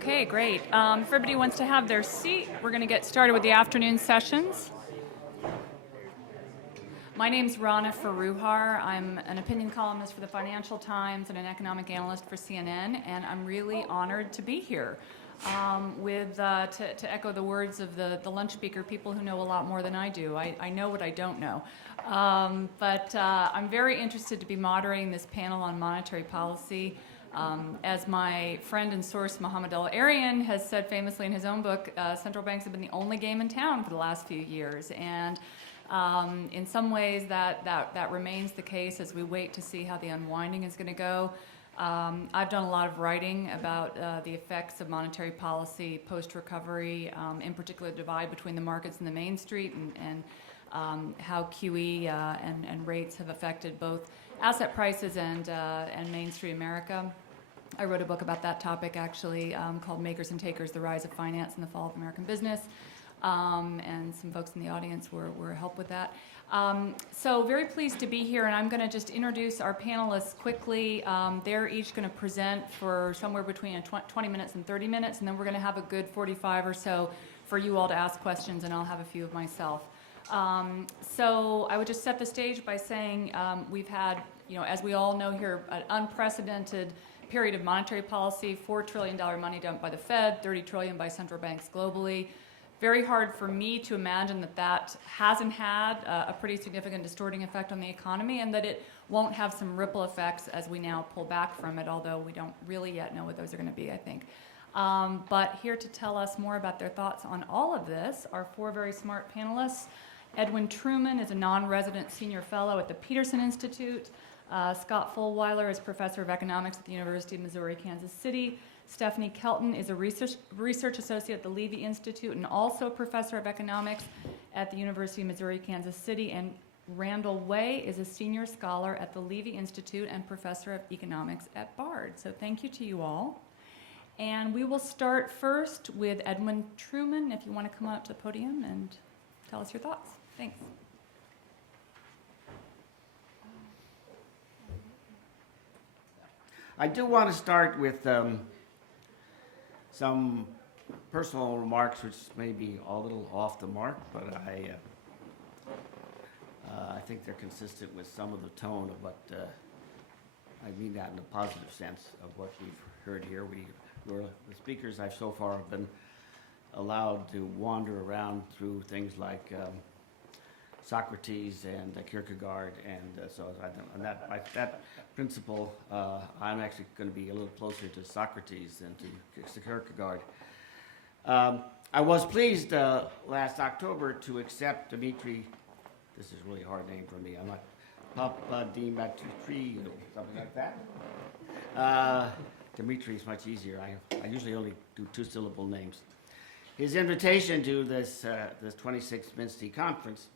Okay, great. If everybody wants to have their seat, we're going to get started with the afternoon sessions. My name's Rana Foroohar. I'm an opinion columnist for the Financial Times and an economic analyst for CNN, and I'm really honored to be here to echo the words of the lunch speaker, people who know a lot more than I do. I know what I don't know. But I'm very interested to be moderating this panel on monetary policy. As my friend and source Mohamed El-Arian has said famously in his own book, central banks have been the only game in town for the last few years. And in some ways that remains the case as we wait to see how the unwinding is going to go. I've done a lot of writing about the effects of monetary policy post-recovery, in particular the divide between the markets and the Main Street, and how QE and rates have affected both asset prices and Main Street America. I wrote a book about that topic actually called Makers and Takers, The Rise of Finance and the Fall of American Business. And some folks in the audience were help with that. So very pleased to be here, and I'm going to just introduce our panelists quickly. They're each going to present for somewhere between 20 minutes and 30 minutes, and then we're going to have a good 45 or so for you all to ask questions, and I'll have a few of myself. So I would just set the stage by saying we've had, as we all know here, an unprecedented period of monetary policy, $4 trillion money dumped by the Fed, $30 trillion by central banks globally. Very hard for me to imagine that hasn't had a pretty significant distorting effect on the economy, and that it won't have some ripple effects as we now pull back from it, although we don't really yet know what those are going to be, I think. But here to tell us more about their thoughts on all of this are four very smart panelists. Edwin Truman is a non-resident senior fellow at the Peterson Institute. Scott Fullwiler is professor of economics at the University of Missouri, Kansas City. Stephanie Kelton is a research associate at the Levy Institute and also a professor of economics at the University of Missouri, Kansas City. And Randall Wray is a senior scholar at the Levy Institute and professor of economics at Bard. So thank you to you all. And we will start first with Edwin Truman, if you want to come up to the podium and tell us your thoughts. Thanks. I do want to start with some personal remarks, which may be a little off the mark, but I think they're consistent with some of the tone of what I mean that in a positive sense of what we've heard here. The speakers I've so far have been allowed to wander around through things like Socrates and Kierkegaard, and so on that principle, I'm actually going to be a little closer to Socrates than to Kierkegaard. I was pleased last October to accept Dimitri. This is a really hard name for me. I'm not Papadimitriou, something like that. Dimitri is much easier. I usually only do two-syllable names. His invitation to this 26th Minsky conference.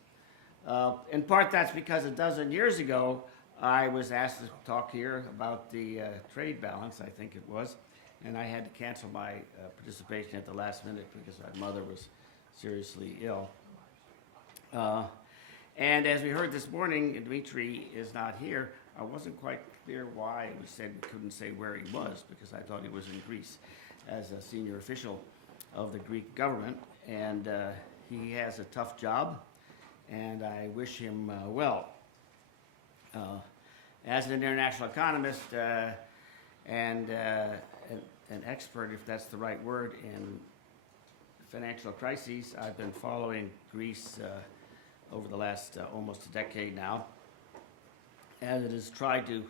In part, that's because a dozen years ago, I was asked to talk here about the trade balance, I think it was, and I had to cancel my participation at the last minute because my mother was seriously ill. And as we heard this morning, Dmitry is not here. I wasn't quite clear why we said we couldn't say where he was, because I thought he was in Greece as a senior official of the Greek government, and he has a tough job, and I wish him well. As an international economist and an expert, if that's the right word, in financial crises, I've been following Greece over the last almost a decade now, as it has tried to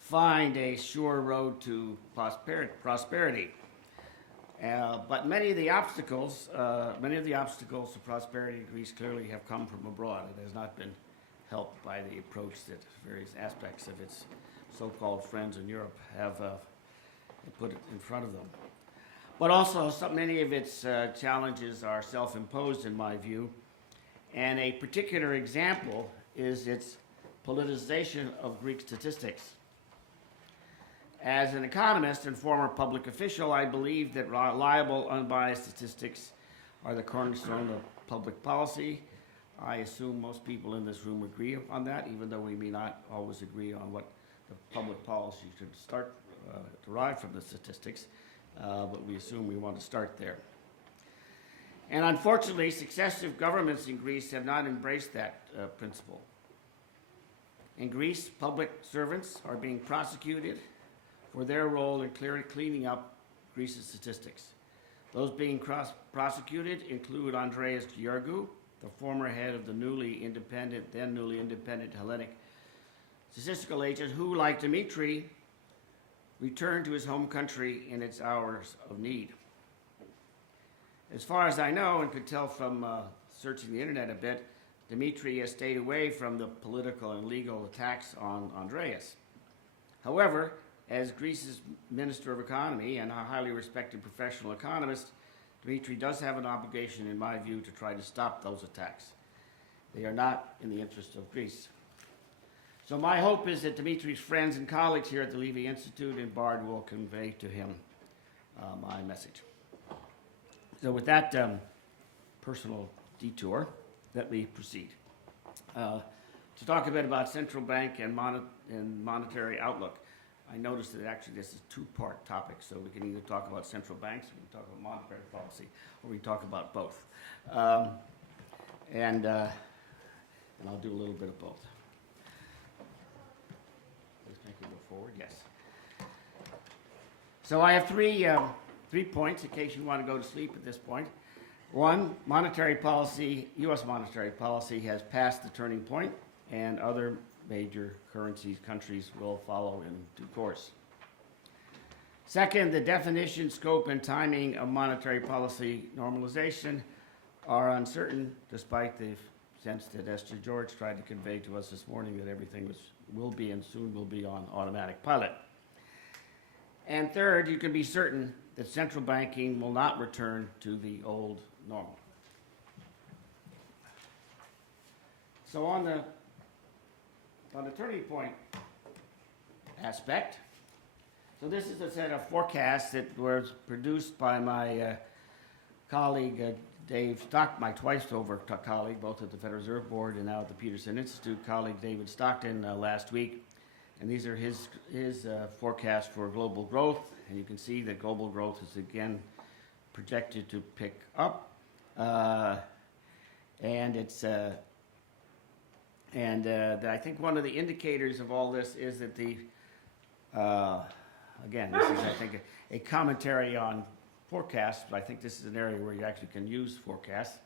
find a sure road to prosperity. But many of the obstacles to prosperity in Greece clearly have come from abroad. It has not been helped by the approach that various aspects of its so-called friends in Europe have put in front of them. But also, many of its challenges are self-imposed, in my view. And a particular example is its politicization of Greek statistics. As an economist and former public official, I believe that reliable, unbiased statistics are the cornerstone of public policy. I assume most people in this room agree on that, even though we may not always agree on what the public policy should derive from the statistics. but we assume we want to start there. And unfortunately, successive governments in Greece have not embraced that principle. In Greece, public servants are being prosecuted for their role in cleaning up Greece's statistics. Those being prosecuted include Andreas Georgiou, the former head of the then newly independent Hellenic Statistical Agent, who, like Dimitri, returned to his home country in its hours of need. As far as I know, and could tell from searching the internet a bit, Dimitri has stayed away from the political and legal attacks on Andreas. However, as Greece's Minister of Economy and a highly respected professional economist, Dimitri does have an obligation, in my view, to try to stop those attacks. They are not in the interest of Greece. So my hope is that Dimitri's friends and colleagues here at the Levy Institute and BARD will convey to him my message. So with that personal detour, let me proceed. To talk a bit about central bank and monetary outlook. I noticed that actually this is a two-part topic, so we can either talk about central banks, we can talk about monetary policy, or we can talk about both. And I'll do a little bit of both. Let's make it go forward, yes. So I have three points in case you want to go to sleep at this point. One, monetary policy, U.S. monetary policy has passed the turning point, and other major countries will follow in due course. Second, the definition, scope, and timing of monetary policy normalization are uncertain, despite the sense that Esther George tried to convey to us this morning that everything will be and soon will be on automatic pilot. And third, you can be certain that central banking will not return to the old normal. So on the turning point aspect, so this is a set of forecasts that was produced by my colleague Dave Stockton, my twice-over colleague, both at the Federal Reserve Board and now at the Peterson Institute, colleague David Stockton last week. And these are his forecasts for global growth. And you can see that global growth is again projected to pick up. And it's I think one of the indicators of all this is that again, this is, I think, a commentary on forecasts, but I think this is an area where you actually can use forecasts.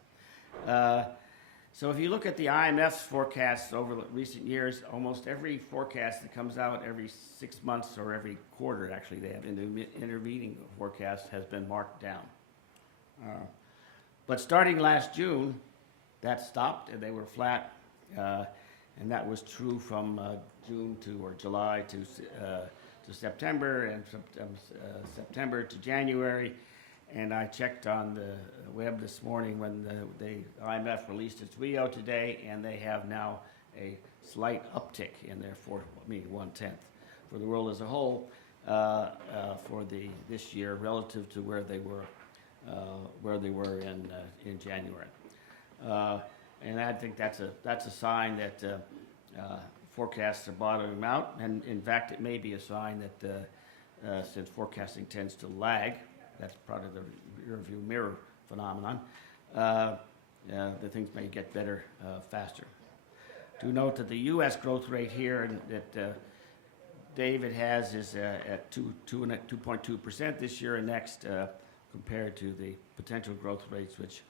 So if you look at the IMF's forecasts over recent years, almost every forecast that comes out every 6 months or every quarter, actually, they have intervening forecasts, has been marked down. But starting last June, that stopped and they were flat. And that was true from June to, or July to September, and September to January. And I checked on the web this morning when the IMF released its WIO today, and they have now a slight uptick in their 1/10 for the world as a whole for this year relative to where they were in January. And I think that's a sign that forecasts are bottoming out, and in fact, it may be a sign that since forecasting tends to lag, that's part of the rearview mirror phenomenon, that things may get better faster. To note that the U.S. growth rate here that David has is at 2.2% this year and next, compared to the potential growth rates, which,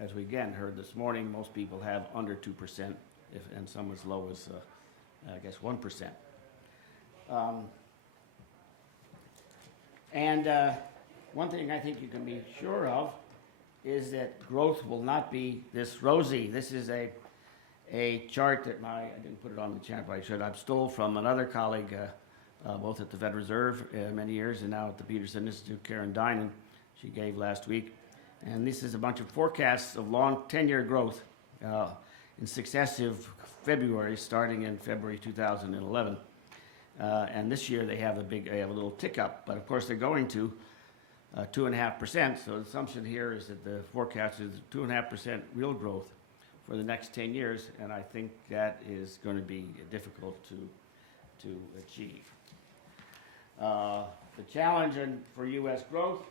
as we again heard this morning, most people have under 2%, and some as low as, I guess, 1%. One thing I think you can be sure of is that growth will not be this rosy. This is a chart that I didn't put it on the chat, but I should. I've stole from another colleague, both at the Federal Reserve many years and now at the Peterson Institute, Karen Dinan. She gave last week. And this is a bunch of forecasts of long 10-year growth in successive February, starting in February 2011. And this year they have a little tick up, but of course they're going to 2.5%. So the assumption here is that the forecast is 2.5% real growth for the next 10 years, and I think that is going to be difficult to achieve. The challenge for U.S. growth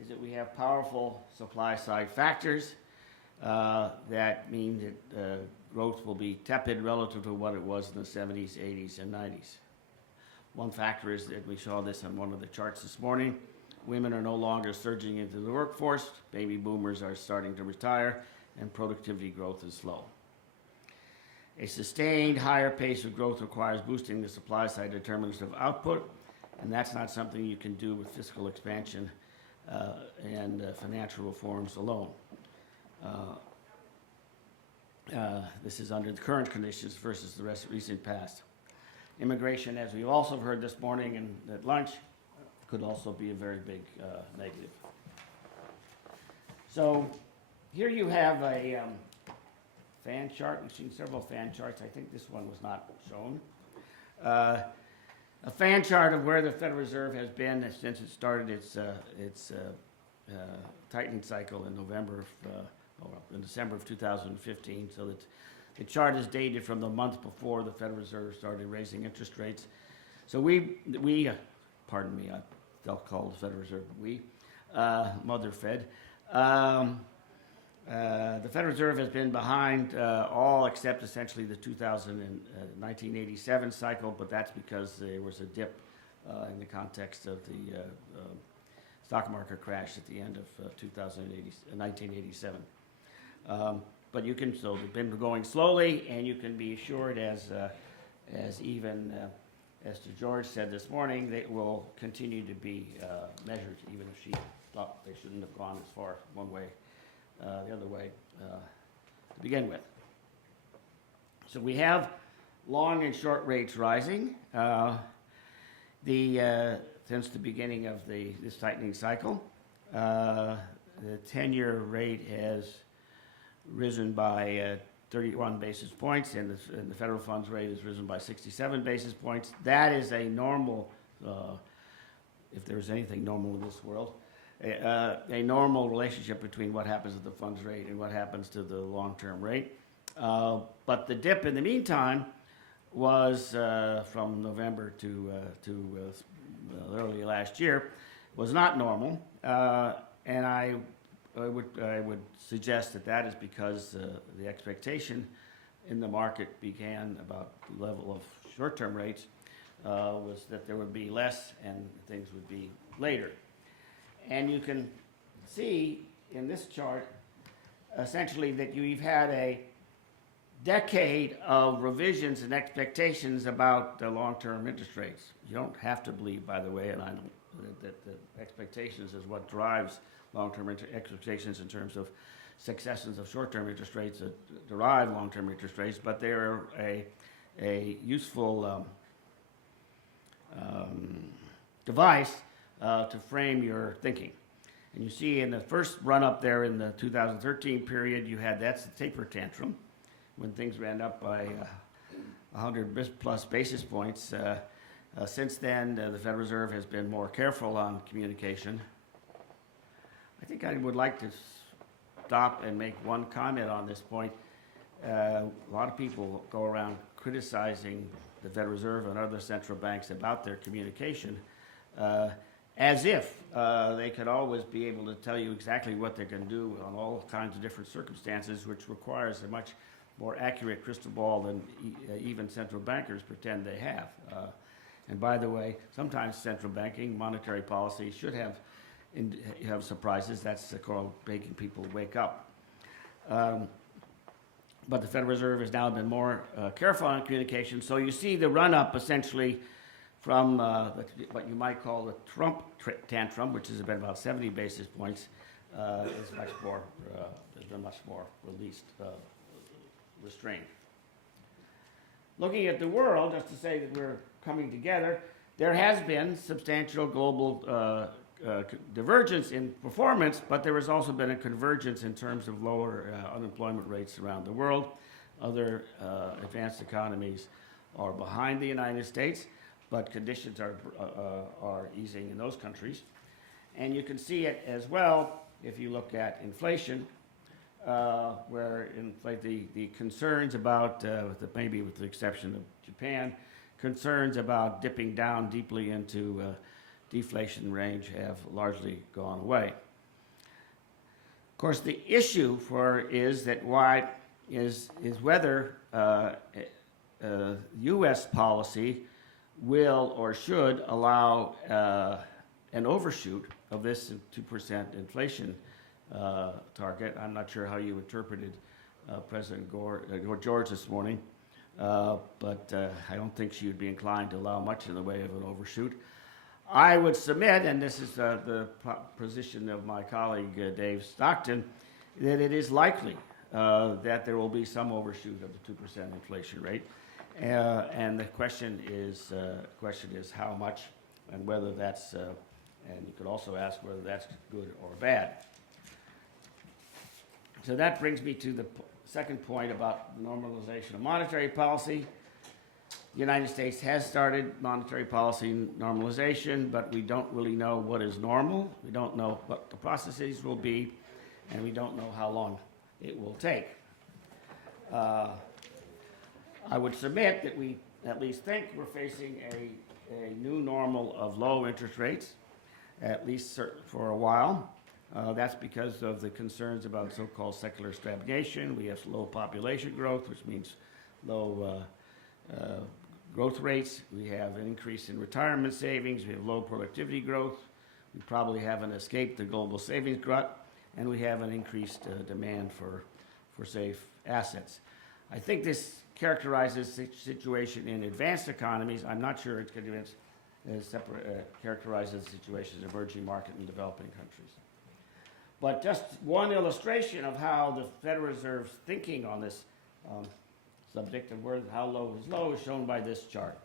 is that we have powerful supply-side factors that mean that growth will be tepid relative to what it was in the 70s, 80s, and 90s. One factor is that we saw this on one of the charts this morning. Women are no longer surging into the workforce, baby boomers are starting to retire, and productivity growth is slow. A sustained higher pace of growth requires boosting the supply side determinants of output, and that's not something you can do with fiscal expansion and financial reforms alone. This is under the current conditions versus the recent past. Immigration, as we also heard this morning and at lunch, could also be a very big negative. So here you have a fan chart. We've seen several fan charts. I think this one was not shown. A fan chart of where the Federal Reserve has been since it started its tightening cycle in December of 2015. So that the chart is dated from the month before the Federal Reserve started raising interest rates. So pardon me, I don't call the Federal Reserve Mother Fed. The Federal Reserve has been behind all except essentially the 1987 cycle, but that's because there was a dip in the context of the stock market crash at the end of 1987. But you can, so they've been going slowly, and you can be assured, as George said this morning, they will continue to be measured, even if she thought they shouldn't have gone as far one way, the other way to begin with. So we have long and short rates rising since the beginning of this tightening cycle. The 10-year rate has risen by 31 basis points, and the federal funds rate has risen by 67 basis points. That is a normal, if there's anything normal in this world, a normal relationship between what happens to the funds rate and what happens to the long-term rate. But the dip in the meantime was from November to early last year was not normal, and I would suggest that is because the expectation in the market began about the level of short-term rates was that there would be less and things would be later. And you can see in this chart essentially that you've had a decade of revisions and expectations about the long-term interest rates. You don't have to believe, by the way, and I don't, that the expectations is what drives long-term expectations in terms of successions of short-term interest rates that derive long-term interest rates, but they're a useful device to frame your thinking. And you see in the first run-up there in the 2013 period, that's the taper tantrum, when things ran up by 100 plus basis points. Since then, the Federal Reserve has been more careful on communication. I think I would like to stop and make one comment on this point. A lot of people go around criticizing the Federal Reserve and other central banks about their communication as if they could always be able to tell you exactly what they're going to do on all kinds of different circumstances, which requires a much more accurate crystal ball than even central bankers pretend they have. And by the way, sometimes central banking, monetary policy should have surprises. That's called making people wake up. But the Federal Reserve has now been more careful on communication. So you see the run-up essentially from what you might call the Trump tantrum, which has been about 70 basis points, is much more, has been much more restrained. Looking at the world, just to say that we're coming together, there has been substantial global divergence in performance, but there has also been a convergence in terms of lower unemployment rates around the world. Other advanced economies are behind the United States, but conditions are easing in those countries. And you can see it as well if you look at inflation, where the concerns about, maybe with the exception of Japan, concerns about dipping down deeply into deflation range have largely gone away. Of course, the issue is whether U.S. policy will or should allow an overshoot of this 2% inflation target. I'm not sure how you interpreted President George this morning, but I don't think she would be inclined to allow much in the way of an overshoot. I would submit, and this is the position of my colleague Dave Stockton, that it is likely that there will be some overshoot of the 2% inflation rate, and the question is how much, and whether that's, and you could also ask whether that's good or bad. So that brings me to the second point about normalization of monetary policy. The United States has started monetary policy normalization, but we don't really know what is normal. We don't know what the processes will be, and we don't know how long it will take. I would submit that we at least think we're facing a new normal of low interest rates, at least for a while. That's because of the concerns about so-called secular stagnation. We have low population growth, which means low growth rates. We have an increase in retirement savings. We have low productivity growth. We probably haven't escaped the global savings glut, and we have an increased demand for safe assets. I think this characterizes the situation in advanced economies. I'm not sure it characterizes the situation in emerging market and developing countries. But just one illustration of how the Federal Reserve's thinking on this subject and how low is shown by this chart,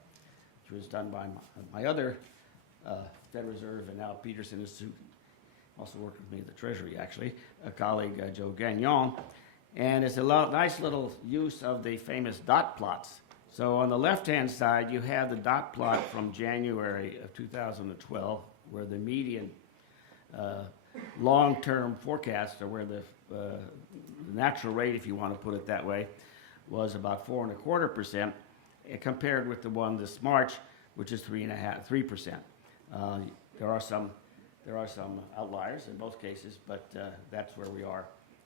which was done by my other Federal Reserve and now Peterson Institute, also worked with me at the Treasury actually, a colleague, Joe Gagnon. And it's a nice little use of the famous dot plots. So on the left-hand side, you have the dot plot from January of 2012, where the median long-term forecast, or where the natural rate, if you want to put it that way, was about 4.25%, compared with the one this March, which is 3%. There are some outliers in both cases, but that's where we are,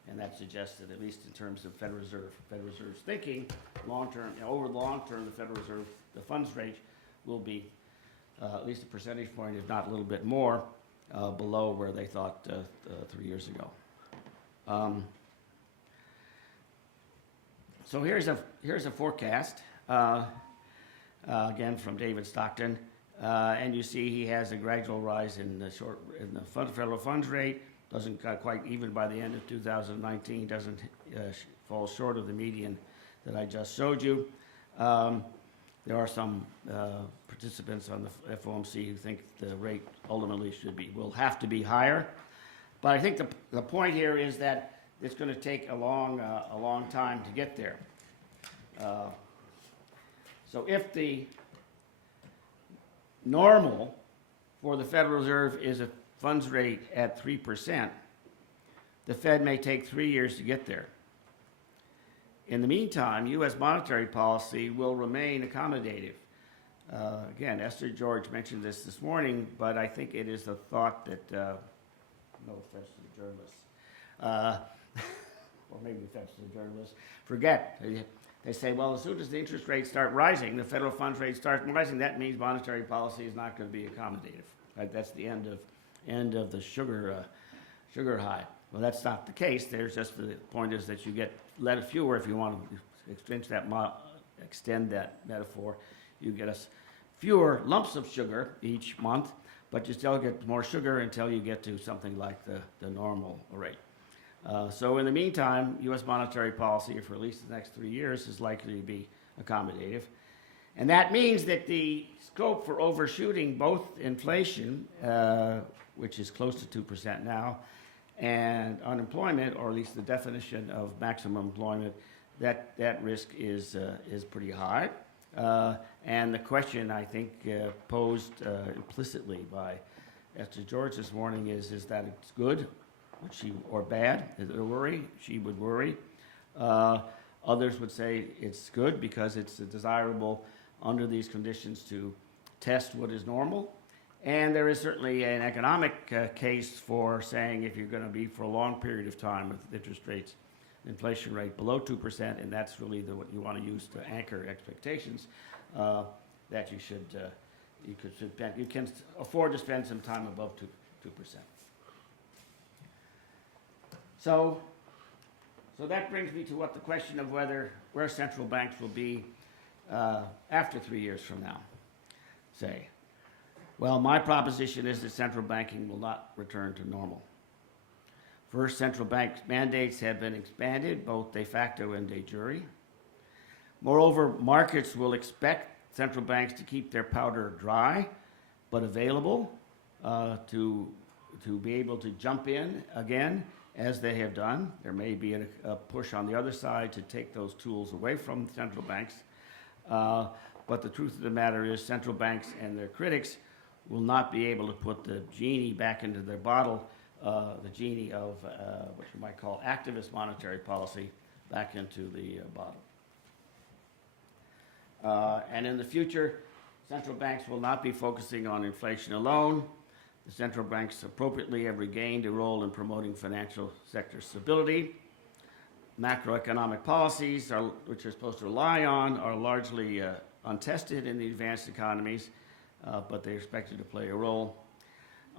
and that suggests that at least in terms of Federal Reserve's thinking, long-term, over the long term, the Federal Reserve, the funds rate will be at least a percentage point, if not a little bit more, below where they thought 3 years ago. So here's a forecast, again from David Stockton, and you see he has a gradual rise in the federal funds rate. Doesn't quite even by the end of 2019. Doesn't fall short of the median that I just showed you. There are some participants on the FOMC who think the rate ultimately will have to be higher. But I think the point here is that it's going to take a long time to get there. So if the normal for the Federal Reserve is a funds rate at 3%, the Fed may take 3 years to get there. In the meantime, U.S. monetary policy will remain accommodative. Again, Esther George mentioned this morning, but I think it is a thought that, no offense to the journalists, or maybe offense to the journalists, forget. They say, well, as soon as the interest rates start rising, the federal funds rate starts rising, that means monetary policy is not going to be accommodative. Right? That's the end of the sugar high. Well, that's not the case. There's just the point is that you get fewer, if you want to extend that metaphor, you get fewer lumps of sugar each month, but you still get more sugar until you get to something like the normal rate. So in the meantime, U.S. monetary policy for at least the next 3 years is likely to be accommodative. And that means that the scope for overshooting both inflation, which is close to 2% now, and unemployment, or at least the definition of maximum employment, that risk is pretty high. And the question, I think, posed implicitly by Esther George this morning is that it's good or bad? Is it a worry? She would worry. Others would say it's good because it's desirable under these conditions to test what is normal And there is certainly an economic case for saying if you're going to be for a long period of time with interest rates, inflation rate below 2%, and that's really what you want to use to anchor expectations, that you can afford to spend some time above 2%. So that brings me to what the question of where central banks will be after 3 years from now, say. Well, my proposition is that central banking will not return to normal. First, central bank mandates have been expanded, both de facto and de jure. Moreover, markets will expect central banks to keep their powder dry, but available to be able to jump in again, as they have done. There may be a push on the other side to take those tools away from central banks. But the truth of the matter is central banks and their critics will not be able to put the genie back into their bottle, the genie of what you might call activist monetary policy back into the bottle. And in the future, central banks will not be focusing on inflation alone. The central banks appropriately have regained a role in promoting financial sector stability. Macroeconomic policies, which are supposed to rely on, are largely untested in the advanced economies, but they're expected to play a role.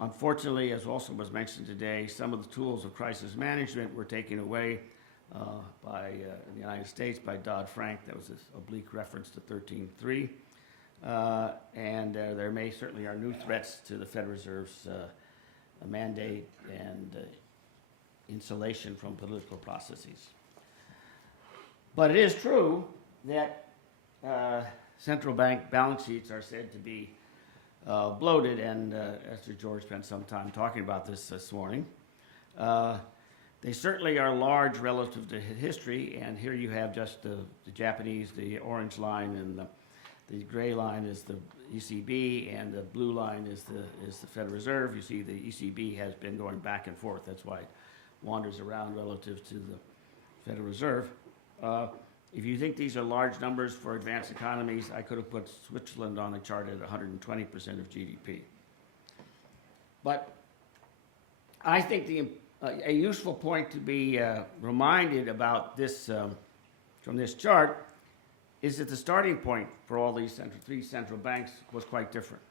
Unfortunately, as also was mentioned today, some of the tools of crisis management were taken away in the United States by Dodd-Frank. That was an oblique reference to 13.3. And there certainly are new threats to the Federal Reserve's mandate and insulation from political processes. But it is true that central bank balance sheets are said to be bloated, and Esther George spent some time talking about this morning. They certainly are large relative to history, and here you have just the Japanese, the orange line, and the gray line is the ECB, and the blue line is the Federal Reserve. You see the ECB has been going back and forth. That's why it wanders around relative to the Federal Reserve. If you think these are large numbers for advanced economies, I could have put Switzerland on the chart at 120% of GDP. But I think a useful point to be reminded about this from this chart is that the starting point for all these three central banks was quite different.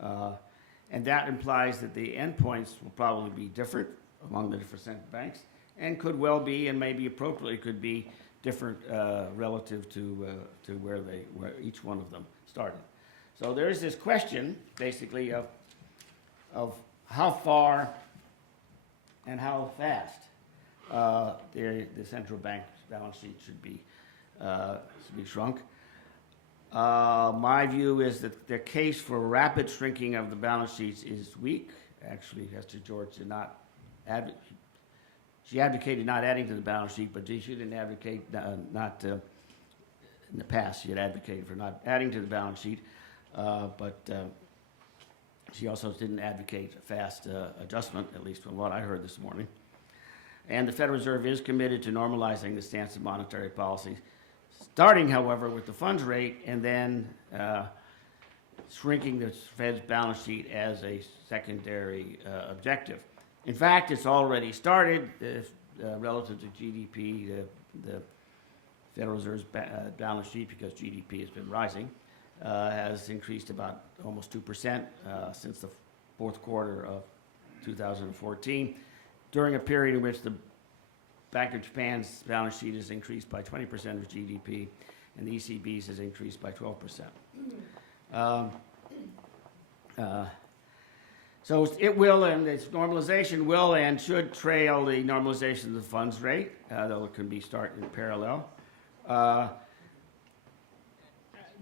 And that implies that the endpoints will probably be different among the different central banks, and could well be, and maybe appropriately could be, different relative to where each one of them started. So there is this question, basically, of how far and how fast the central bank's balance sheet should be shrunk. My view is that the case for rapid shrinking of the balance sheets is weak. Actually, Esther George did not she advocated not adding to the balance sheet, but she didn't advocate in the past. She had advocated for not adding to the balance sheet, but she also didn't advocate a fast adjustment, at least from what I heard this morning. And the Federal Reserve is committed to normalizing the stance of monetary policy, starting, however, with the funds rate, and then shrinking the Fed's balance sheet as a secondary objective. In fact, it's already started relative to GDP. The Federal Reserve's balance sheet, because GDP has been rising, has increased about almost 2% since the fourth quarter of 2014, during a period in which the Bank of Japan's balance sheet has increased by 20% of GDP, and the ECB's has increased by 12%. So it will, and its normalization will and should trail the normalization of the funds rate, though it can be started in parallel.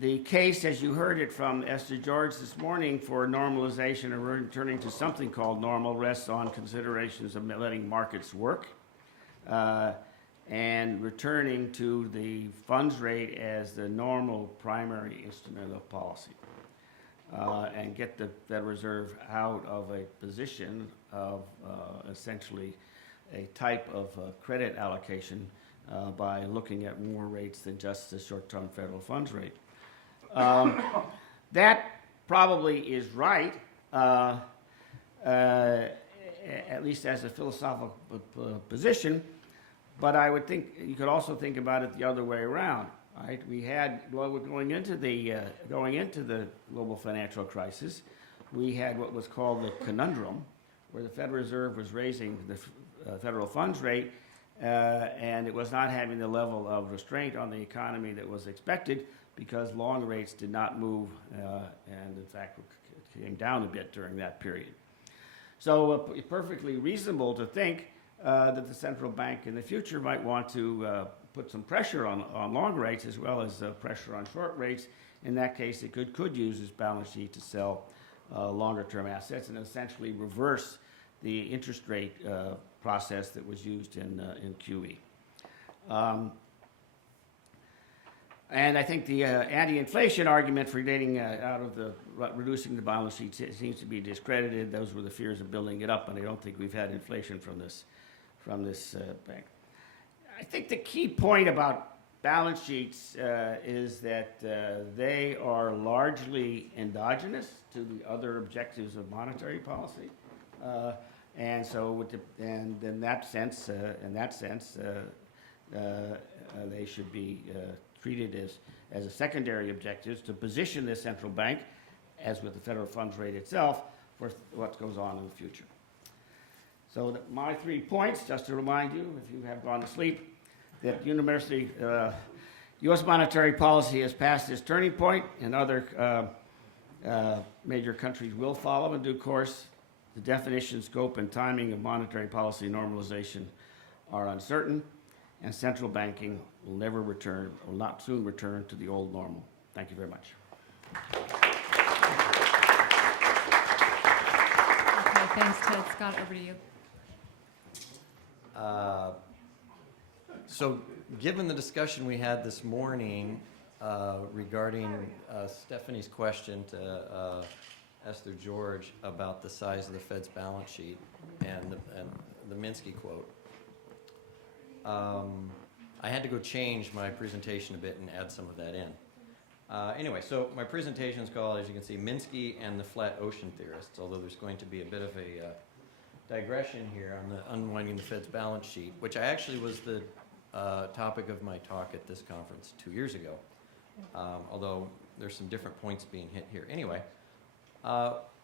The case, as you heard it from Esther George this morning, for normalization or returning to something called normal rests on considerations of letting markets work and returning to the funds rate as the normal primary instrument of policy. And get the Federal Reserve out of a position of essentially a type of credit allocation by looking at more rates than just the short-term federal funds rate. That probably is right at least as a philosophical position. But I would think you could also think about it the other way around. Right? We had, well, going into the global financial crisis, we had what was called the conundrum, where the Federal Reserve was raising the federal funds rate, and it was not having the level of restraint on the economy that was expected, because long rates did not move, and in fact came down a bit during that period. So it's perfectly reasonable to think that the central bank in the future might want to put some pressure on long rates as well as pressure on short rates. In that case, it could use its balance sheet to sell longer term assets and essentially reverse the interest rate process that was used in QE. And I think the anti-inflation argument for getting out of the reducing the balance sheet seems to be discredited. Those were the fears of building it up, and I don't think we've had inflation from this bank. I think the key point about balance sheets is that they are largely endogenous to the other objectives of monetary policy, and so in that sense, they should be treated as a secondary objective to position the central bank, as with the federal funds rate itself, for what goes on in the future. So my 3 points, just to remind you, if you have gone to sleep, that U.S. monetary policy has passed its turning point, and other major countries will follow in due course. The definition, scope, and timing of monetary policy normalization are uncertain, and central banking will never return, or not soon return, to the old normal. Thank you very much. Okay, thanks, Ted. Scott, over to you. So given the discussion we had this morning regarding Stephanie's question to Esther George about the size of the Fed's balance sheet and the Minsky quote, I had to go change my presentation a bit and add some of that in. Anyway, so my presentation is called, as you can see, Minsky and the Flat Ocean Theorists, although there's going to be a bit of a digression here on the unwinding the Fed's balance sheet, which I actually was the topic of my talk at this conference 2 years ago, although there's some different points being hit here. Anyway,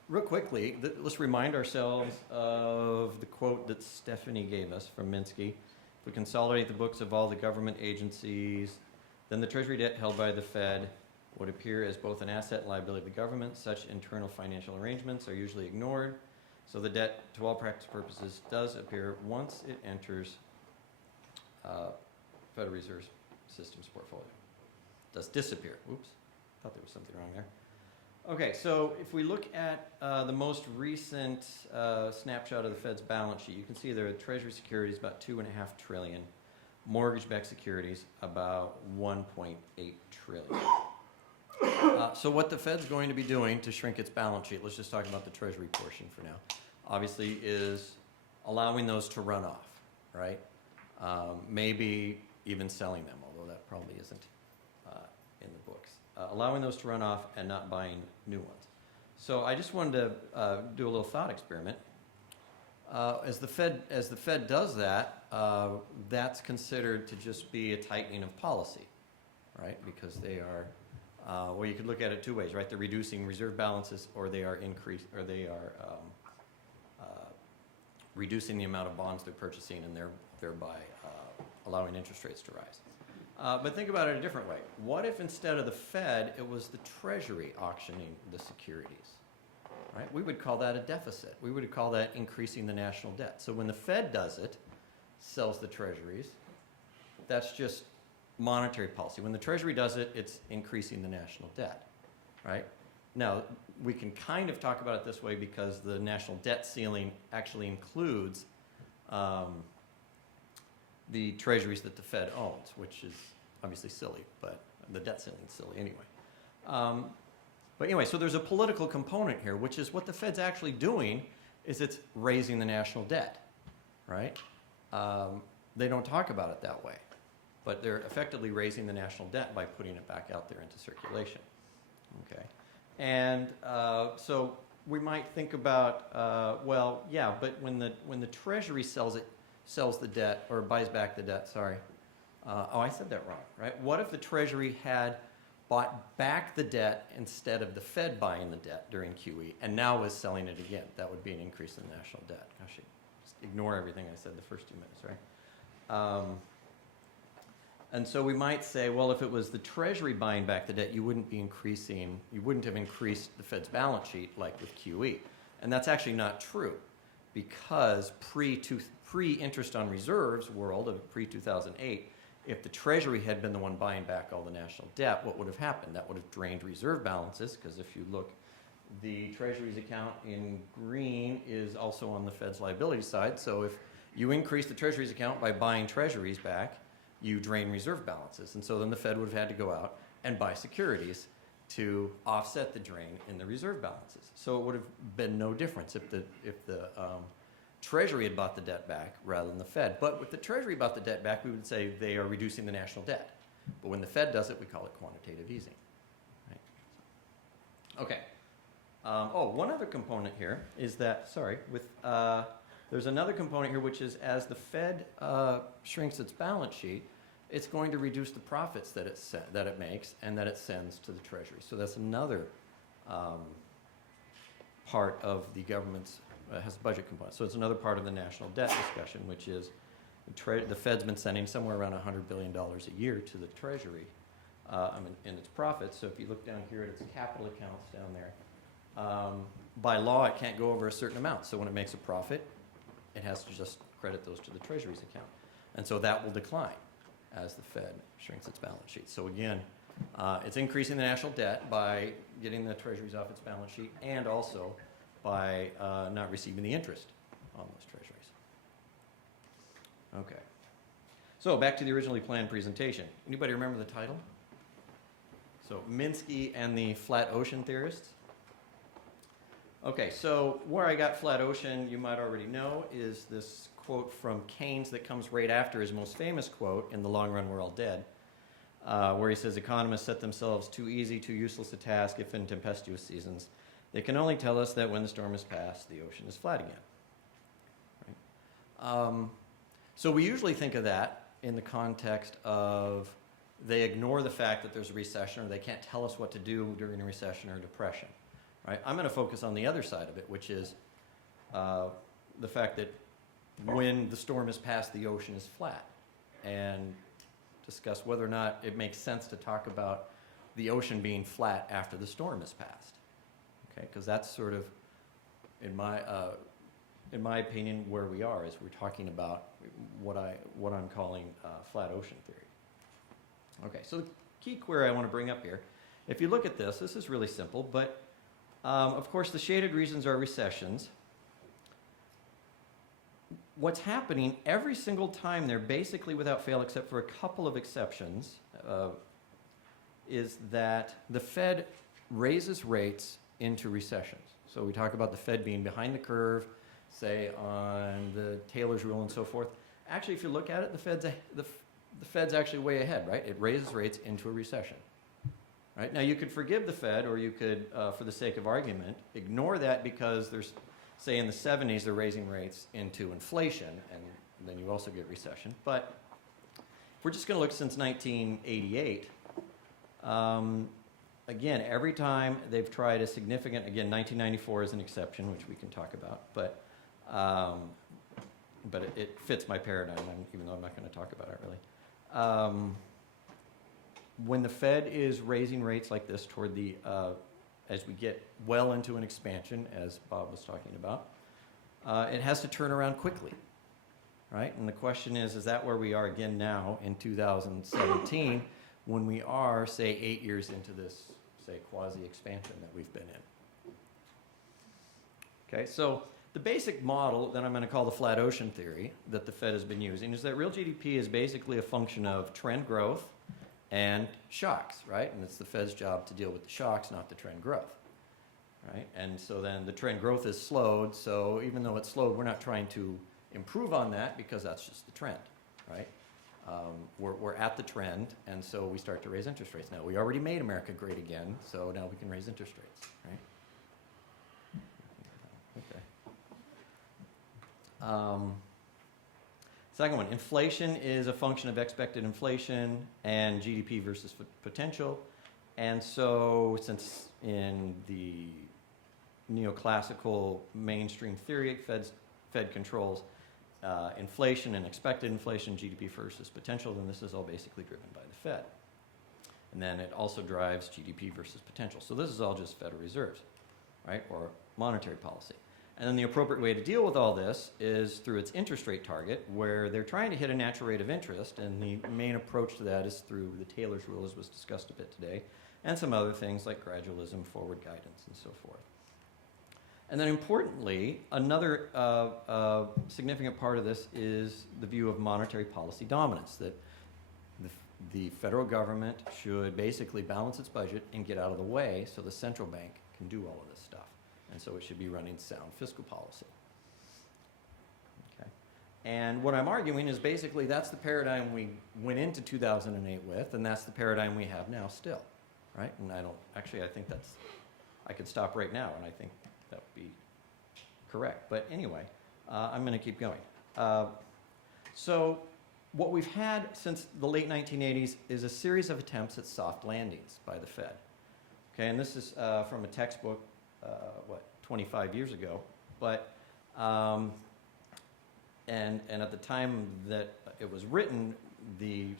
real quickly, let's remind ourselves of the quote that Stephanie gave us from Minsky. If we consolidate the books of all the government agencies, then the treasury debt held by the Fed would appear as both an asset and liability of the government. Such internal financial arrangements are usually ignored, so the debt, to all practical purposes, does appear once it enters Federal Reserve System's portfolio. Does disappear. Oops, thought there was something wrong there. Okay, so if we look at the most recent snapshot of the Fed's balance sheet, you can see there are Treasury securities about $2.5 trillion, mortgage-backed securities about $1.8 trillion. So what the Fed's going to be doing to shrink its balance sheet, let's just talk about the Treasury portion for now, obviously is allowing those to run off, right? Maybe even selling them, although that probably isn't in the books. Allowing those to run off and not buying new ones. So I just wanted to do a little thought experiment. As the Fed does that, that's considered to just be a tightening of policy, right? Because they are, well, you could look at it two ways, right? They're reducing reserve balances, or they are reducing the amount of bonds they're purchasing, and thereby allowing interest rates to rise. But think about it a different way. What if instead of the Fed, it was the Treasury auctioning the securities? Right? We would call that a deficit. We would call that increasing the national debt. So when the Fed does it, sells the treasuries, that's just monetary policy. When the Treasury does it, it's increasing the national debt, right? Now, we can kind of talk about it this way because the national debt ceiling actually includes the treasuries that the Fed owns, which is obviously silly, but the debt ceiling is silly anyway. But anyway, so there's a political component here, which is what the Fed's actually doing is it's raising the national debt, right? They don't talk about it that way, but they're effectively raising the national debt by putting it back out there into circulation, okay? And so we might think about, well, yeah, but when the Treasury sells the debt, or buys back the debt, sorry. Oh, I said that wrong, right? What if the Treasury had bought back the debt instead of the Fed buying the debt during QE, and now was selling it again? That would be an increase in the national debt. Gosh, just ignore everything I said the first 2 minutes, right? And so we might say, well, if it was the Treasury buying back the debt, you wouldn't have increased the Fed's balance sheet like with QE. And that's actually not true, because pre-interest on reserves world of pre-2008, if the Treasury had been the one buying back all the national debt, what would have happened? That would have drained reserve balances, because if you look, the Treasury's account in green is also on the Fed's liability side. So if you increase the Treasury's account by buying Treasuries back, you drain reserve balances. And so then the Fed would have had to go out and buy securities to offset the drain in the reserve balances. So it would have been no difference if the Treasury had bought the debt back rather than the Fed. But with the Treasury bought the debt back, we would say they are reducing the national debt. But when the Fed does it, we call it quantitative easing. Right? Okay. One other component here is that, there's another component here, which is as the Fed shrinks its balance sheet, it's going to reduce the profits that it makes and that it sends to the Treasury. So that's another part of the government's has a budget component. So it's another part of the national debt discussion, which is the Fed's been sending somewhere around $100 billion a year to the Treasury in its profits. So if you look down here at its capital accounts down there, by law it can't go over a certain amount. So when it makes a profit, it has to just credit those to the Treasury's account. And so that will decline as the Fed shrinks its balance sheet. So again, it's increasing the national debt by getting the Treasuries off its balance sheet, and also by not receiving the interest on those Treasuries. Okay. So back to the originally planned presentation. Anybody remember the title? So Minsky and the Flat Ocean Theorists. Okay, so where I got flat ocean, you might already know, is this quote from Keynes that comes right after his most famous quote in The Long Run, We're All Dead, where he says, economists set themselves too easy, too useless a task if in tempestuous seasons. They can only tell us that when the storm is past, the ocean is flat again. Right? So we usually think of that in the context of they ignore the fact that there's a recession, or they can't tell us what to do during a recession or depression. Right? I'm going to focus on the other side of it, which is the fact that when the storm is past, the ocean is flat, and discuss whether or not it makes sense to talk about the ocean being flat after the storm is past. Okay, because that's sort of, in my opinion, where we are, is we're talking about what I'm calling flat ocean theory. Okay, so the key query I want to bring up here, if you look at this is really simple, but of course the shaded regions are recessions. What's happening every single time they're basically without fail, except for a couple of exceptions, is that the Fed raises rates into recessions. So we talk about the Fed being behind the curve, say on the Taylor's rule and so forth. Actually, if you look at it, the Fed's actually way ahead, right? It raises rates into a recession. Right? Now you could forgive the Fed, or you could, for the sake of argument, ignore that because there's, say in the 70s, they're raising rates into inflation, and then you also get recession. But if we're just going to look since 1988, again, every time they've tried a significant, again, 1994 is an exception, which we can talk about, but it fits my paradigm, even though I'm not going to talk about it really. When the Fed is raising rates like this toward the, as we get well into an expansion, as Bob was talking about, it has to turn around quickly, right? And the question is that where we are again now in 2017, when we are, say, 8 years into this, say, quasi-expansion that we've been in? Okay, so the basic model that I'm going to call the flat ocean theory that the Fed has been using is that real GDP is basically a function of trend growth and shocks, right? And it's the Fed's job to deal with the shocks, not the trend growth, right? And so then the trend growth is slowed, so even though it's slowed, we're not trying to improve on that because that's just the trend, right? We're at the trend, and so we start to raise interest rates. Now, we already made America great again, so now we can raise interest rates, right? Second one, inflation is a function of expected inflation and GDP versus potential. And so since in the neoclassical mainstream theory, Fed controls inflation and expected inflation, GDP versus potential, then this is all basically driven by the Fed. And then it also drives GDP versus potential. So this is all just Federal Reserves, right, or monetary policy. And then the appropriate way to deal with all this is through its interest rate target, where they're trying to hit a natural rate of interest, and the main approach to that is through the Taylor's rule, as was discussed a bit today, and some other things like gradualism, forward guidance, and so forth. And then importantly, another significant part of this is the view of monetary policy dominance, that the federal government should basically balance its budget and get out of the way so the central bank can do all of this stuff. And so it should be running sound fiscal policy. Okay. And what I'm arguing is basically that's the paradigm we went into 2008 with, and that's the paradigm we have now still, right? And I think I could stop right now, and I think that would be correct. But anyway, I'm going to keep going. So what we've had since the late 1980s is a series of attempts at soft landings by the Fed. Okay, and this is from a textbook 25 years ago, but and at the time that it was written, the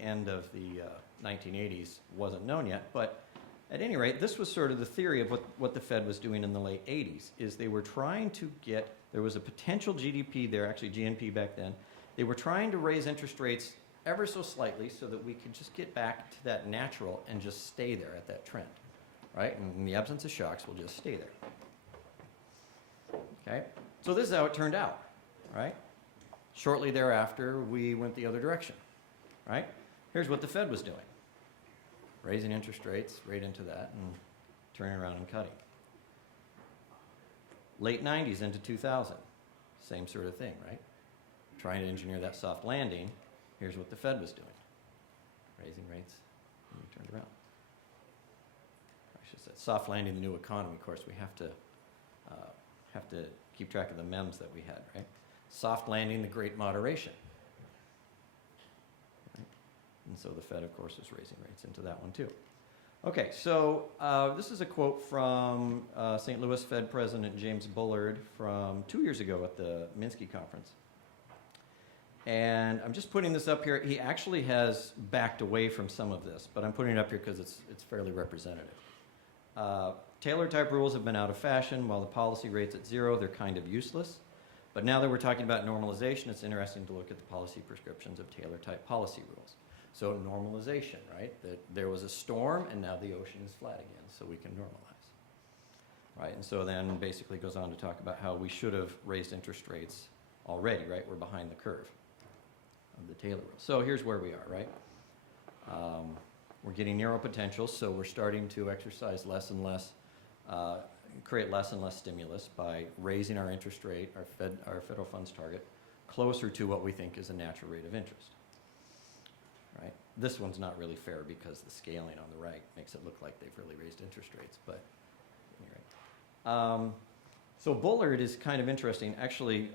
end of the 1980s wasn't known yet. But at any rate, this was sort of the theory of what the Fed was doing in the late 80s. Is they were trying to there was a potential GDP there, actually GNP back then. They were trying to raise interest rates ever so slightly so that we could just get back to that natural and just stay there at that trend. Right? And in the absence of shocks, we'll just stay there. Okay? So this is how it turned out, right? Shortly thereafter, we went the other direction, right? Here's what the Fed was doing. Raising interest rates right into that and turning around and cutting. Late 90s into 2000, same sort of thing, right? Trying to engineer that soft landing. Here's what the Fed was doing. Raising rates, and we turned around. Soft landing, the new economy. Of course, we have to keep track of the memes that we had, right? Soft landing, the great moderation. Right? And so the Fed, of course, is raising rates into that one too. Okay, so this is a quote from St. Louis Fed President James Bullard from 2 years ago at the Minsky conference. And I'm just putting this up here. He actually has backed away from some of this, but I'm putting it up here because it's fairly representative. Taylor-type rules have been out of fashion. While the policy rate's at 0, they're kind of useless. But now that we're talking about normalization, it's interesting to look at the policy prescriptions of Taylor-type policy rules. So normalization, right? That there was a storm, and now the ocean is flat again, so we can normalize. Right? And so then basically goes on to talk about how we should have raised interest rates already, right? We're behind the curve of the Taylor rule. So here's where we are, right? We're getting narrow potential, so we're starting to exercise less and less, create less and less stimulus by raising our interest rate, our federal funds target, closer to what we think is a natural rate of interest. Right? This one's not really fair because the scaling on the right makes it look like they've really raised interest rates, but anyway. So Bullard is kind of interesting. Actually,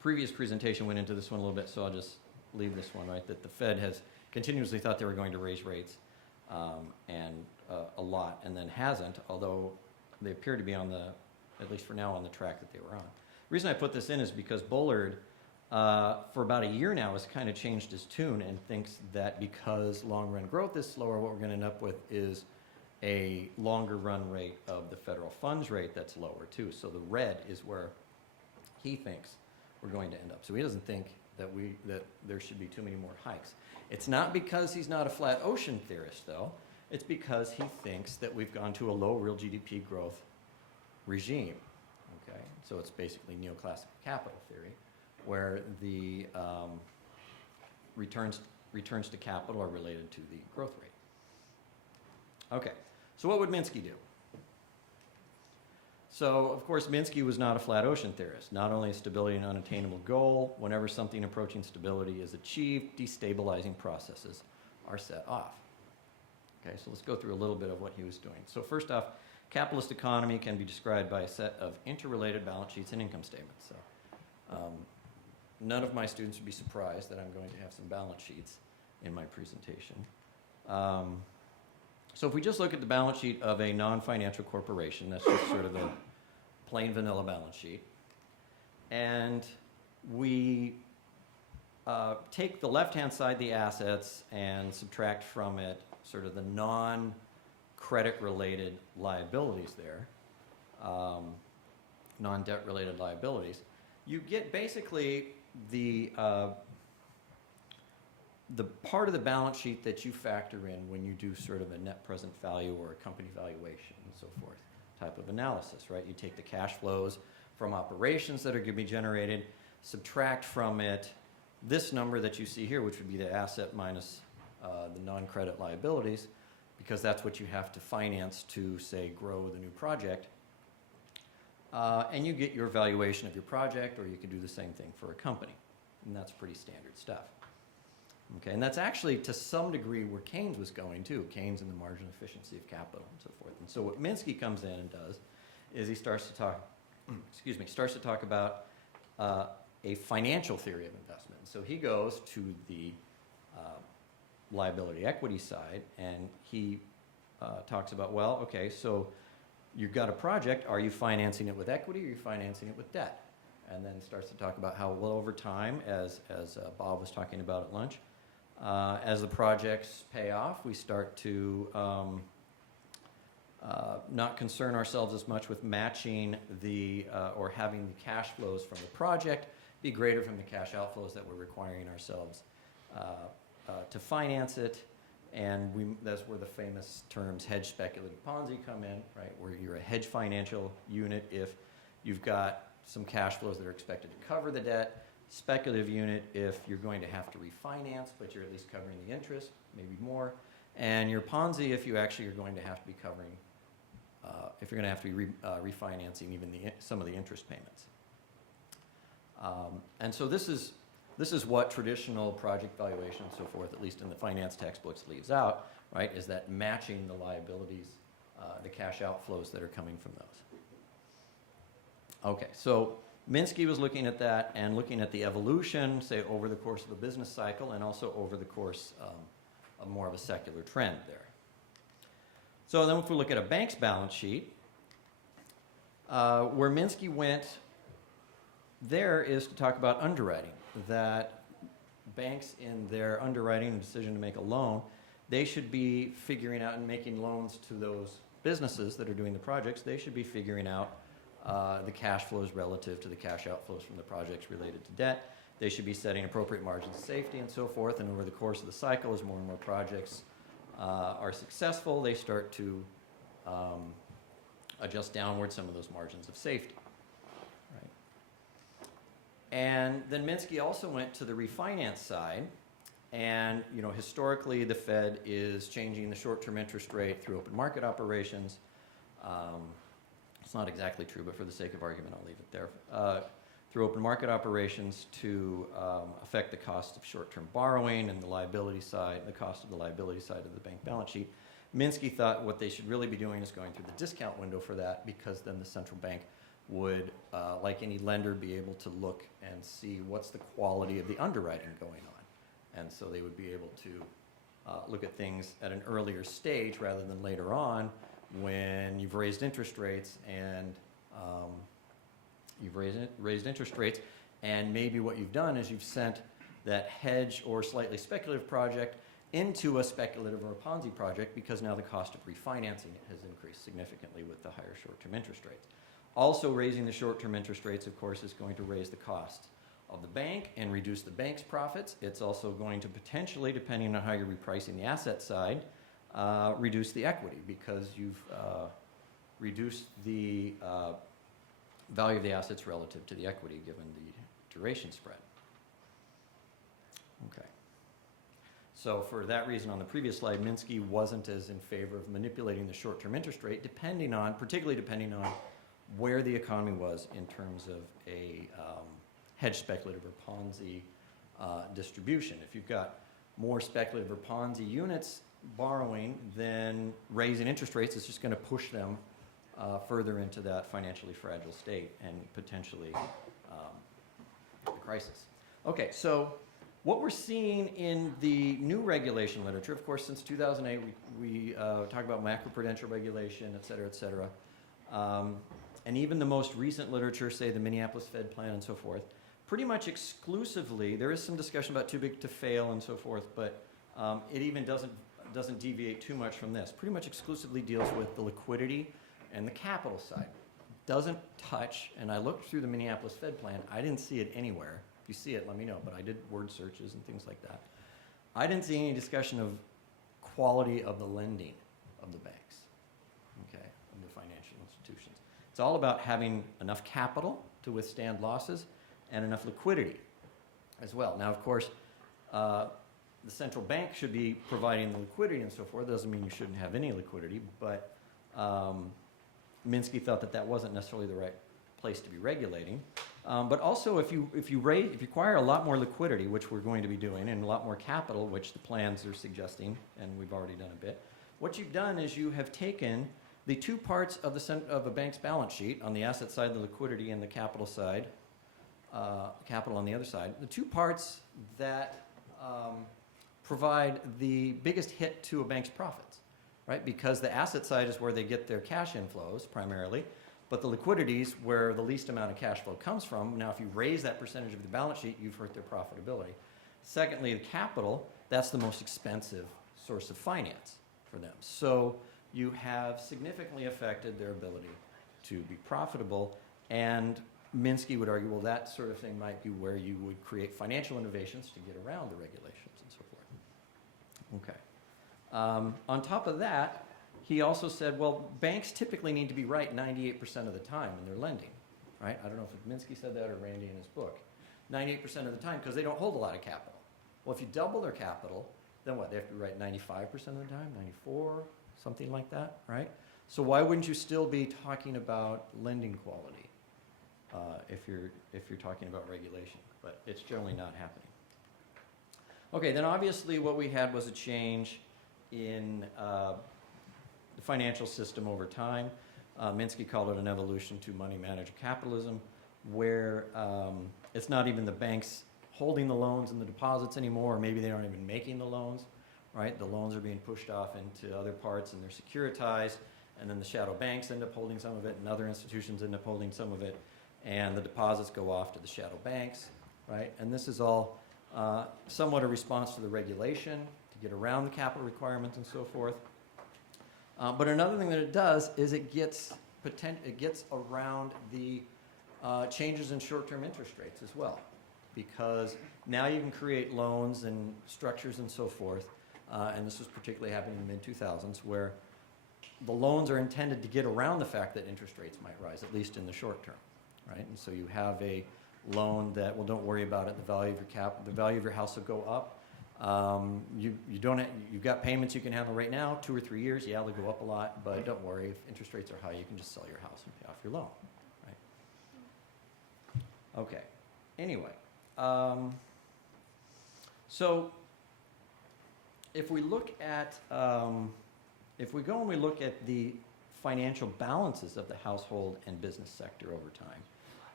previous presentation went into this one a little bit, so I'll just leave this one, right? That the Fed has continuously thought they were going to raise rates a lot, and then hasn't, although they appear to be at least for now, on the track that they were on. The reason I put this in is because Bullard, for about a year now, has kind of changed his tune and thinks that because long-run growth is slower, what we're going to end up with is a longer run rate of the federal funds rate that's lower too. So the red is where he thinks we're going to end up. So he doesn't think that there should be too many more hikes. It's not because he's not a flat ocean theorist, though. It's because he thinks that we've gone to a low real GDP growth regime. Okay, so it's basically neoclassical capital theory, where the returns to capital are related to the growth rate. Okay, so what would Minsky do? So, of course, Minsky was not a flat ocean theorist. Not only is stability an unattainable goal, whenever something approaching stability is achieved, destabilizing processes are set off. Okay, so let's go through a little bit of what he was doing. So first off, capitalist economy can be described by a set of interrelated balance sheets and income statements. So None of my students would be surprised that I'm going to have some balance sheets in my presentation. So if we just look at the balance sheet of a non-financial corporation, that's just sort of a plain vanilla balance sheet. And we take the left-hand side, the assets, and subtract from it sort of the non-credit related liabilities there, non-debt related liabilities. You get basically the part of the balance sheet that you factor in when you do sort of a net present value or a company valuation and so forth type of analysis, right? You take the cash flows from operations that are going to be generated, subtract from it this number that you see here, which would be the asset minus the non-credit liabilities, because that's what you have to finance to, say, grow the new project. And you get your valuation of your project, or you can do the same thing for a company. And that's pretty standard stuff. Okay, and that's actually to some degree where Keynes was going too. Keynes and the margin efficiency of capital and so forth. And so what Minsky comes in and does is he starts to talk about a financial theory of investment. So he goes to the liability equity side, and he talks about, well, okay, so you've got a project. Are you financing it with equity, or are you financing it with debt? And then starts to talk about how, well, over time, as Bob was talking about at lunch, as the projects pay off, we start to not concern ourselves as much with matching the or having the cash flows from the project be greater from the cash outflows that we're requiring ourselves to finance it. And that's where the famous terms hedge, speculative, Ponzi come in, right? Where you're a hedge financial unit if you've got some cash flows that are expected to cover the debt. Speculative unit if you're going to have to refinance, but you're at least covering the interest, maybe more. And your Ponzi if you actually are going to have to be covering, if you're going to have to be refinancing even some of the interest payments. And so this is what traditional project valuation and so forth, at least in the finance textbooks, leaves out, right, is that matching the liabilities, the cash outflows that are coming from those. Okay, so Minsky was looking at that and looking at the evolution, say, over the course of a business cycle and also over the course of more of a secular trend there. So then if we look at a bank's balance sheet, where Minsky went there is to talk about underwriting, that banks in their underwriting and decision to make a loan, they should be figuring out and making loans to those businesses that are doing the projects. They should be figuring out the cash flows relative to the cash outflows from the projects related to debt. They should be setting appropriate margins of safety and so forth. And over the course of the cycle, as more and more projects are successful, they start to adjust downward some of those margins of safety. Right? And then Minsky also went to the refinance side. And historically, the Fed is changing the short-term interest rate through open market operations. It's not exactly true, but for the sake of argument, I'll leave it there. Through open market operations to affect the cost of short-term borrowing and the liability side, the cost of the liability side of the bank balance sheet. Minsky thought what they should really be doing is going through the discount window for that, because then the central bank would, like any lender, be able to look and see what's the quality of the underwriting going on. And so they would be able to look at things at an earlier stage rather than later on, when you've raised interest rates and and maybe what you've done is you've sent that hedge or slightly speculative project into a speculative or a Ponzi project, because now the cost of refinancing it has increased significantly with the higher short-term interest rates. Also, raising the short-term interest rates, of course, is going to raise the cost of the bank and reduce the bank's profits. It's also going to potentially, depending on how you're repricing the asset side, reduce the equity, because you've reduced the value of the assets relative to the equity given the duration spread. Okay. So for that reason, on the previous slide, Minsky wasn't as in favor of manipulating the short-term interest rate, particularly depending on where the economy was in terms of a hedge speculative or Ponzi distribution. If you've got more speculative or Ponzi units borrowing, then raising interest rates is just going to push them further into that financially fragile state and potentially crisis. Okay, so what we're seeing in the new regulation literature, of course, since 2008, we talk about macroprudential regulation, et cetera, and even the most recent literature, say the Minneapolis Fed plan and so forth, pretty much exclusively, there is some discussion about too big to fail and so forth, but it even doesn't deviate too much from this. Pretty much exclusively deals with the liquidity and the capital side. Doesn't touch, and I looked through the Minneapolis Fed plan, I didn't see it anywhere. If you see it, let me know, but I did word searches and things like that. I didn't see any discussion of quality of the lending of the banks, okay, of the financial institutions. It's all about having enough capital to withstand losses and enough liquidity as well. Now, of course, the central bank should be providing the liquidity and so forth. Doesn't mean you shouldn't have any liquidity, but Minsky thought that that wasn't necessarily the right place to be regulating. But also, if you require a lot more liquidity, which we're going to be doing, and a lot more capital, which the plans are suggesting, and we've already done a bit, what you've done is you have taken the two parts of a bank's balance sheet, on the asset side, the liquidity, and the capital side, capital on the other side, the two parts that provide the biggest hit to a bank's profits, right? Because the asset side is where they get their cash inflows primarily, but the liquidity is where the least amount of cash flow comes from. Now, if you raise that percentage of the balance sheet, you've hurt their profitability. Secondly, the capital, that's the most expensive source of finance for them. So you have significantly affected their ability to be profitable, and Minsky would argue, well, that sort of thing might be where you would create financial innovations to get around the regulations and so forth. Okay. On top of that, he also said, well, banks typically need to be right 98% of the time when they're lending, right? I don't know if Minsky said that or Randy in his book. 98% of the time, because they don't hold a lot of capital. Well, if you double their capital, then what? They have to be right 95% of the time, 94, something like that, right? So why wouldn't you still be talking about lending quality if you're talking about regulation? But it's generally not happening. Okay, then obviously what we had was a change in the financial system over time. Minsky called it an evolution to money manager capitalism, where it's not even the banks holding the loans and the deposits anymore, or maybe they aren't even making the loans, right? The loans are being pushed off into other parts and they're securitized, and then the shadow banks end up holding some of it and other institutions end up holding some of it, and the deposits go off to the shadow banks, right? And this is all somewhat a response to the regulation to get around the capital requirements and so forth. But another thing that it does is it gets around the changes in short-term interest rates as well, because now you can create loans and structures and so forth, and this was particularly happening in the mid-2000s, where the loans are intended to get around the fact that interest rates might rise, at least in the short term, right? And so you have a loan that, well, don't worry about it, the value of your house will go up. You've got payments you can handle right now, 2 or 3 years, yeah, they'll go up a lot, but don't worry, if interest rates are high, you can just sell your house and pay off your loan, right? Okay, anyway, so if we look at, if we go and we look at the financial balances of the household and business sector over time,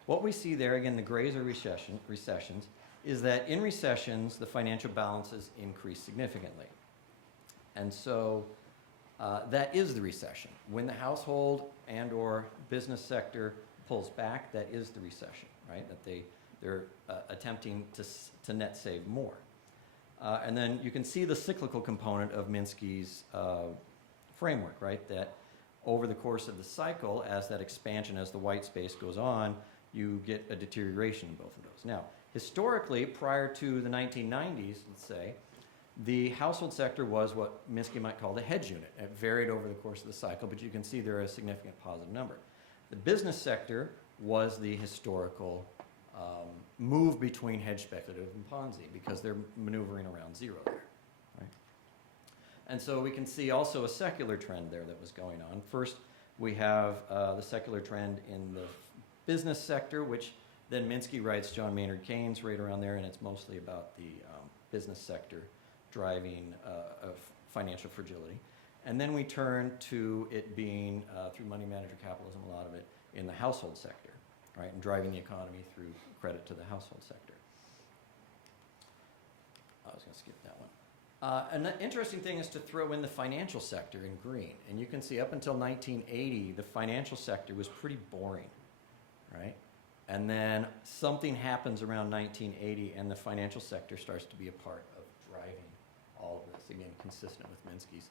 what we see there, again, the grays are recessions, is that in recessions, the financial balances increase significantly. And so that is the recession. When the household and or business sector pulls back, that is the recession, right? That they're attempting to net save more. And then you can see the cyclical component of Minsky's framework, right? That over the course of the cycle, as that expansion, as the white space goes on, you get a deterioration in both of those. Now, historically, prior to the 1990s, let's say, the household sector was what Minsky might call the hedge unit. It varied over the course of the cycle, but you can see there is a significant positive number. The business sector was the historical move between hedge speculative and Ponzi, because they're maneuvering around zero there, right? And so we can see also a secular trend there that was going on. First, we have the secular trend in the business sector, which then Minsky writes John Maynard Keynes right around there, and it's mostly about the business sector driving financial fragility. And then we turn to it being, through money manager capitalism, a lot of it in the household sector, right, and driving the economy through credit to the household sector. I was going to skip that one. And the interesting thing is to throw in the financial sector in green. And you can see up until 1980, the financial sector was pretty boring, right? And then something happens around 1980, and the financial sector starts to be a part of driving all of this. Again, consistent with Minsky's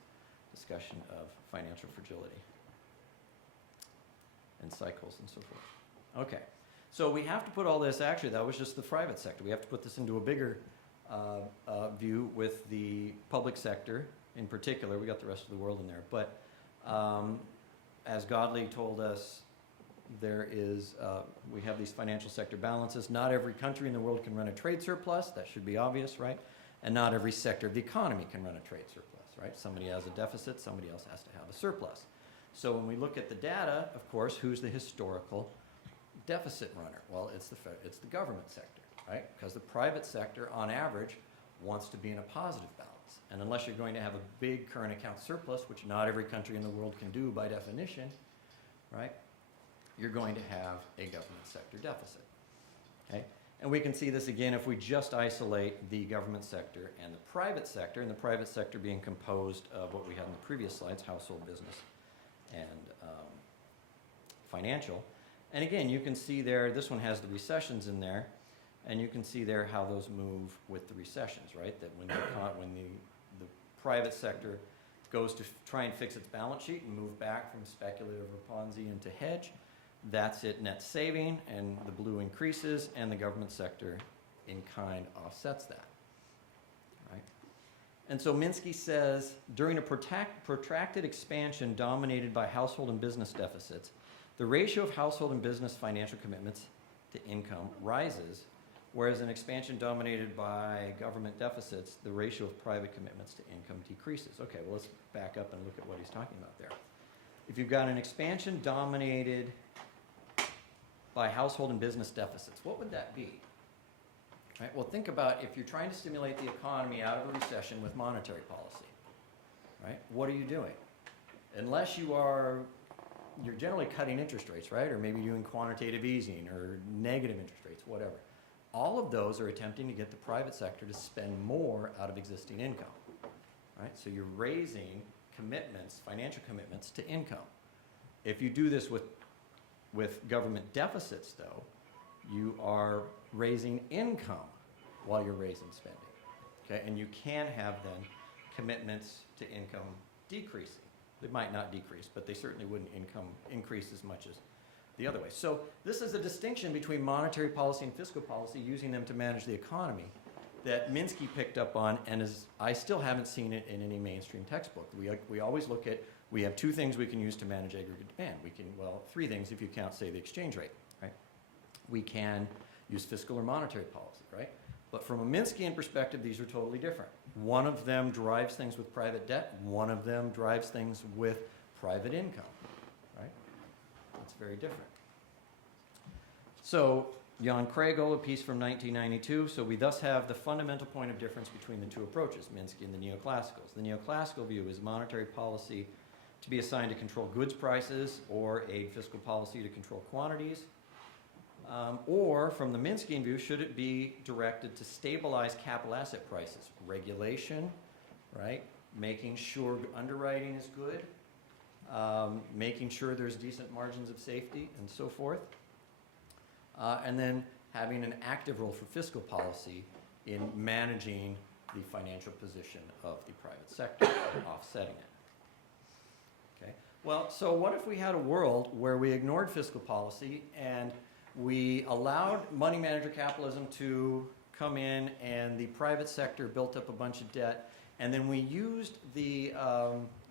discussion of financial fragility and cycles and so forth. Okay, so we have to put all this, actually that was just the private sector. We have to put this into a bigger view with the public sector in particular. We got the rest of the world in there. But as Godley told us, there is, we have these financial sector balances. Not every country in the world can run a trade surplus. That should be obvious, right? And not every sector of the economy can run a trade surplus, right? Somebody has a deficit, somebody else has to have a surplus. So when we look at the data, of course, who's the historical deficit runner? Well, it's the government sector, right? Because the private sector, on average, wants to be in a positive balance. And unless you're going to have a big current account surplus, which not every country in the world can do by definition, right? You're going to have a government sector deficit, okay? And we can see this again if we just isolate the government sector and the private sector being composed of what we had in the previous slides, household, business, and financial. And again, you can see there, this one has the recessions in there, and you can see there how those move with the recessions, right? That when the private sector goes to try and fix its balance sheet and move back from speculative or Ponzi into hedge, that's it net saving, and the blue increases, and the government sector in kind offsets that, right? And so Minsky says, during a protracted expansion dominated by household and business deficits, the ratio of household and business financial commitments to income rises, whereas an expansion dominated by government deficits, the ratio of private commitments to income decreases. Okay, well, let's back up and look at what he's talking about there. If you've got an expansion dominated by household and business deficits, what would that be? Right? Well, think about if you're trying to stimulate the economy out of a recession with monetary policy, right? What are you doing? Unless you're generally cutting interest rates, right? Or maybe doing quantitative easing or negative interest rates, whatever. All of those are attempting to get the private sector to spend more out of existing income, right? So you're raising commitments, financial commitments to income. If you do this with government deficits, though, you are raising income while you're raising spending, okay? And you can have then commitments to income decreasing. They might not decrease, but they certainly wouldn't increase as much as the other way. So this is a distinction between monetary policy and fiscal policy, using them to manage the economy, that Minsky picked up on, and I still haven't seen it in any mainstream textbook. We always look at, we have two things we can use to manage aggregate demand. Well, three things if you count, say, the exchange rate, right? We can use fiscal or monetary policy, right? But from a Minskyan perspective, these are totally different. One of them drives things with private debt. One of them drives things with private income, right? That's very different. So Jan Kregel, a piece from 1992. So we thus have the fundamental point of difference between the two approaches, Minsky and the neoclassicals. The neoclassical view is monetary policy to be assigned to control goods prices, or a fiscal policy to control quantities. Or from the Minskyan view, should it be directed to stabilize capital asset prices? Regulation, right? Making sure underwriting is good, making sure there's decent margins of safety, and so forth. And then having an active role for fiscal policy in managing the financial position of the private sector and offsetting it. Okay. Well, so what if we had a world where we ignored fiscal policy and we allowed money manager capitalism to come in, and the private sector built up a bunch of debt, and then we used the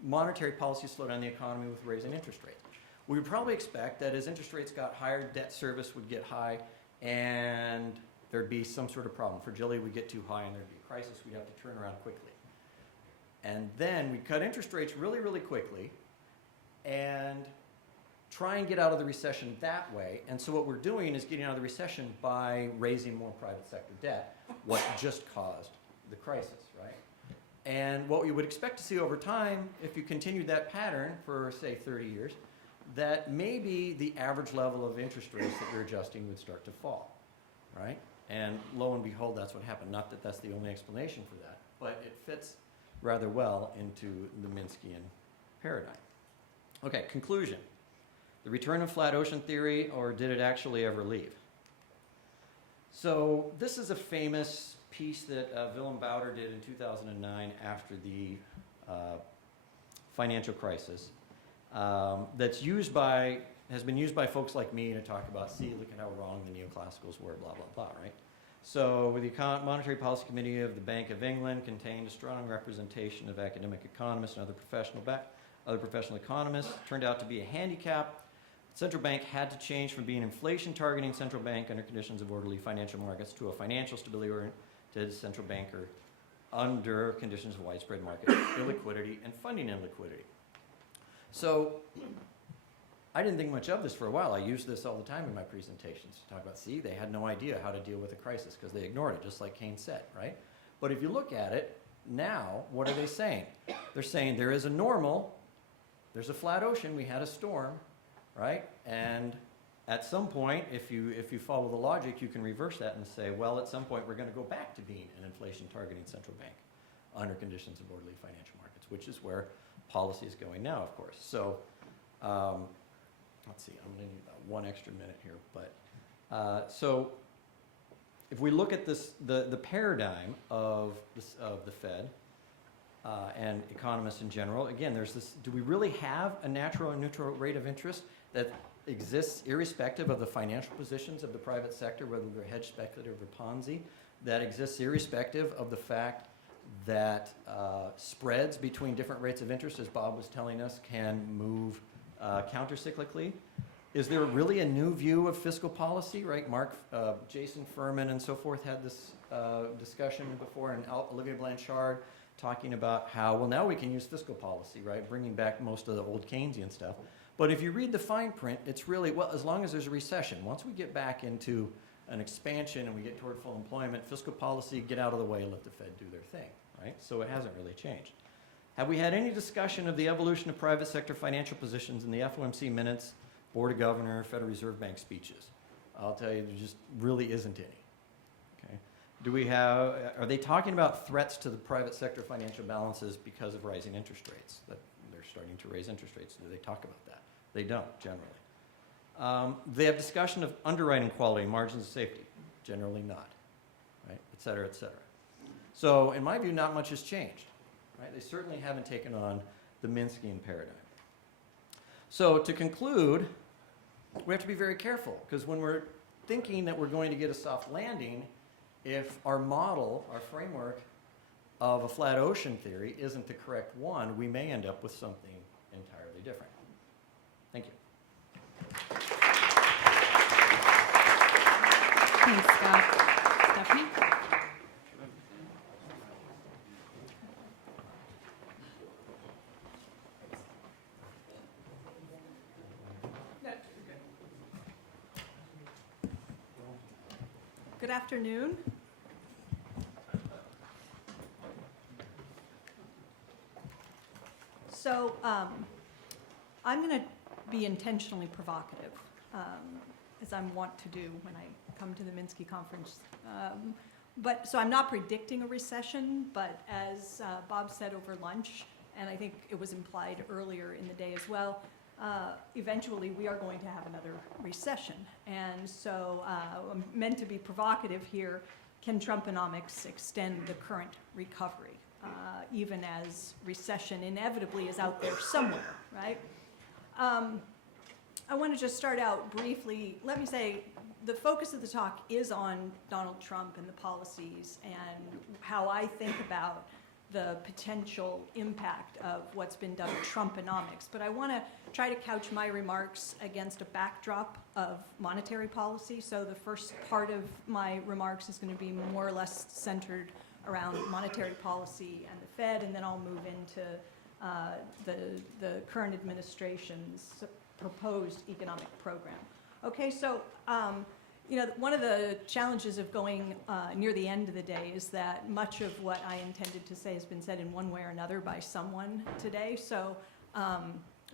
monetary policy to slow down the economy with raising interest rates? We would probably expect that as interest rates got higher, debt service would get high, and there'd be some sort of problem. Fragility would get too high, and there'd be a crisis. We'd have to turn around quickly. And then we'd cut interest rates really, really quickly and try and get out of the recession that way. And so what we're doing is getting out of the recession by raising more private sector debt, what just caused the crisis, right? And what we would expect to see over time, if you continued that pattern for, say, 30 years, that maybe the average level of interest rates that you're adjusting would start to fall, right? And lo and behold, that's what happened. Not that that's the only explanation for that, but it fits rather well into the Minskyan paradigm. Okay, conclusion. The return of flat ocean theory, or did it actually ever leave? So this is a famous piece that Willem Bouter did in 2009 after the financial crisis. That's has been used by folks like me to talk about, see, look at how wrong the neoclassicals were, blah, blah, blah, right? So the Monetary Policy Committee of the Bank of England contained a strong representation of academic economists and other professional economists. Turned out to be a handicap. Central bank had to change from being inflation targeting central bank under conditions of orderly financial markets to a financial stability oriented central banker under conditions of widespread market illiquidity and funding illiquidity. So I didn't think much of this for a while. I used this all the time in my presentations to talk about, see, they had no idea how to deal with a crisis because they ignored it, just like Keynes said, right? But if you look at it now, what are they saying? They're saying there is a normal, there's a flat ocean, we had a storm, right? And at some point, if you follow the logic, you can reverse that and say, well, at some point, we're going to go back to being an inflation-targeting central bank under conditions of orderly financial markets, which is where policy is going now, of course. So let's see, I'm going to need about 1 extra minute here. But so if we look at this, the paradigm of the Fed and economists in general, again, there's this, do we really have a natural and neutral rate of interest that exists irrespective of the financial positions of the private sector, whether they're hedge speculative or Ponzi, that exists irrespective of the fact that spreads between different rates of interest, as Bob was telling us, can move countercyclically? Is there really a new view of fiscal policy, right? Jason Furman and so forth had this discussion before, and Olivier Blanchard talking about how, well, now we can use fiscal policy, right? Bringing back most of the old Keynesian stuff. But if you read the fine print, it's really, well, as long as there's a recession, once we get back into an expansion and we get toward full employment, fiscal policy, get out of the way, let the Fed do their thing, right? So it hasn't really changed. Have we had any discussion of the evolution of private sector financial positions in the FOMC minutes, Board of Governor, Federal Reserve Bank speeches? I'll tell you, there just really isn't any. Okay. Do we have, are they talking about threats to the private sector financial balances because of rising interest rates? That they're starting to raise interest rates. Do they talk about that? They don't, generally. They have discussion of underwriting quality, margins of safety. Generally not, right? Et cetera, et cetera. So in my view, not much has changed, right? They certainly haven't taken on the Minskyan paradigm. So to conclude, we have to be very careful, because when we're thinking that we're going to get a soft landing, if our model, our framework of a flat ocean theory isn't the correct one, we may end up with something entirely different. Thank you. Thanks, Scott. Stephanie? Good afternoon. So I'm going to be intentionally provocative, as I'm wont to do when I come to the Minsky conference. So I'm not predicting a recession, but as Bob said over lunch, and I think it was implied earlier in the day as well, eventually we are going to have another recession. And so I'm meant to be provocative here. Can Trumponomics extend the current recovery, even as recession inevitably is out there somewhere, right? I want to just start out briefly. Let me say the focus of the talk is on Donald Trump and the policies and how I think about the potential impact of what's been done with Trumponomics. But I want to try to couch my remarks against a backdrop of monetary policy. So the first part of my remarks is going to be more or less centered around monetary policy and the Fed, and then I'll move into the current administration's proposed economic program. Okay, so one of the challenges of going near the end of the day is that much of what I intended to say has been said in one way or another by someone today. So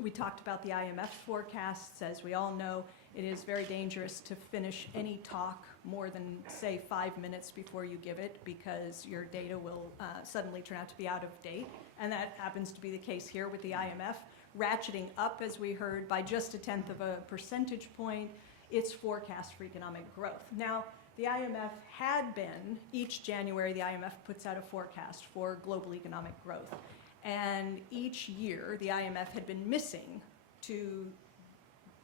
We talked about the IMF forecasts. As we all know, it is very dangerous to finish any talk more than, say, 5 minutes before you give it, because your data will suddenly turn out to be out of date. And that happens to be the case here with the IMF, ratcheting up, as we heard, by just 1/10 of a percentage point its forecast for economic growth. Now, the IMF had been, each January, the IMF puts out a forecast for global economic growth. And each year, the IMF had been missing to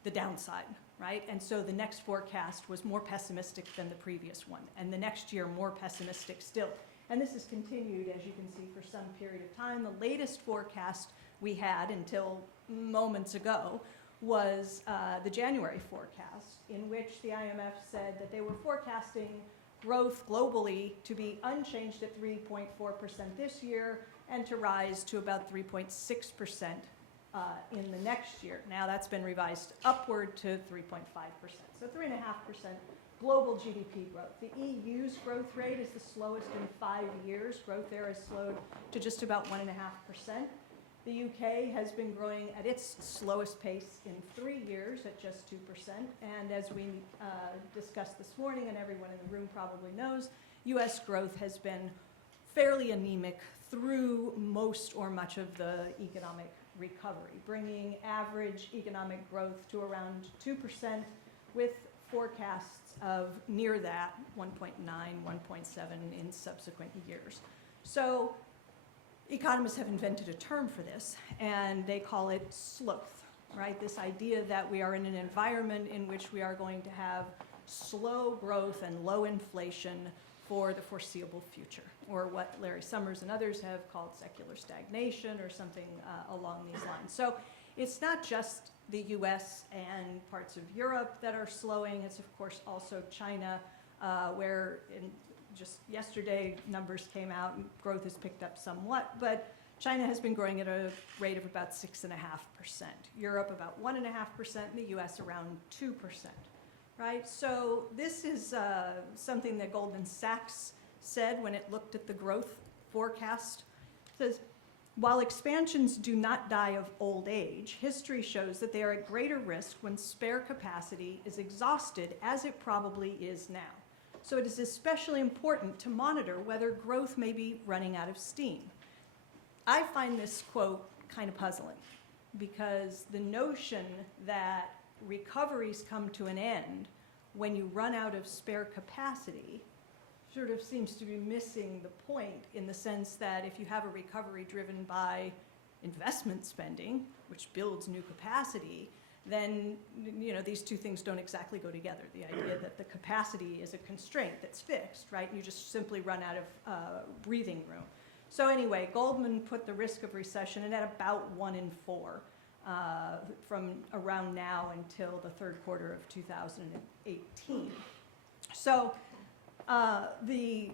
the downside, right? And so the next forecast was more pessimistic than the previous one. And the next year, more pessimistic still. And this has continued, as you can see, for some period of time. The latest forecast we had until moments ago was the January forecast, in which the IMF said that they were forecasting growth globally to be unchanged at 3.4% this year and to rise to about 3.6% in the next year. Now that's been revised upward to 3.5%. So 3.5% global GDP growth. The EU's growth rate is the slowest in 5 years. Growth there has slowed to just about 1.5%. The UK has been growing at its slowest pace in 3 years at just 2%. And as we discussed this morning, and everyone in the room probably knows, US growth has been fairly anemic through most or much of the economic recovery, bringing average economic growth to around 2%, with forecasts of near that, 1.9, 1.7 in subsequent years. So economists have invented a term for this, and they call it sloth, right? This idea that we are in an environment in which we are going to have slow growth and low inflation for the foreseeable future, or what Larry Summers and others have called secular stagnation or something along these lines. So it's not just the US and parts of Europe that are slowing, it's of course also China, where just yesterday numbers came out and growth has picked up somewhat, but China has been growing at a rate of about 6.5%, Europe about 1.5%, and the US around 2%. Right, so this is something that Goldman Sachs said when it looked at the growth forecast. It says, while expansions do not die of old age, history shows that they are at greater risk when spare capacity is exhausted, as it probably is now. So it is especially important to monitor whether growth may be running out of steam. I find this quote kind of puzzling, because the notion that recoveries come to an end when you run out of spare capacity sort of seems to be missing the point, in the sense that if you have a recovery driven by investment spending, which builds new capacity, then these two things don't exactly go together. The idea that the capacity is a constraint that's fixed, right? You just simply run out of breathing room. So anyway, Goldman put the risk of recession at about 1 in 4. From around now until the third quarter of 2018. So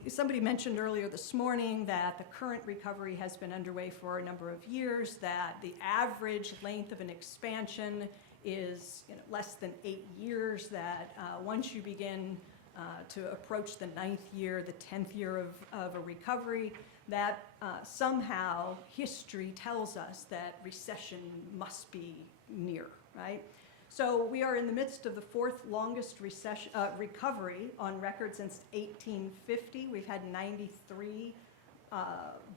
somebody mentioned earlier this morning that the current recovery has been underway for a number of years, that the average length of an expansion is less than 8 years, that once you begin to approach the 9th year, the 10th year of a recovery, that somehow history tells us that recession must be near, right? So we are in the midst of the 4th longest recovery on record since 1850. We've had 93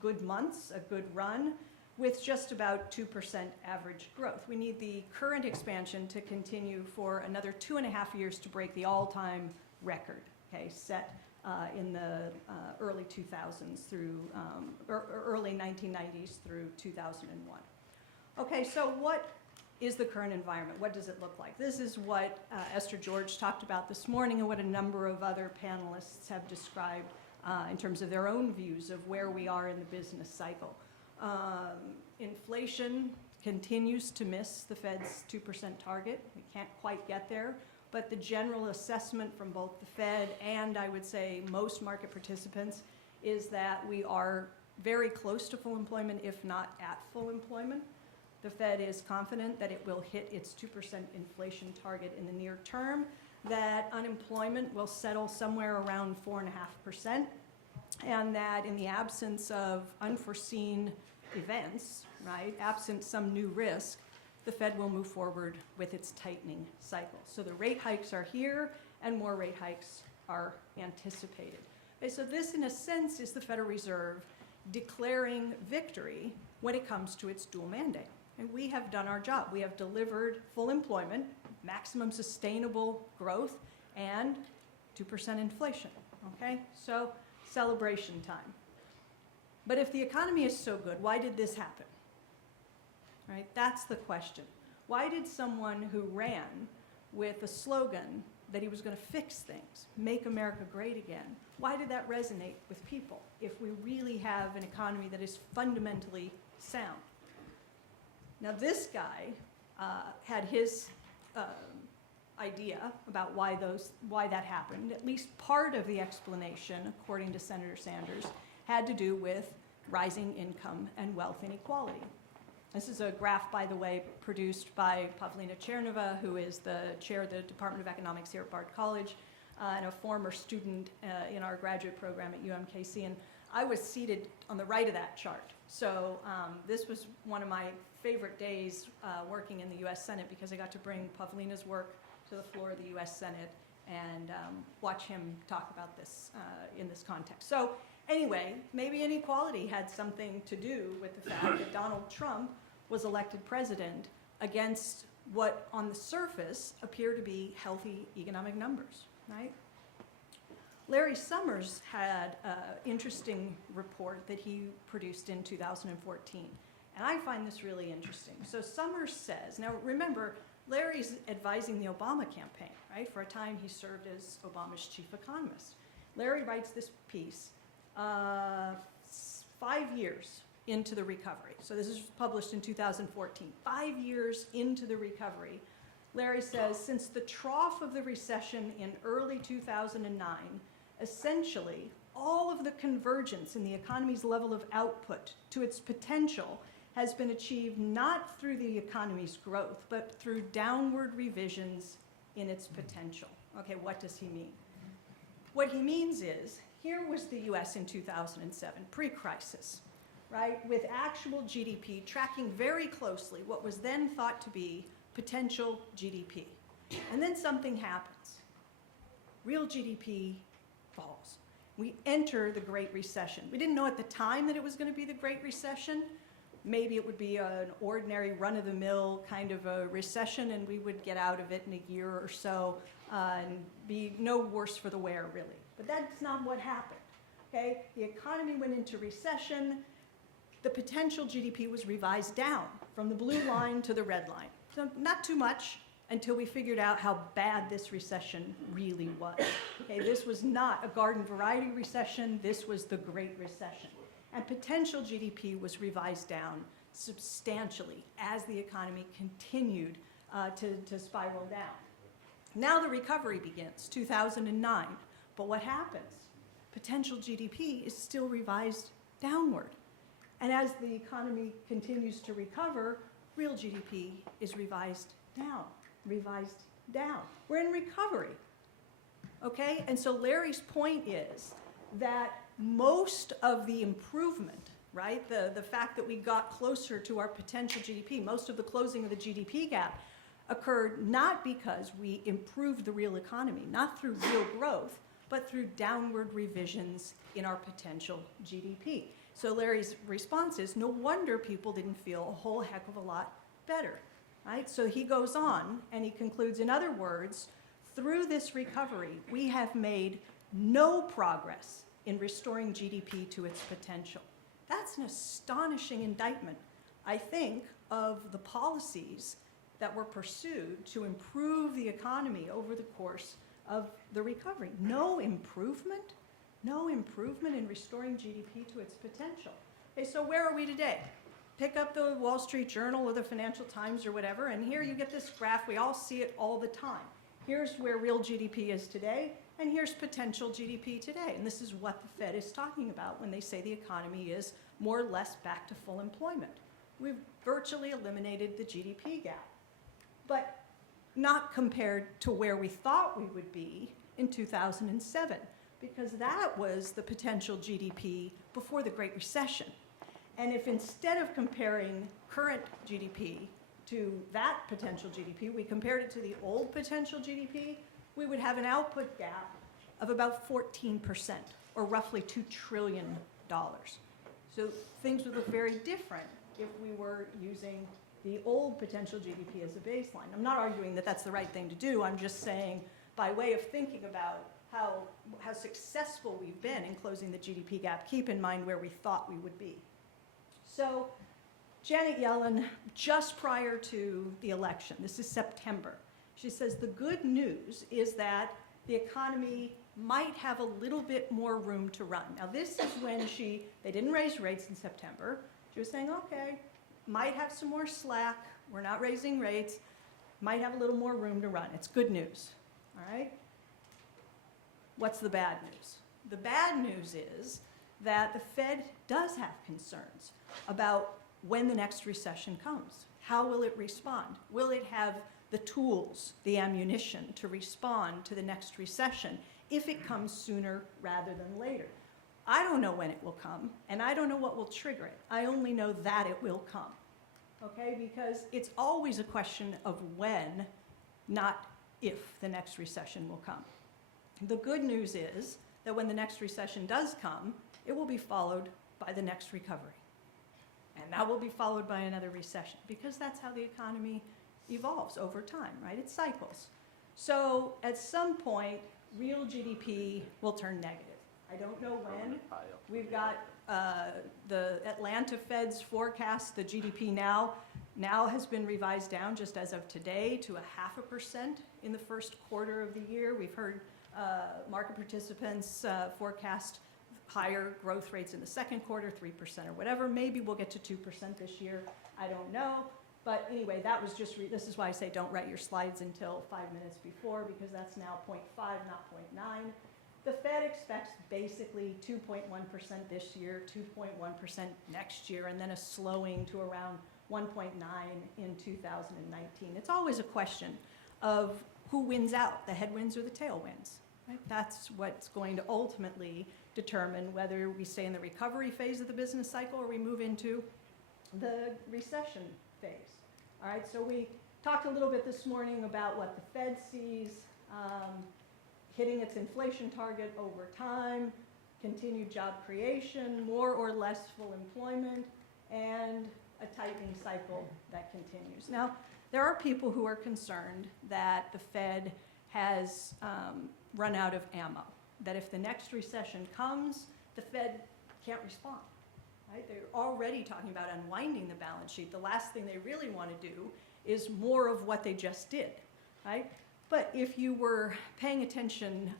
good months, a good run, with just about 2% average growth. We need the current expansion to continue for another 2.5 years to break the all-time record, okay, set in the early 2000s through early 1990s through 2001. Okay, so what is the current environment? What does it look like? This is what Esther George talked about this morning, and what a number of other panelists have described in terms of their own views of where we are in the business cycle. Inflation continues to miss the Fed's 2% target. We can't quite get there. But the general assessment from both the Fed and, I would say, most market participants is that we are very close to full employment, if not at full employment. The Fed is confident that it will hit its 2% inflation target in the near term, that unemployment will settle somewhere around 4.5%, and that in the absence of unforeseen events, right, absent some new risk, the Fed will move forward with its tightening cycle. So the rate hikes are here, and more rate hikes are anticipated. Okay, so this, in a sense, is the Federal Reserve declaring victory when it comes to its dual mandate. And we have done our job. We have delivered full employment, maximum sustainable growth, and 2% inflation. Okay, so celebration time. But if the economy is so good, why did this happen? Right? That's the question. Why did someone who ran with a slogan that he was going to fix things, make America great again, why did that resonate with people if we really have an economy that is fundamentally sound? Now, this guy had his idea about why that happened. At least part of the explanation, according to Senator Sanders, had to do with rising income and wealth inequality. This is a graph, by the way, produced by Pavlina Chernova, who is the chair of the Department of Economics here at Bard College, and a former student in our graduate program at UMKC. And I was seated on the right of that chart. So this was one of my favorite days working in the U.S. Senate, because I got to bring Pavlina's work to the floor of the U.S. Senate and watch him talk about this in this context. So anyway, maybe inequality had something to do with the fact that Donald Trump was elected president against what on the surface appear to be healthy economic numbers, right? Larry Summers had an interesting report that he produced in 2014, and I find this really interesting. So Summers says, now remember, Larry's advising the Obama campaign, right? For a time he served as Obama's chief economist. Larry writes this piece 5 years into the recovery. So this is published in 2014. 5 years into the recovery, Larry says, since the trough of the recession in early 2009, essentially all of the convergence in the economy's level of output to its potential has been achieved not through the economy's growth, but through downward revisions in its potential. Okay, what does he mean? What he means is, here was the US in 2007, pre-crisis, right, with actual GDP tracking very closely what was then thought to be potential GDP. And then something happens. Real GDP falls. We enter the Great Recession. We didn't know at the time that it was going to be the Great Recession. Maybe it would be an ordinary run-of-the-mill kind of a recession, and we would get out of it in a year or so and be no worse for the wear, really. But that's not what happened. Okay? The economy went into recession. The potential GDP was revised down from the blue line to the red line. So not too much until we figured out how bad this recession really was. Okay, this was not a garden variety recession. This was the Great Recession. And potential GDP was revised down substantially as the economy continued to spiral down. Now the recovery begins, 2009. But what happens? Potential GDP is still revised downward. And as the economy continues to recover, real GDP is revised down. We're in recovery, okay? And so Larry's point is that most of the improvement, right, the fact that we got closer to our potential GDP, most of the closing of the GDP gap occurred not because we improved the real economy, not through real growth, but through downward revisions in our potential GDP. So Larry's response is, no wonder people didn't feel a whole heck of a lot better, right? So he goes on and he concludes, in other words, through this recovery, we have made no progress in restoring GDP to its potential. That's an astonishing indictment, I think, of the policies that were pursued to improve the economy over the course of the recovery. No improvement in restoring GDP to its potential. Okay, so where are we today? Pick up the Wall Street Journal or the Financial Times or whatever, and here you get this graph. We all see it all the time. Here's where real GDP is today, and here's potential GDP today. And this is what the Fed is talking about when they say the economy is more or less back to full employment. We've virtually eliminated the GDP gap, but not compared to where we thought we would be in 2007, because that was the potential GDP before the Great Recession. And if instead of comparing current GDP to that potential GDP, we compared it to the old potential GDP, we would have an output gap of about 14%, or roughly $2 trillion. So things would look very different if we were using the old potential GDP as a baseline. I'm not arguing that that's the right thing to do. I'm just saying, by way of thinking about how successful we've been in closing the GDP gap, keep in mind where we thought we would be. So Janet Yellen, just prior to the election, this is September, she says the good news is that the economy might have a little bit more room to run. Now this is when they didn't raise rates in September. She was saying, okay, might have some more slack, we're not raising rates, might have a little more room to run. It's good news, all right? What's the bad news? The bad news is that the Fed does have concerns about when the next recession comes. How will it respond? Will it have the tools, the ammunition to respond to the next recession if it comes sooner rather than later? I don't know when it will come, and I don't know what will trigger it. I only know that it will come, okay? Because it's always a question of when, not if the next recession will come. The good news is that when the next recession does come, it will be followed by the next recovery. And that will be followed by another recession, because that's how the economy evolves over time, right? It cycles. So at some point, real GDP will turn negative. I don't know when. We've got the Atlanta Fed's forecast, the GDP now has been revised down just as of today to 0.5% in the first quarter of the year. We've heard market participants forecast higher growth rates in the second quarter, 3% or whatever. Maybe we'll get to 2% this year. I don't know. But anyway, that was just, this is why I say don't write your slides until 5 minutes before, because that's now 0.5, not 0.9. The Fed expects basically 2.1% this year, 2.1% next year, and then a slowing to around 1.9 in 2019. It's always a question of who wins out, the headwinds or the tailwinds. Right? That's what's going to ultimately determine whether we stay in the recovery phase of the business cycle or we move into the recession phase. All right, so we talked a little bit this morning about what the Fed sees, hitting its inflation target over time, continued job creation, more or less full employment, and a tightening cycle that continues. Now, there are people who are concerned that the Fed has run out of ammo, that if the next recession comes, the Fed can't respond. Right? They're already talking about unwinding the balance sheet. The last thing they really want to do is more of what they just did. Right? But if you were paying attention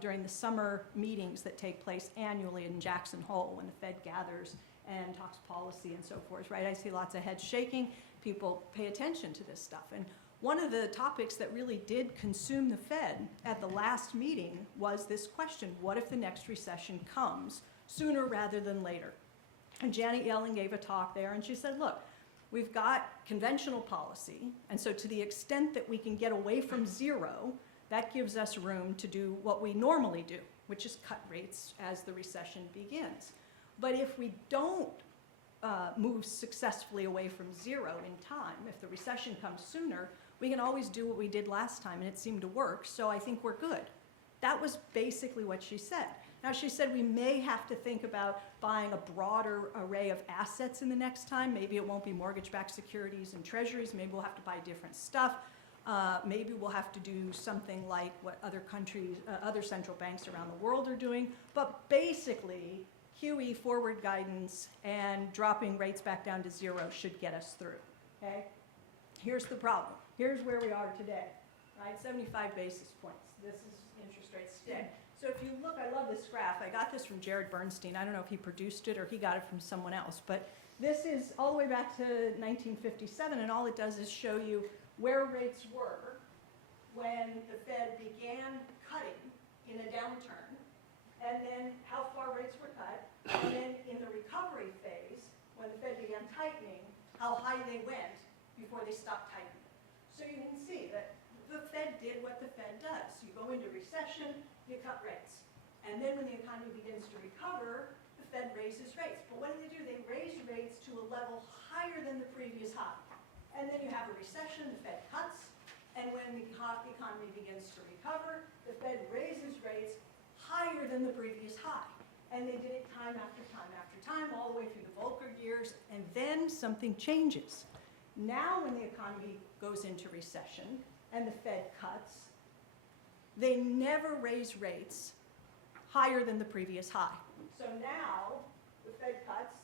during the summer meetings that take place annually in Jackson Hole when the Fed gathers and talks policy and so forth, right? I see lots of heads shaking. People pay attention to this stuff. And one of the topics that really did consume the Fed at the last meeting was this question: what if the next recession comes sooner rather than later? And Janet Yellen gave a talk there, and she said, look, we've got conventional policy, and so to the extent that we can get away from zero, that gives us room to do what we normally do, which is cut rates as the recession begins. But if we don't move successfully away from zero in time, if the recession comes sooner, we can always do what we did last time, and it seemed to work, so I think we're good. That was basically what she said. Now, she said we may have to think about buying a broader array of assets in the next time. Maybe it won't be mortgage-backed securities and treasuries. Maybe we'll have to buy different stuff. Maybe we'll have to do something like what other countries, other central banks around the world are doing. But basically, QE forward guidance and dropping rates back down to zero should get us through, okay? Here's the problem. Here's where we are today, right? 75 basis points. This is interest rates today. So if you look, I love this graph. I got this from Jared Bernstein. I don't know if he produced it or he got it from someone else. But this is all the way back to 1957, and all it does is show you where rates were when the Fed began cutting in a downturn, and then how far rates were cut, and then in the recovery phase, when the Fed began tightening, how high they went before they stopped tightening. So you can see that the Fed did what the Fed does. You go into recession, you cut rates. And then when the economy begins to recover, the Fed raises rates. But what do? They raise rates to a level higher than the previous high. And then you have a recession, the Fed cuts, and when the economy begins to recover, the Fed raises rates higher than the previous high. And they did it time after time after time, all the way through the Volcker years, and then something changes. Now when the economy goes into recession and the Fed cuts, they never raise rates higher than the previous high. So now the Fed cuts,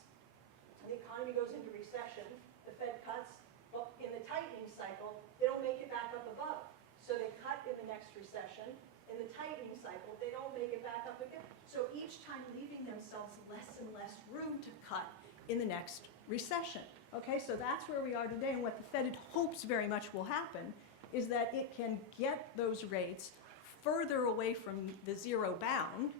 and the economy goes into recession, the Fed cuts, but in the tightening cycle, they don't make it back up above. So they cut in the next recession. In the tightening cycle, they don't make it back up again. So each time leaving themselves less and less room to cut in the next recession. Okay, so that's where we are today, and what the Fed hopes very much will happen is that it can get those rates further away from the zero bound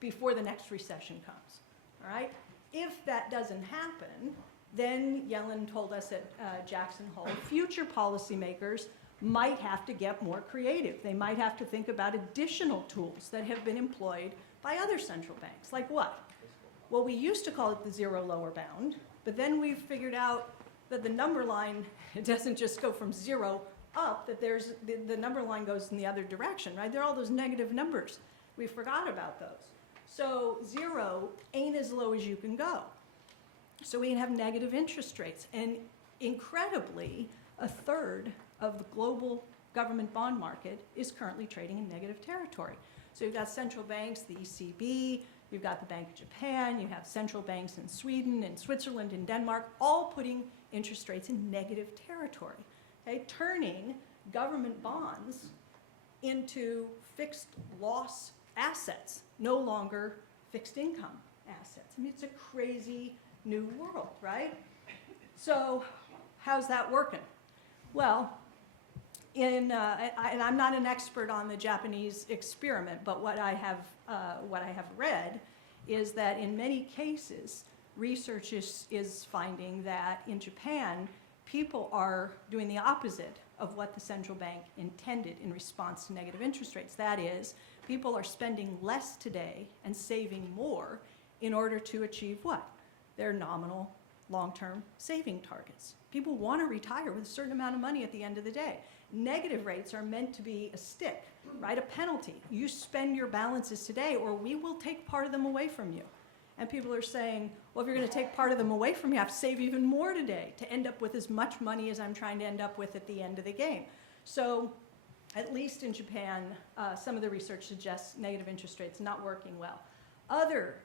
before the next recession comes. All right? If that doesn't happen, then Yellen told us at Jackson Hole, future policymakers might have to get more creative. They might have to think about additional tools that have been employed by other central banks. Like what? Well, we used to call it the zero lower bound, but then we've figured out that the number line, it doesn't just go from zero up, that there's the number line goes in the other direction, right? There are all those negative numbers. We forgot about those. So zero ain't as low as you can go. So we can have negative interest rates. And incredibly, a third of the global government bond market is currently trading in negative territory. So you've got central banks, the ECB, you've got the Bank of Japan, you have central banks in Sweden and Switzerland and Denmark, all putting interest rates in negative territory, okay? Turning government bonds into fixed loss assets, no longer fixed income assets. I mean, it's a crazy new world, right? So how's that working? Well, and I'm not an expert on the Japanese experiment, but what I have read is that in many cases, research is finding that in Japan, people are doing the opposite of what the central bank intended in response to negative interest rates. That is, people are spending less today and saving more in order to achieve what? Their nominal long-term saving targets. People want to retire with a certain amount of money at the end of the day. Negative rates are meant to be a stick, right? A penalty. You spend your balances today or we will take part of them away from you. And people are saying, well, if you're going to take part of them away from me, I have to save even more today to end up with as much money as I'm trying to end up with at the end of the game. So at least in Japan, some of the research suggests negative interest rates not working well. Other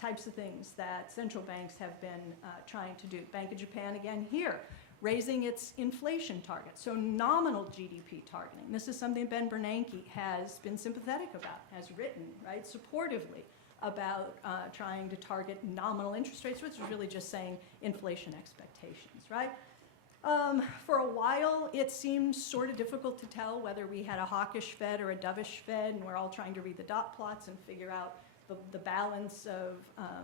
types of things that central banks have been trying to do. Bank of Japan, again, here, raising its inflation target, so nominal GDP targeting. This is something Ben Bernanke has been sympathetic about, has written, right, supportively about trying to target nominal interest rates, which is really just saying inflation expectations, right? For a while, it seemed sort of difficult to tell whether we had a hawkish Fed or a dovish Fed, and we're all trying to read the dot plots and figure out the balance of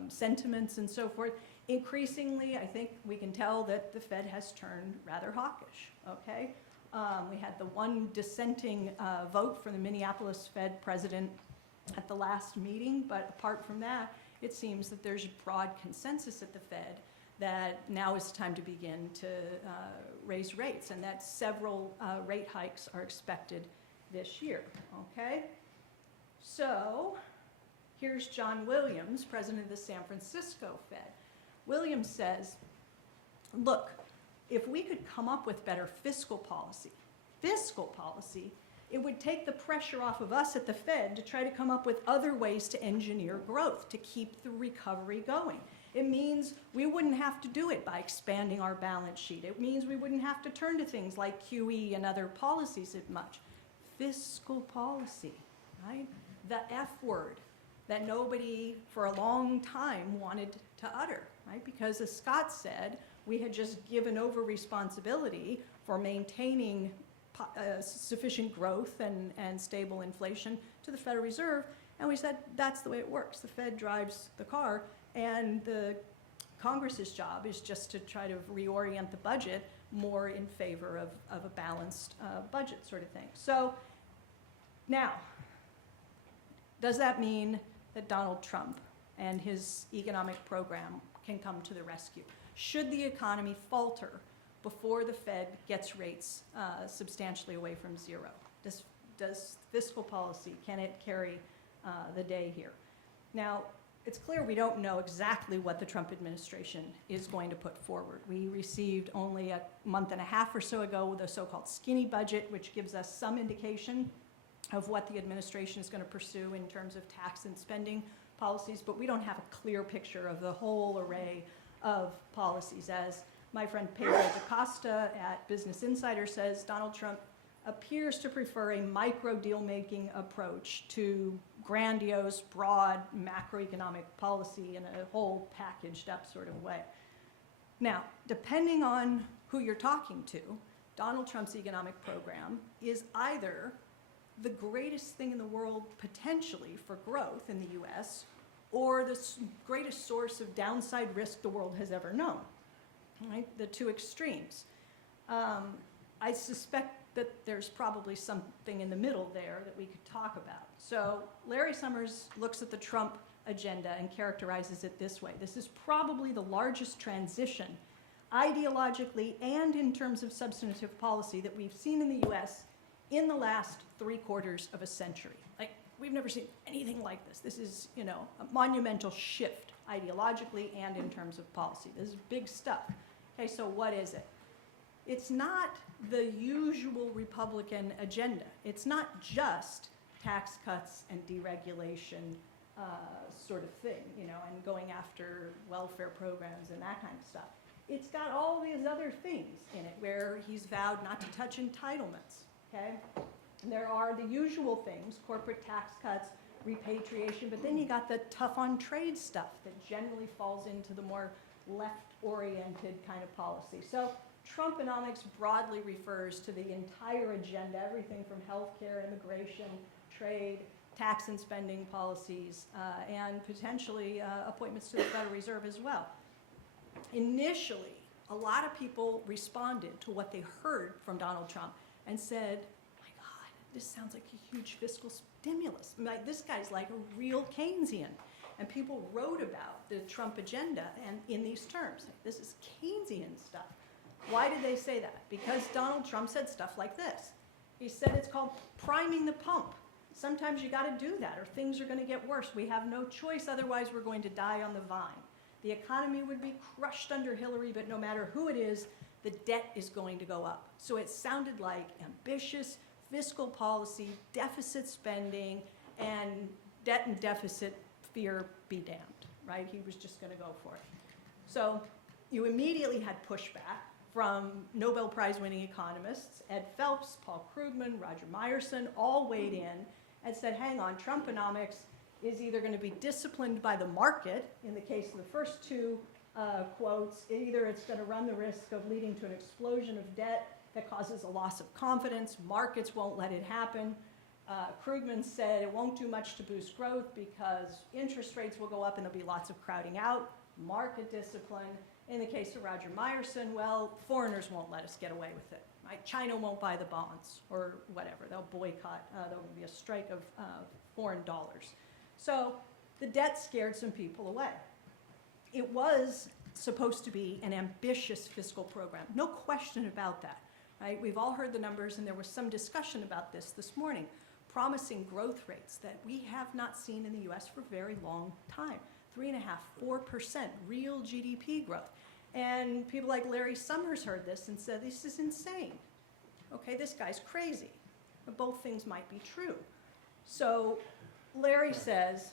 sentiments and so forth. Increasingly, I think we can tell that the Fed has turned rather hawkish, okay? We had the one dissenting vote for the Minneapolis Fed president at the last meeting, but apart from that, it seems that there's broad consensus at the Fed that now is time to begin to raise rates, and that several rate hikes are expected this year, okay? So here's John Williams, president of the San Francisco Fed. Williams says, look, if we could come up with better fiscal policy, it would take the pressure off of us at the Fed to try to come up with other ways to engineer growth, to keep the recovery going. It means we wouldn't have to do it by expanding our balance sheet. It means we wouldn't have to turn to things like QE and other policies as much. Fiscal policy, right? The F word that nobody for a long time wanted to utter, right? Because as Scott said, we had just given over responsibility for maintaining sufficient growth and stable inflation to the Federal Reserve, and we said that's the way it works. The Fed drives the car, and the Congress's job is just to try to reorient the budget more in favor of a balanced budget sort of thing. So now, does that mean that Donald Trump and his economic program can come to the rescue? Should the economy falter before the Fed gets rates substantially away from zero? Does fiscal policy, can it carry the day here? Now, it's clear we don't know exactly what the Trump administration is going to put forward. We received only a month and a half or so ago the so-called skinny budget, which gives us some indication of what the administration is going to pursue in terms of tax and spending policies, but we don't have a clear picture of the whole array of policies. As my friend Pedro DaCosta at Business Insider says, Donald Trump appears to prefer a micro deal-making approach to grandiose, broad macroeconomic policy in a whole packaged up sort of way. Now, depending on who you're talking to, Donald Trump's economic program is either the greatest thing in the world potentially for growth in the US, or the greatest source of downside risk the world has ever known, right? The two extremes. I suspect that there's probably something in the middle there that we could talk about. So Larry Summers looks at the Trump agenda and characterizes it this way. This is probably the largest transition ideologically and in terms of substantive policy that we've seen in the US in the last 3/4 of a century. Like, we've never seen anything like this. This is, you know, a monumental shift ideologically and in terms of policy. This is big stuff. Okay, so what is it? It's not the usual Republican agenda. It's not just tax cuts and deregulation sort of thing, you know, and going after welfare programs and that kind of stuff. It's got all these other things in it where he's vowed not to touch entitlements, okay? And there are the usual things, corporate tax cuts, repatriation, but then you got the tough on trade stuff that generally falls into the more left-oriented kind of policy. So Trumponomics broadly refers to the entire agenda, everything from healthcare, immigration, trade, tax and spending policies, and potentially appointments to the Federal Reserve as well. Initially, a lot of people responded to what they heard from Donald Trump and said, my God, this sounds like a huge fiscal stimulus. Like, this guy's like a real Keynesian. And people wrote about the Trump agenda and in these terms. Like, this is Keynesian stuff. Why did they say that? Because Donald Trump said stuff like this. He said it's called priming the pump. Sometimes you got to do that or things are going to get worse. We have no choice, otherwise we're going to die on the vine. The economy would be crushed under Hillary, but no matter who it is, the debt is going to go up. So it sounded like ambitious fiscal policy, deficit spending, and debt and deficit fear be damned, right? He was just going to go for it. So you immediately had pushback from Nobel Prize winning economists. Ed Phelps, Paul Krugman, Roger Myerson all weighed in and said, hang on, Trumponomics is either going to be disciplined by the market, in the case of the first two quotes, either it's going to run the risk of leading to an explosion of debt that causes a loss of confidence, markets won't let it happen. Krugman said it won't do much to boost growth because interest rates will go up and there'll be lots of crowding out, market discipline. In the case of Roger Myerson, well, foreigners won't let us get away with it. Right? China won't buy the bonds or whatever. They'll boycott. There will be a strike of foreign dollars. So the debt scared some people away. It was supposed to be an ambitious fiscal program. No question about that. Right? We've all heard the numbers, and there was some discussion about this morning, promising growth rates that we have not seen in the US for a very long time. 3.5%, 4% real GDP growth. And people like Larry Summers heard this and said, this is insane. Okay, this guy's crazy. But both things might be true. So Larry says,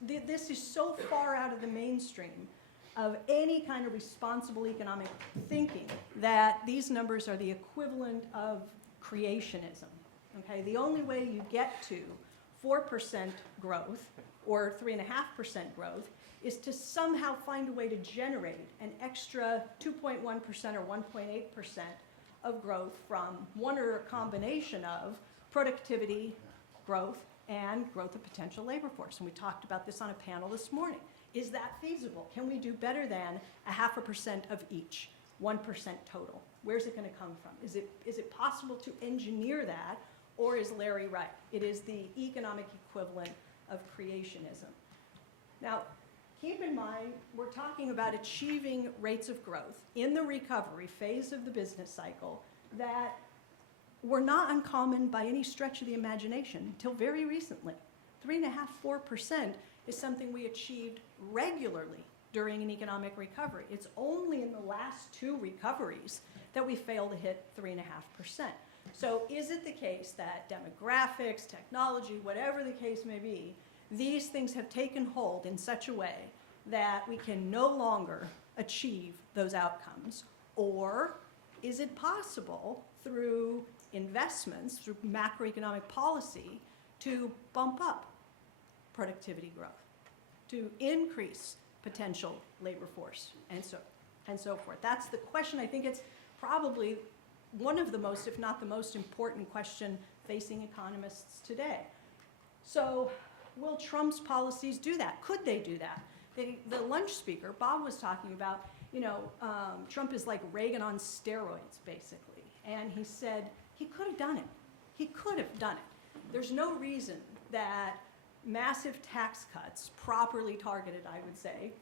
this is so far out of the mainstream of any kind of responsible economic thinking that these numbers are the equivalent of creationism. Okay, the only way you get to 4% growth or 3.5% growth is to somehow find a way to generate an extra 2.1% or 1.8% of growth from one or a combination of productivity growth and growth of potential labor force. And we talked about this on a panel this morning. Is that feasible? Can we do better than 0.5% of each, 1% total? Where's it going to come from? Is it possible to engineer that, or is Larry right? It is the economic equivalent of creationism. Now, keep in mind, we're talking about achieving rates of growth in the recovery phase of the business cycle that were not uncommon by any stretch of the imagination until very recently. 3.5%, 4% is something we achieved regularly during an economic recovery. It's only in the last 2 recoveries that we fail to hit 3.5%. So is it the case that demographics, technology, whatever the case may be, these things have taken hold in such a way that we can no longer achieve those outcomes? Or is it possible through investments, through macroeconomic policy, to bump up productivity growth, to increase potential labor force, and so forth? That's the question. I think it's probably one of the most, if not the most important question facing economists today. So will Trump's policies do that? Could they do that? The lunch speaker, Bob, was talking about, Trump is like Reagan on steroids, basically. And he said he could have done it. He could have done it. There's no reason that massive tax cuts, properly targeted, I would say,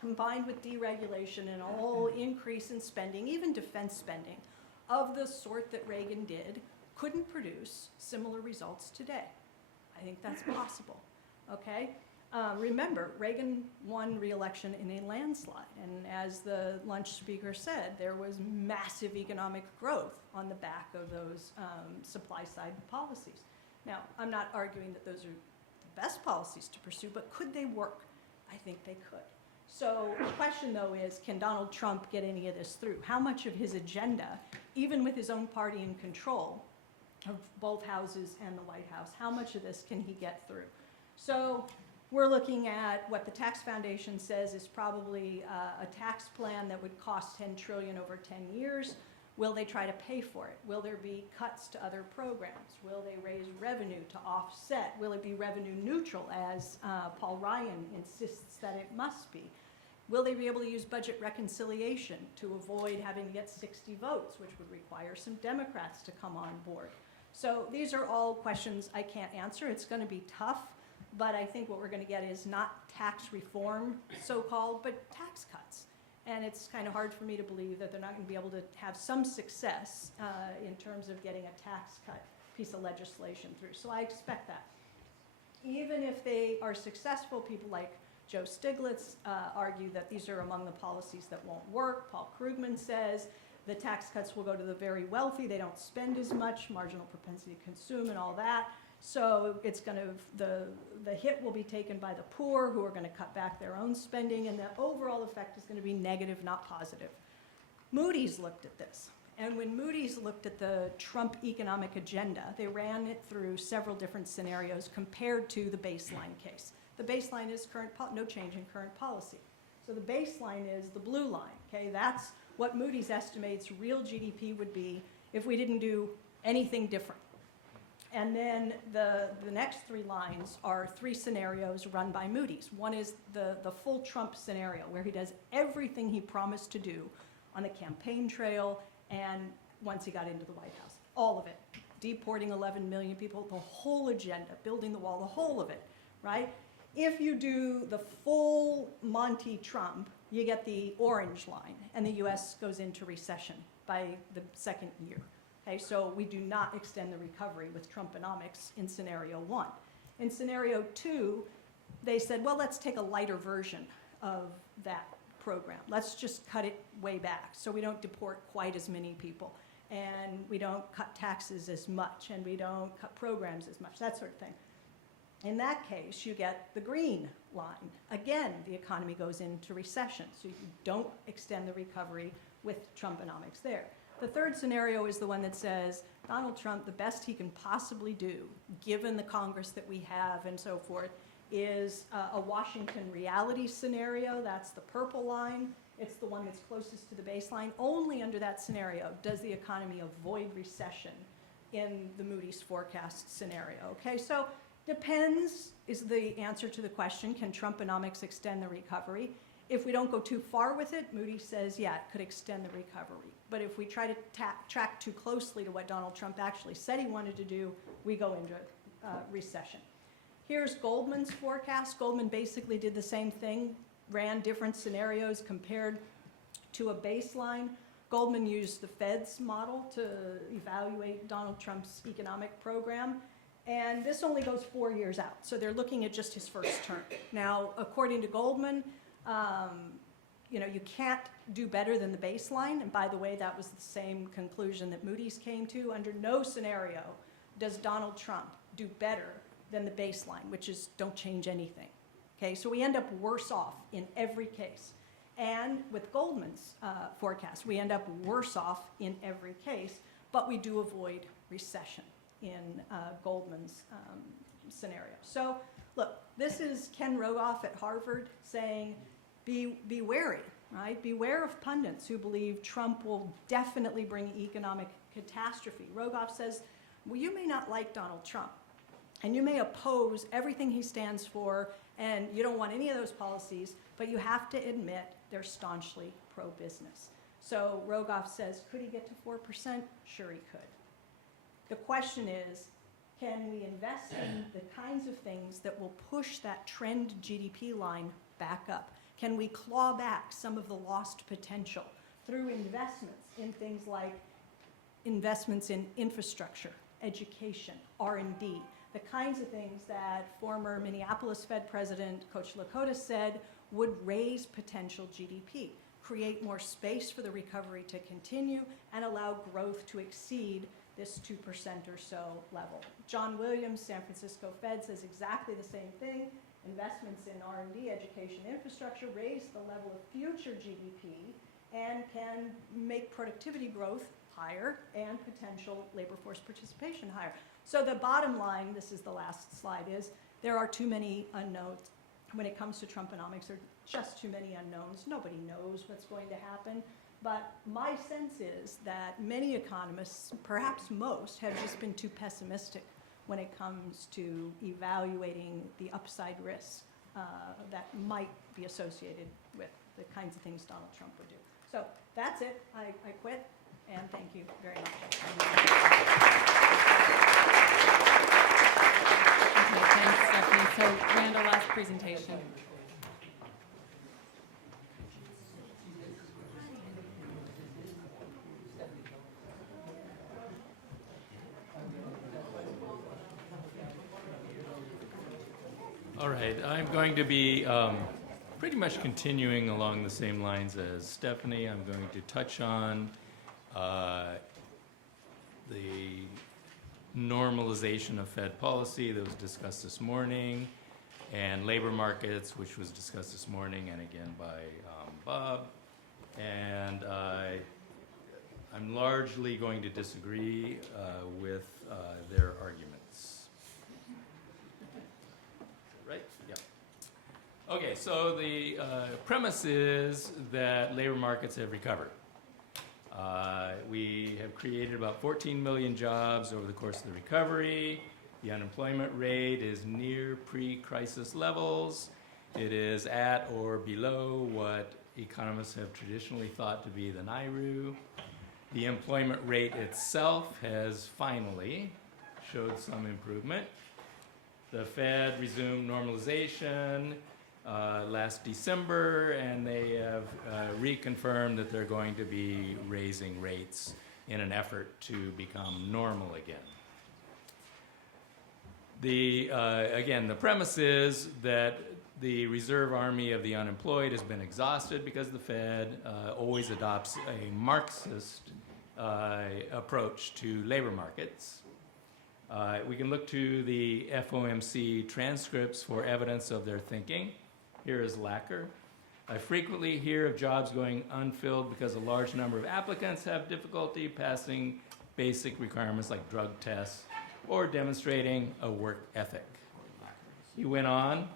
combined with deregulation and a whole increase in spending, even defense spending, of the sort that Reagan did, couldn't produce similar results today. I think that's possible, okay? Remember, Reagan won re-election in a landslide, and as the lunch speaker said, there was massive economic growth on the back of those supply-side policies. Now, I'm not arguing that those are the best policies to pursue, but could they work? I think they could. So the question, though, is can Donald Trump get any of this through? How much of his agenda, even with his own party in control of both houses and the White House, how much of this can he get through? So we're looking at what the Tax Foundation says is probably a tax plan that would cost $10 trillion over 10 years. Will they try to pay for it? Will there be cuts to other programs? Will they raise revenue to offset? Will it be revenue neutral, as Paul Ryan insists that it must be? Will they be able to use budget reconciliation to avoid having to get 60 votes, which would require some Democrats to come on board? So these are all questions I can't answer. It's going to be tough, but I think what we're going to get is not tax reform, so-called, but tax cuts. And it's kind of hard for me to believe that they're not going to be able to have some success in terms of getting a tax cut piece of legislation through. So I expect that. Even if they are successful, people like Joe Stiglitz argue that these are among the policies that won't work. Paul Krugman says the tax cuts will go to the very wealthy. They don't spend as much, marginal propensity to consume and all that. So it's going to, the hit will be taken by the poor, who are going to cut back their own spending, and the overall effect is going to be negative, not positive. Moody's looked at this. And when Moody's looked at the Trump economic agenda, they ran it through several different scenarios compared to the baseline case. The baseline is no change in current policy. So the baseline is the blue line, okay? That's what Moody's estimates real GDP would be if we didn't do anything different. And then the next 3 lines are 3 scenarios run by Moody's. One is the full Trump scenario, where he does everything he promised to do on the campaign trail and once he got into the White House. All of it. Deporting 11 million people, the whole agenda, building the wall, the whole of it, right? If you do the full Monty Trump, you get the orange line, and the US goes into recession by the 2nd year. Okay, so we do not extend the recovery with Trumponomics in scenario 1. In scenario 2, they said, well, let's take a lighter version of that program. Let's just cut it way back so we don't deport quite as many people, and we don't cut taxes as much, and we don't cut programs as much, that sort of thing. In that case, you get the green line. Again, the economy goes into recession, so you don't extend the recovery with Trumponomics there. The third scenario is the one that says Donald Trump, the best he can possibly do, given the Congress that we have and so forth, is a Washington reality scenario. That's the purple line. It's the one that's closest to the baseline. Only under that scenario does the economy avoid recession in the Moody's forecast scenario. Okay, so depends is the answer to the question, can Trumponomics extend the recovery? If we don't go too far with it, Moody's says, yeah, it could extend the recovery. But if we try to track too closely to what Donald Trump actually said he wanted to do, we go into recession. Here's Goldman's forecast. Goldman basically did the same thing ran different scenarios compared to a baseline. Goldman used the Fed's model to evaluate Donald Trump's economic program. And this only goes 4 years out. So they're looking at just his first term. Now, according to Goldman, you can't do better than the baseline. And by the way, that was the same conclusion that Moody's came to. Under no scenario does Donald Trump do better than the baseline, which is don't change anything. Okay, so we end up worse off in every case. And with Goldman's forecast, we end up worse off in every case, but we do avoid recession in Goldman's scenario. So look, this is Ken Rogoff at Harvard saying, be wary, right? Beware of pundits who believe Trump will definitely bring economic catastrophe. Rogoff says, well, you may not like Donald Trump, and you may oppose everything he stands for, and you don't want any of those policies, but you have to admit they're staunchly pro-business. So Rogoff says, could he get to 4%? Sure he could. The question is, can we invest in the kinds of things that will push that trend GDP line back up? Can we claw back some of the lost potential through investments in things like investments in infrastructure, education, R&D, the kinds of things that former Minneapolis Fed President Coach Lakota said would raise potential GDP, create more space for the recovery to continue, and allow growth to exceed this 2% or so level. John Williams, San Francisco Fed, says exactly the same thing. Investments in R&D, education, infrastructure raise the level of future GDP and can make productivity growth higher and potential labor force participation higher. So the bottom line, this is the last slide, is there are too many unknowns. When it comes to Trumponomics, there are just too many unknowns. Nobody knows what's going to happen. But my sense is that many economists, perhaps most, have just been too pessimistic when it comes to evaluating the upside risk that might be associated with the kinds of things Donald Trump would do. So that's it. I quit, and thank you very much. Okay, thanks, Stephanie. So Randall, last presentation. All right, I'm going to be pretty much continuing along the same lines as Stephanie. I'm going to touch on the normalization of Fed policy that was discussed this morning, and labor markets, which was discussed this morning and again by Bob. And I'm largely going to disagree with their arguments. Right? Yeah. Okay, so the premise is that labor markets have recovered. We have created about 14 million jobs over the course of the recovery. The unemployment rate is near pre-crisis levels. It is at or below what economists have traditionally thought to be the NAIRU. The employment rate itself has finally showed some improvement. The Fed resumed normalization last December, and they have reconfirmed that they're going to be raising rates in an effort to become normal again. Again, the premise is that the reserve army of the unemployed has been exhausted because the Fed always adopts a Marxist approach to labor markets. We can look to the FOMC transcripts for evidence of their thinking. Here is Lacker. I frequently hear of jobs going unfilled because a large number of applicants have difficulty passing basic requirements like drug tests or demonstrating a work ethic. He went on,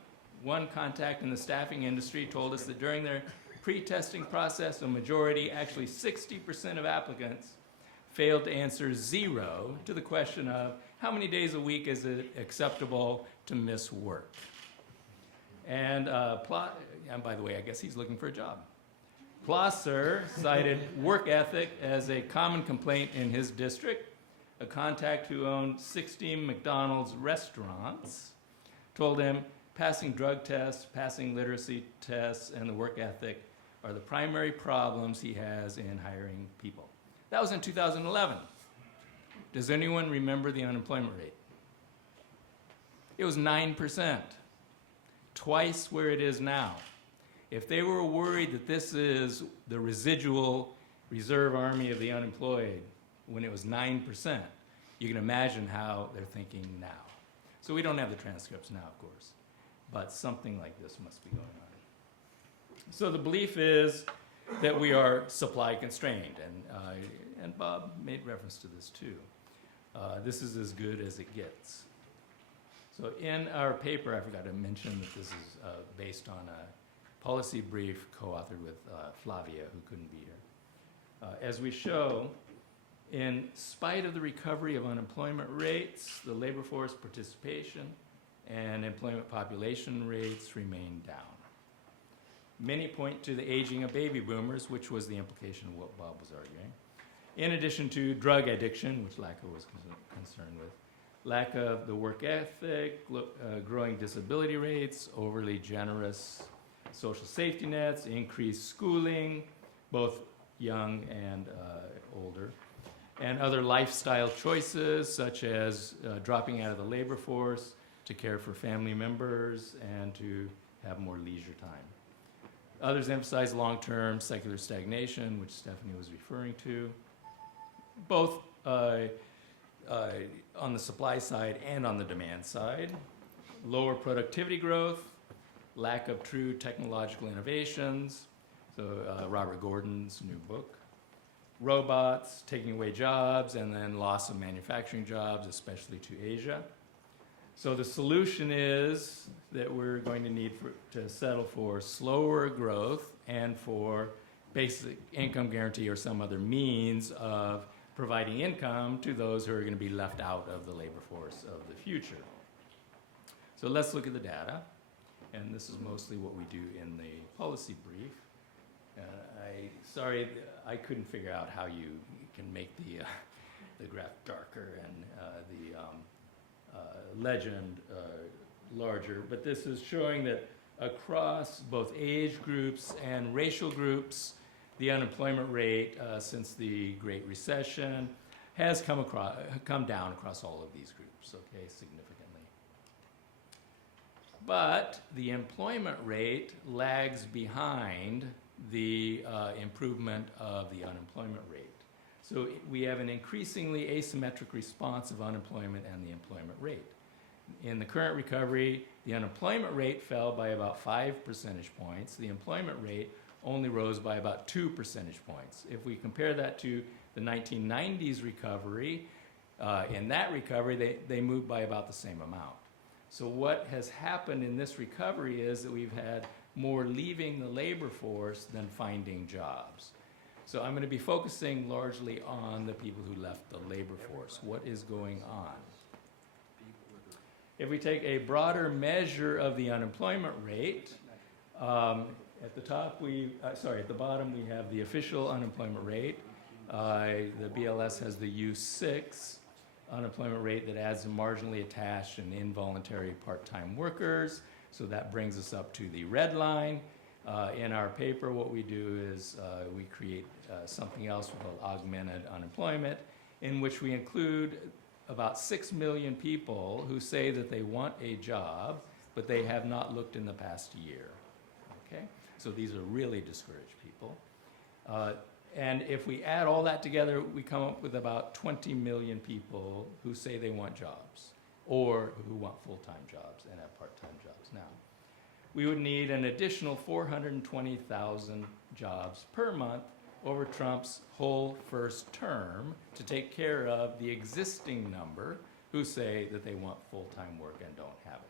one contact in the staffing industry told us that during their pre-testing process, a majority, actually 60% of applicants, failed to answer 0 to the question of how many days a week is it acceptable to miss work. And by the way, I guess he's looking for a job. Plosser cited work ethic as a common complaint in his district. A contact who owned 60 McDonald's restaurants told him passing drug tests, passing literacy tests, and the work ethic are the primary problems he has in hiring people. That was in 2011. Does anyone remember the unemployment rate? It was 9%, twice where it is now. If they were worried that this is the residual reserve army of the unemployed when it was 9%, you can imagine how they're thinking now. So we don't have the transcripts now, of course, but something like this must be going on. So the belief is that we are supply constrained, and Bob made reference to this too. This is as good as it gets. So in our paper, I forgot to mention that this is based on a policy brief co-authored with Flavia, who couldn't be here. As we show, in spite of the recovery of unemployment rates, the labor force participation and employment population rates remain down. Many point to the aging of baby boomers, which was the implication of what Bob was arguing, in addition to drug addiction, which Lacka was concerned with, lack of the work ethic, growing disability rates, overly generous social safety nets, increased schooling, both young and older, and other lifestyle choices such as dropping out of the labor force to care for family members and to have more leisure time. Others emphasize long-term secular stagnation, which Stephanie was referring to, both on the supply side and on the demand side. Lower productivity growth, lack of true technological innovations, so Robert Gordon's new book. Robots taking away jobs, and then loss of manufacturing jobs, especially to Asia. So the solution is that we're going to need to settle for slower growth and for basic income guarantee or some other means of providing income to those who are going to be left out of the labor force of the future. So let's look at the data, and this is mostly what we do in the policy brief. Sorry, I couldn't figure out how you can make the graph darker and the legend larger, but this is showing that across both age groups and racial groups, the unemployment rate since the Great Recession has come down across all of these groups, okay, significantly. But the employment rate lags behind the improvement of the unemployment rate. So we have an increasingly asymmetric response of unemployment and the employment rate. In the current recovery, the unemployment rate fell by about 5 percentage points. The employment rate only rose by about 2 percentage points. If we compare that to the 1990s recovery, in that recovery, they moved by about the same amount. So what has happened in this recovery is that we've had more leaving the labor force than finding jobs. So I'm going to be focusing largely on the people who left the labor force. What is going on? If we take a broader measure of the unemployment rate, at the bottom we have the official unemployment rate. The BLS has the U6 unemployment rate that adds marginally attached and involuntary part-time workers. So that brings us up to the red line. In our paper, what we do is we create something else called augmented unemployment, in which we include about 6 million people who say that they want a job, but they have not looked in the past year. Okay? So these are really discouraged people. And if we add all that together, we come up with about 20 million people who say they want jobs or who want full-time jobs and have part-time jobs now. We would need an additional 420,000 jobs per month over Trump's whole first term to take care of the existing number who say that they want full-time work and don't have it.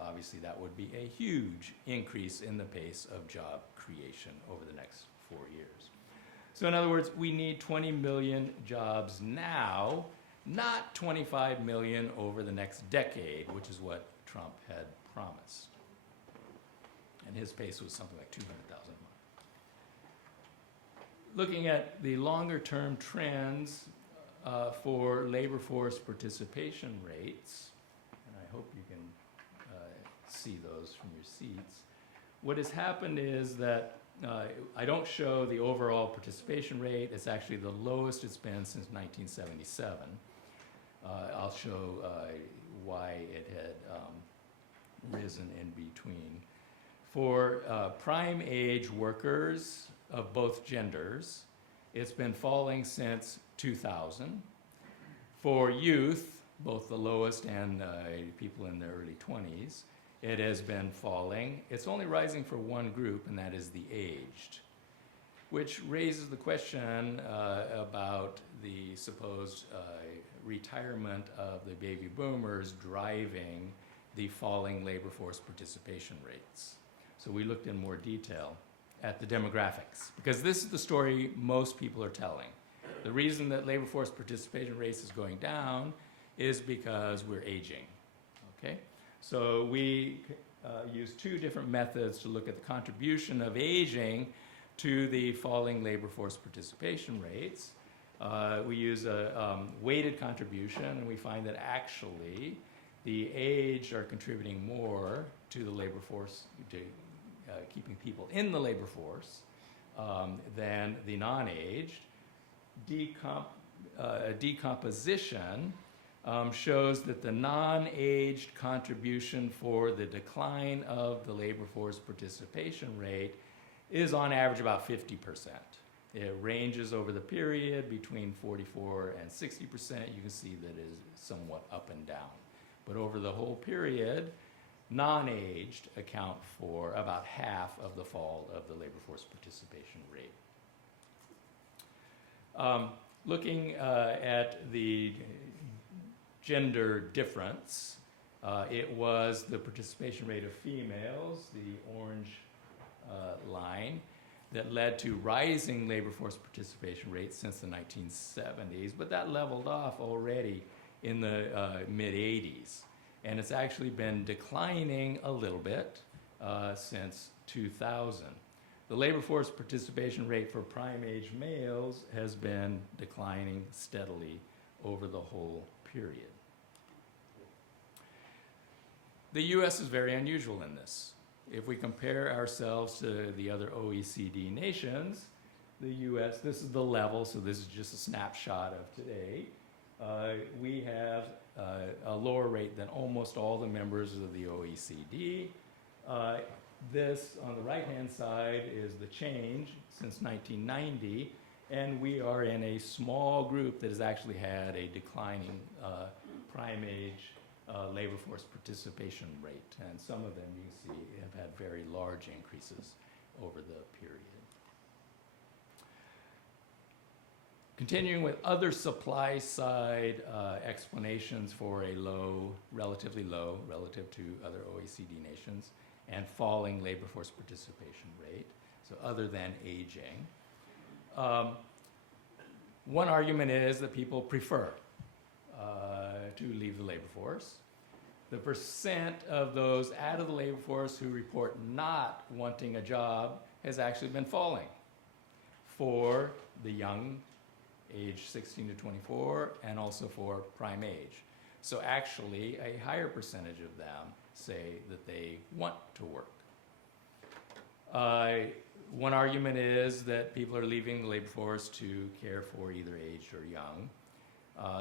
Obviously, that would be a huge increase in the pace of job creation over the next 4 years. So in other words, we need 20 million jobs now, not 25 million over the next decade, which is what Trump had promised. And his pace was something like 200,000 a month. Looking at the longer-term trends for labor force participation rates, and I hope you can see those from your seats. What has happened is that I don't show the overall participation rate. It's actually the lowest it's been since 1977. I'll show why it had risen in between. For prime age workers of both genders, it's been falling since 2000. For youth, both the lowest and people in their early 20s, it has been falling. It's only rising for one group, and that is the aged, which raises the question about the supposed retirement of the baby boomers driving the falling labor force participation rates. So we looked in more detail at the demographics, because this is the story most people are telling. The reason that labor force participation rates is going down is because we're aging, okay? So we use two different methods to look at the contribution of aging to the falling labor force participation rates. We use a weighted contribution, and we find that actually the aged are contributing more to the labor force, to keeping people in the labor force, than the non-aged. Decomposition shows that the non-aged contribution for the decline of the labor force participation rate is on average about 50%. It ranges over the period between 44 and 60%. You can see that it is somewhat up and down. But over the whole period, non-aged account for about half of the fall of the labor force participation rate. Looking at the gender difference, it was the participation rate of females, the orange line, that led to rising labor force participation rates since the 1970s, but that leveled off already in the mid-80s. And it's actually been declining a little bit since 2000. The labor force participation rate for prime age males has been declining steadily over the whole period. The US is very unusual in this. If we compare ourselves to the other OECD nations, the US, this is the level, so this is just a snapshot of today. We have a lower rate than almost all the members of the OECD. This, on the right-hand side, is the change since 1990, and we are in a small group that has actually had a declining prime age labor force participation rate, and some of them, you can see, have had very large increases over the period. Continuing with other supply side explanations for a relatively low, relative to other OECD nations, and falling labor force participation rate, so other than aging. One argument is that people prefer to leave the labor force. The percent of those out of the labor force who report not wanting a job has actually been falling for the young, age 16 to 24, and also for prime age. So actually, a higher percentage of them say that they want to work. One argument is that people are leaving the labor force to care for either aged or young.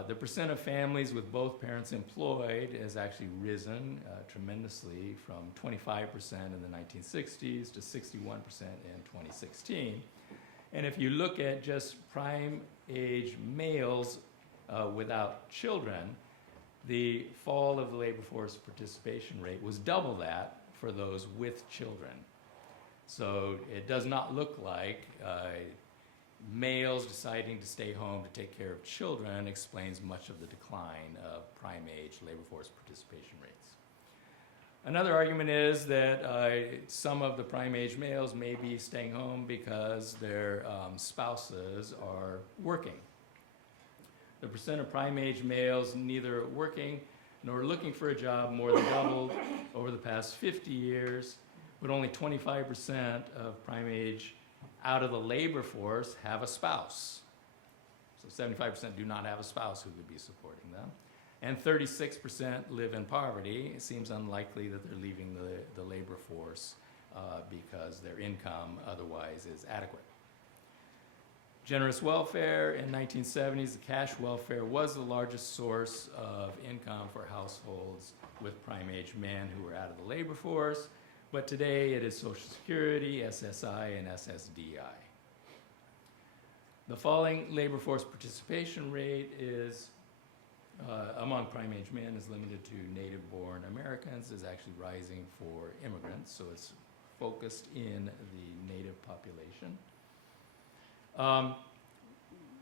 The percent of families with both parents employed has actually risen tremendously from 25% in the 1960s to 61% in 2016. And if you look at just prime age males without children, the fall of the labor force participation rate was double that for those with children. So it does not look like males deciding to stay home to take care of children explains much of the decline of prime age labor force participation rates. Another argument is that some of the prime age males may be staying home because their spouses are working. The percent of prime age males neither working nor looking for a job more than doubled over the past 50 years, but only 25% of prime age out of the labor force have a spouse. So 75% do not have a spouse who would be supporting them. and 36% live in poverty. It seems unlikely that they're leaving the labor force because their income otherwise is adequate. Generous welfare in 1970s, the cash welfare was the largest source of income for households with prime-age men who were out of the labor force, but today it is Social Security, SSI, and SSDI. The falling labor force participation rate is among prime-age men is limited to native-born Americans, is actually rising for immigrants, so it's focused in the native population.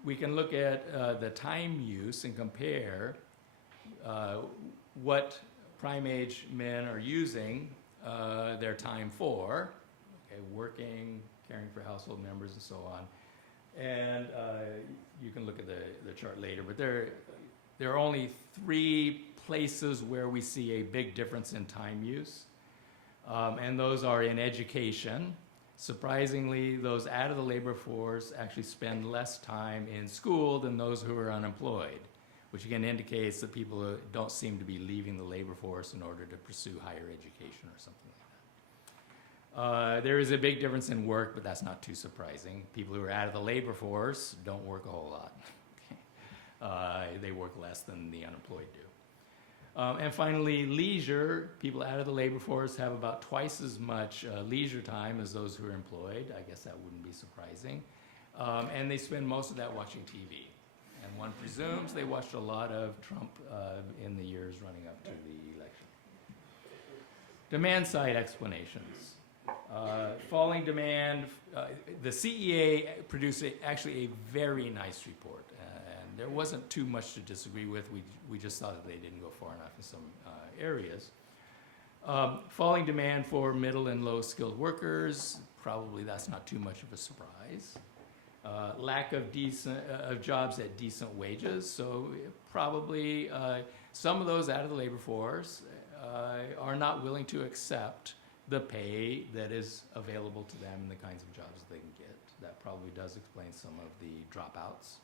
We can look at the time use and compare what prime-age men are using their time for, okay, working, caring for household members, and so on. And you can look at the chart later, but there are only 3 places where we see a big difference in time use, and those are in education. Surprisingly, those out of the labor force actually spend less time in school than those who are unemployed, which again indicates that people who don't seem to be leaving the labor force in order to pursue higher education or something like that. There is a big difference in work, but that's not too surprising. People who are out of the labor force don't work a whole lot. They work less than the unemployed do. And finally, leisure. People out of the labor force have about twice as much leisure time as those who are employed. I guess that wouldn't be surprising. And they spend most of that watching TV. And one presumes they watched a lot of Trump in the years running up to the election. Demand side explanations. Falling demand. The CEA produced actually a very nice report. There wasn't too much to disagree with. We just thought that they didn't go far enough in some areas. Falling demand for middle and low skilled workers, probably that's not too much of a surprise. Lack of jobs at decent wages, so probably some of those out of the labor force are not willing to accept the pay that is available to them and the kinds of jobs that they can get. That probably does explain some of the dropouts.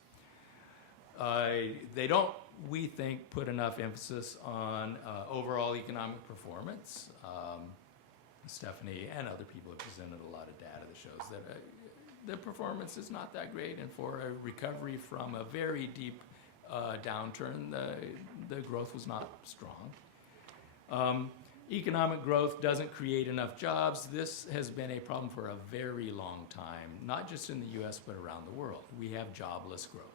They don't, we think, put enough emphasis on overall economic performance. Stephanie and other people have presented a lot of data that shows that the performance is not that great, and for a recovery from a very deep downturn, the growth was not strong. Economic growth doesn't create enough jobs. This has been a problem for a very long time, not just in the US, but around the world. We have jobless growth.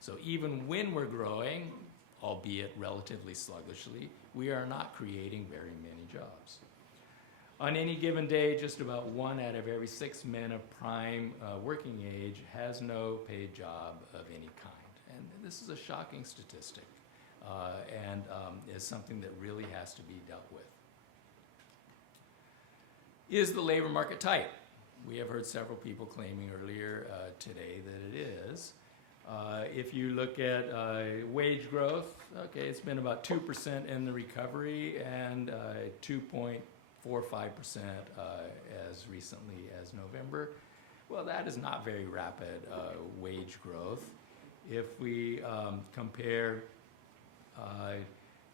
So even when we're growing, albeit relatively sluggishly, we are not creating very many jobs. On any given day, just about 1 out of every 6 men of prime working age has no paid job of any kind. And this is a shocking statistic and is something that really has to be dealt with. Is the labor market tight? We have heard several people claiming earlier today that it is. If you look at wage growth, okay, it's been about 2% in the recovery and 2.45% as recently as November. Well, that is not very rapid wage growth. If we compare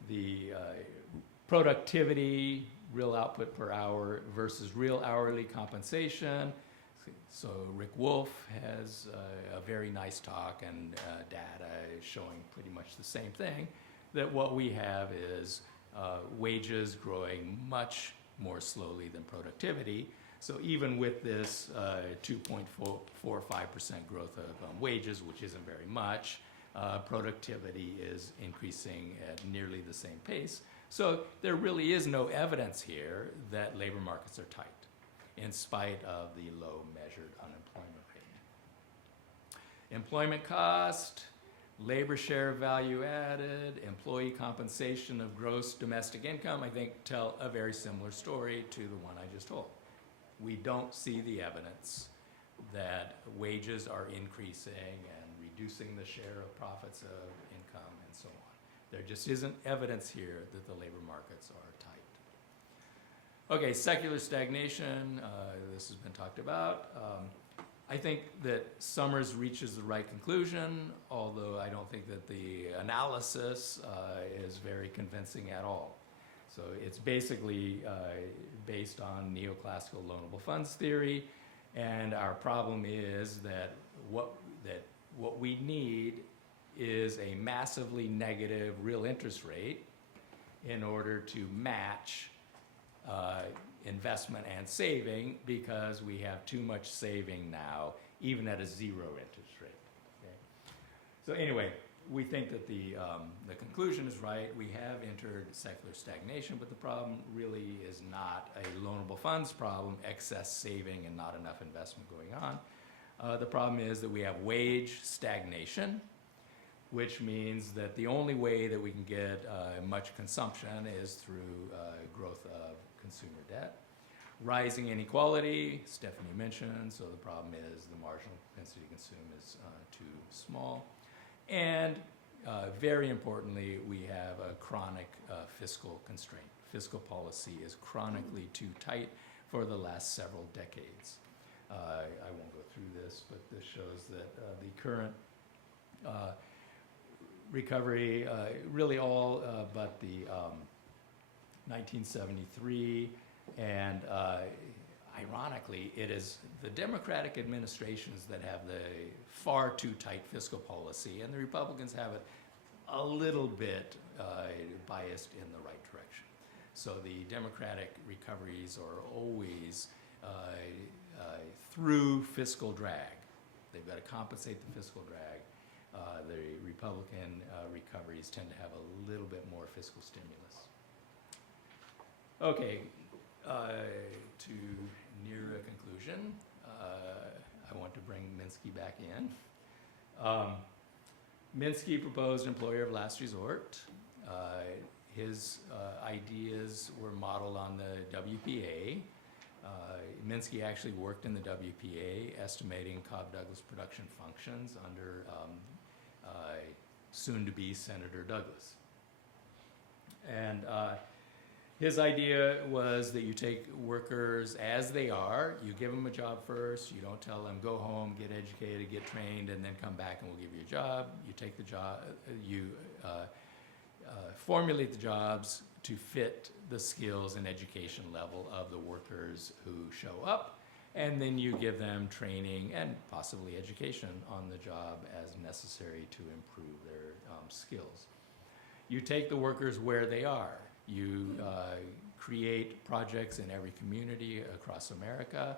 the productivity, real output per hour versus real hourly compensation, so Rick Wolf has a very nice talk and data showing pretty much the same thing, that what we have is wages growing much more slowly than productivity. So even with this 2.45% growth of wages, which isn't very much, productivity is increasing at nearly the same pace. So there really is no evidence here that labor markets are tight, in spite of the low measured unemployment rate. Employment cost, labor share value added, employee compensation of gross domestic income, I think tell a very similar story to the one I just told. We don't see the evidence that wages are increasing and reducing the share of profits of income and so on. There just isn't evidence here that the labor markets are tight. Okay, secular stagnation, this has been talked about. I think that Summers reaches the right conclusion, although I don't think that the analysis is very convincing at all. So it's basically based on neoclassical loanable funds theory, and our problem is that what we need is a massively negative real interest rate in order to match investment and saving, because we have too much saving now, even at a zero interest rate. Okay? So anyway, we think that the conclusion is right. We have entered secular stagnation, but the problem really is not a loanable funds problem, excess saving and not enough investment going on. The problem is that we have wage stagnation, which means that the only way that we can get much consumption is through growth of consumer debt. Rising inequality, Stephanie mentioned, so the problem is the marginal propensity to consume is too small. And very importantly, we have a chronic fiscal constraint. Fiscal policy is chronically too tight for the last several decades. I won't go through this, but this shows that the current recovery, really all but the 1973, and ironically, it is the Democratic administrations that have the far too tight fiscal policy, and the Republicans have it a little bit biased in the right direction. So the Democratic recoveries are always through fiscal drag. They've got to compensate the fiscal drag. The Republican recoveries tend to have a little bit more fiscal stimulus. Okay, to near a conclusion, I want to bring Minsky back in. Minsky proposed employer of last resort. His ideas were modeled on the WPA. Minsky actually worked in the WPA, estimating Cobb-Douglas production functions under soon-to-be Senator Douglas. And his idea was that you take workers as they are, you give them a job first, you don't tell them go home, get educated, get trained, and then come back and we'll give you a job. You take the job, you formulate the jobs to fit the skills and education level of the workers who show up, and then you give them training and possibly education on the job as necessary to improve their skills. You take the workers where they are. You create projects in every community across America.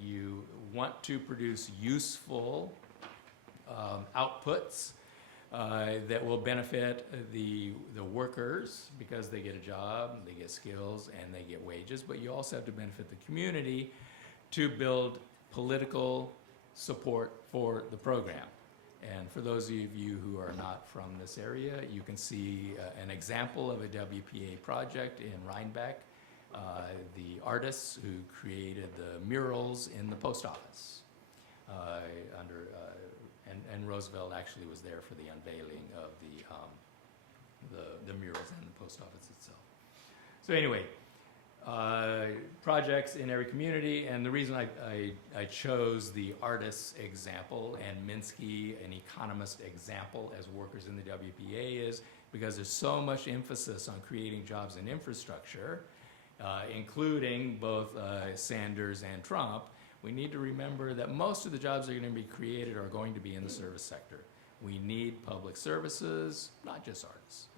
You want to produce useful outputs that will benefit the workers because they get a job, they get skills, and they get wages, but you also have to benefit the community to build political support for the program. And for those of you who are not from this area, you can see an example of a WPA project in Rhinebeck, the artists who created the murals in the post office and Roosevelt actually was there for the unveiling of the murals in the post office itself. So anyway, projects in every community, and the reason I chose the artists example and Minsky, an economist example, as workers in the WPA is because there's so much emphasis on creating jobs and infrastructure, including both Sanders and Trump. We need to remember that most of the jobs that are going to be created are going to be in the service sector. We need public services, not just artists.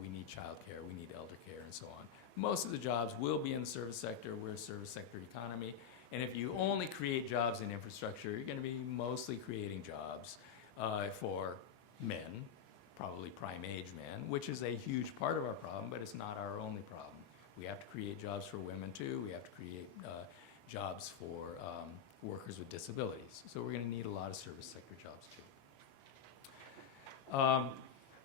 We need childcare, we need elder care, and so on. Most of the jobs will be in the service sector. We're a service sector economy. And if you only create jobs in infrastructure, you're going to be mostly creating jobs for men, probably prime age men, which is a huge part of our problem, but it's not our only problem. We have to create jobs for women too. We have to create jobs for workers with disabilities. So we're going to need a lot of service sector jobs too.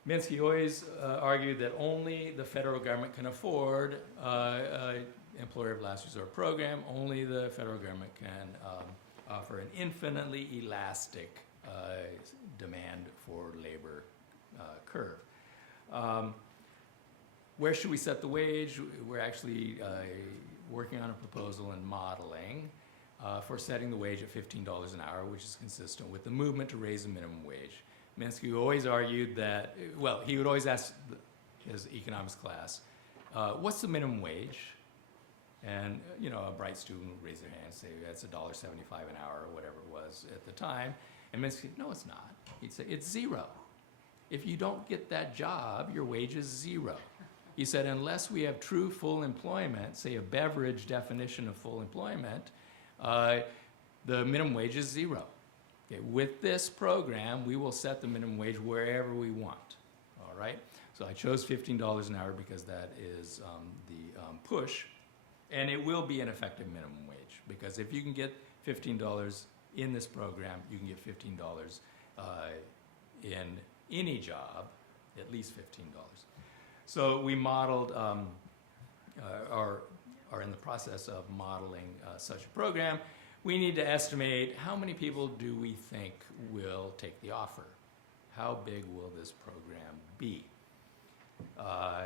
Minsky always argued that only the federal government can afford an employer of last resort program. Only the federal government can offer an infinitely elastic demand for labor curve. Where should we set the wage? We're actually working on a proposal and modeling for setting the wage at $15 an hour, which is consistent with the movement to raise the minimum wage. Minsky always argued that, well, he would always ask his economics class, what's the minimum wage? And, you know, a bright student would raise their hand and say, that's $1.75 an hour, or whatever it was at the time. And Minsky, no, it's not. He'd say, it's zero. If you don't get that job, your wage is zero. He said, unless we have true full employment, say a Beveridge definition of full employment, the minimum wage is zero. Okay, with this program, we will set the minimum wage wherever we want, all right? So I chose $15 an hour because that is the push, and it will be an effective minimum wage, because if you can get $15 in this program, you can get $15 in any job, at least $15. So we modeled, are in the process of modeling such a program. We need to estimate how many people do we think will take the offer? How big will this program be? I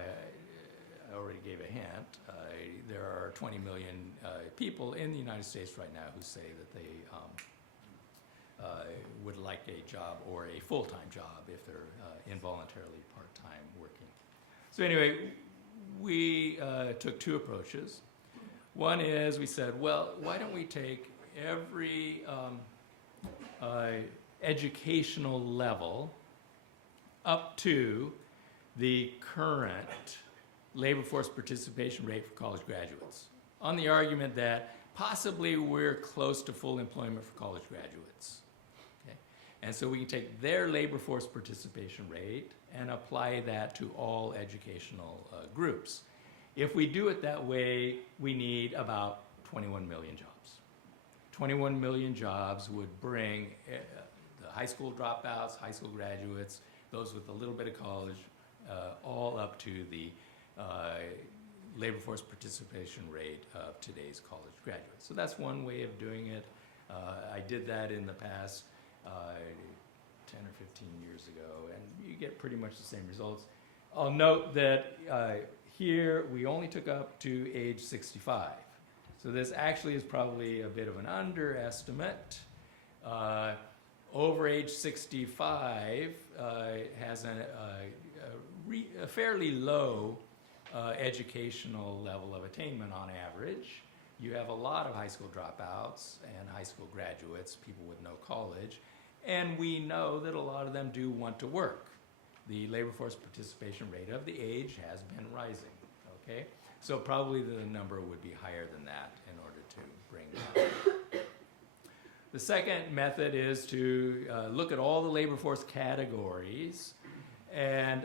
already gave a hint. There are 20 million people in the United States right now who say that they would like a job or a full-time job if they're involuntarily part-time working. So anyway, we took two approaches. One is we said, well, why don't we take every educational level up to the current labor force participation rate for college graduates, on the argument that possibly we're close to full employment for college graduates. Okay? And so we can take their labor force participation rate and apply that to all educational groups. If we do it that way, we need about 21 million jobs. 21 million jobs would bring the high school dropouts, high school graduates, those with a little bit of college, all up to the labor force participation rate of today's college graduates. So that's one way of doing it. I did that in the past 10 or 15 years ago, and you get pretty much the same results. I'll note that here we only took up to age 65. So this actually is probably a bit of an underestimate. Over age 65 has a fairly low educational level of attainment on average. You have a lot of high school dropouts and high school graduates, people with no college, and we know that a lot of them do want to work. The labor force participation rate of the age has been rising, okay? So probably the number would be higher than that in order to bring that. The second method is to look at all the labor force categories and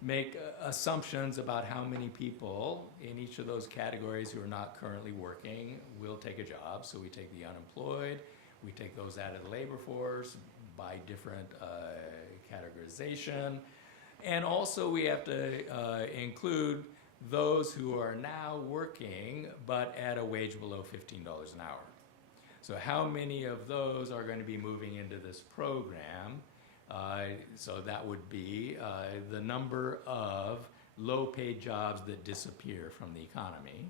make assumptions about how many people in each of those categories who are not currently working will take a job. So we take the unemployed, we take those out of the labor force by different categorization, and also we have to include those who are now working but at a wage below $15 an hour. So how many of those are going to be moving into this program? So that would be the number of low-paid jobs that disappear from the economy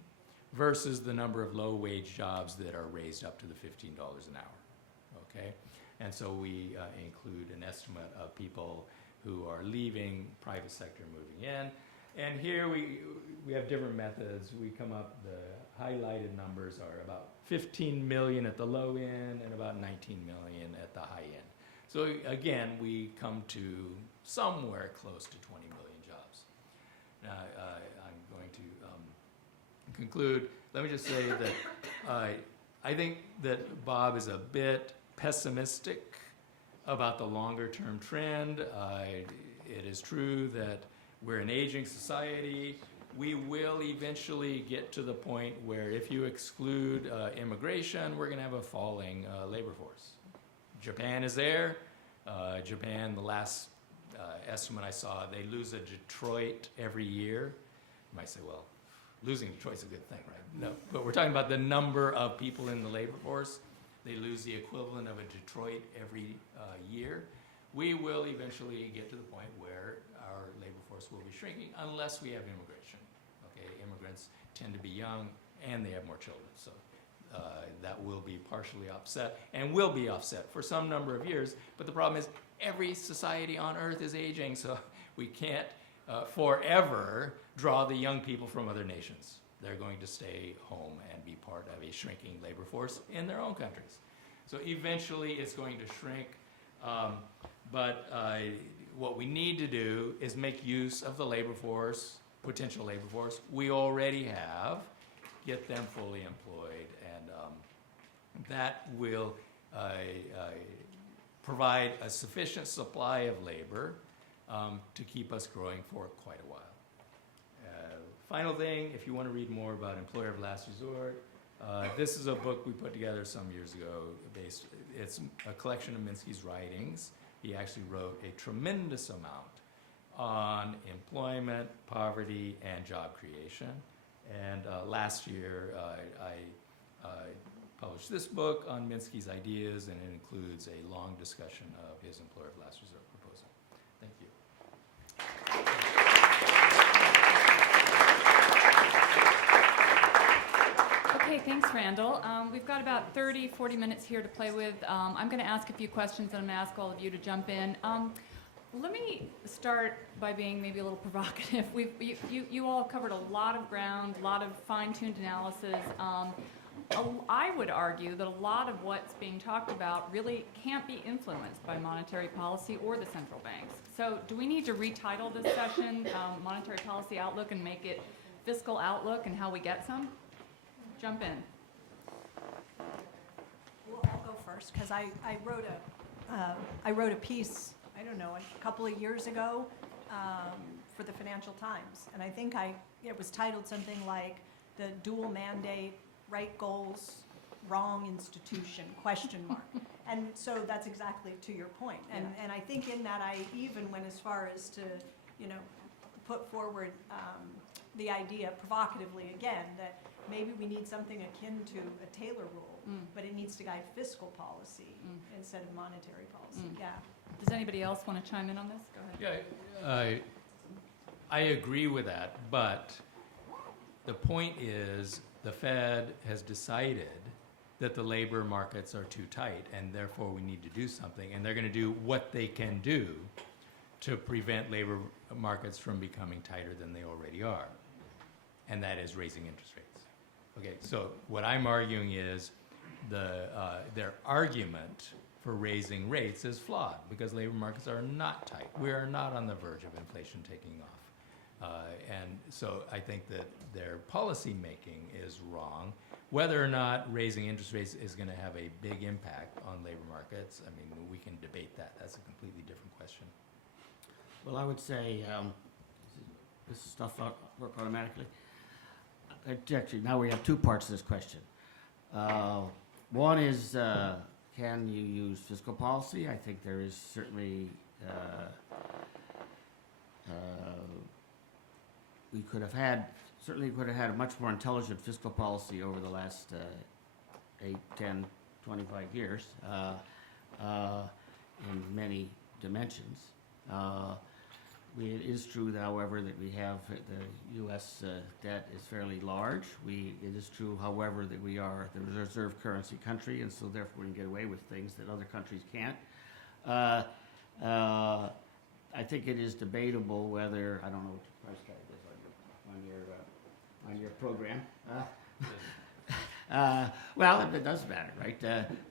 versus the number of low-wage jobs that are raised up to the $15 an hour, okay? And so we include an estimate of people who are leaving private sector, moving in. And here we have different methods. We come up, the highlighted numbers are about 15 million at the low end and about 19 million at the high end. So again, we come to somewhere close to 20 million jobs. Now, I'm going to conclude. Let me just say that I think that Bob is a bit pessimistic about the longer term trend. It is true that we're an aging society. We will eventually get to the point where if you exclude immigration, we're going to have a falling labor force. Japan is there. Japan, the last estimate I saw, they lose a Detroit every year. You might say, well, losing Detroit's a good thing, right? No, but we're talking about the number of people in the labor force. They lose the equivalent of a Detroit every year. We will eventually get to the point where our labor force will be shrinking unless we have immigration. Okay, immigrants tend to be young and they have more children, so that will be partially offset and will be offset for some number of years. But the problem is every society on Earth is aging, so we can't forever draw the young people from other nations. They're going to stay home and be part of a shrinking labor force in their own countries. So eventually it's going to shrink, but what we need to do is make use of the labor force, potential labor force we already have, get them fully employed, and that will provide a sufficient supply of labor to keep us growing for quite a while. Final thing, if you want to read more about employer of last resort, this is a book we put together some years ago. It's a collection of Minsky's writings. He actually wrote a tremendous amount on employment, poverty, and job creation. And last year, I published this book on Minsky's ideas, and it includes a long discussion of his employer of last resort proposal. Thank you. Okay, thanks, Randall. We've got about 30, 40 minutes here to play with. I'm going to ask a few questions, and I'm going to ask all of you to jump in. Let me start by being maybe a little provocative. You all covered a lot of ground, a lot of fine-tuned analysis. I would argue that a lot of what's being talked about really can't be influenced by monetary policy or the central banks. So do we need to retitle this session Monetary Policy Outlook and make it Fiscal Outlook and How We Get Some? Jump in. Well, I'll go first because I wrote a piece, I don't know, a couple of years ago for the Financial Times, and I think it was titled something like "The Dual Mandate, Right Goals, Wrong Institution?" ? And so that's exactly to your point. And I think in that I even went as far as to, put forward the idea provocatively again that maybe we need something akin to a Taylor rule, but it needs to guide fiscal policy instead of monetary policy. Yeah. Does anybody else want to chime in on this? Go ahead. Yeah, I agree with that, but the point is the Fed has decided that the labor markets are too tight, and therefore we need to do something, and they're going to do what they can do to prevent labor markets from becoming tighter than they already are, and that is raising interest rates. Okay, so what I'm arguing is their argument for raising rates is flawed because labor markets are not tight. We are not on the verge of inflation taking off. And so I think that their policy making is wrong. Whether or not raising interest rates is going to have a big impact on labor markets, I mean, we can debate that. That's a completely different question. Well, I would say this stuff work automatically. Actually, now we have two parts to this question. One is, can you use fiscal policy? I think there is certainly, we could have had a much more intelligent fiscal policy over the last 8, 10, 25 years in many dimensions. It is true, however, that we have the U.S. Debt is fairly large. It is true, however, that we are the reserve currency country, and so therefore we can get away with things that other countries can't. I think it is debatable whether, I don't know what the price tag is on your program. Well, it does matter, right?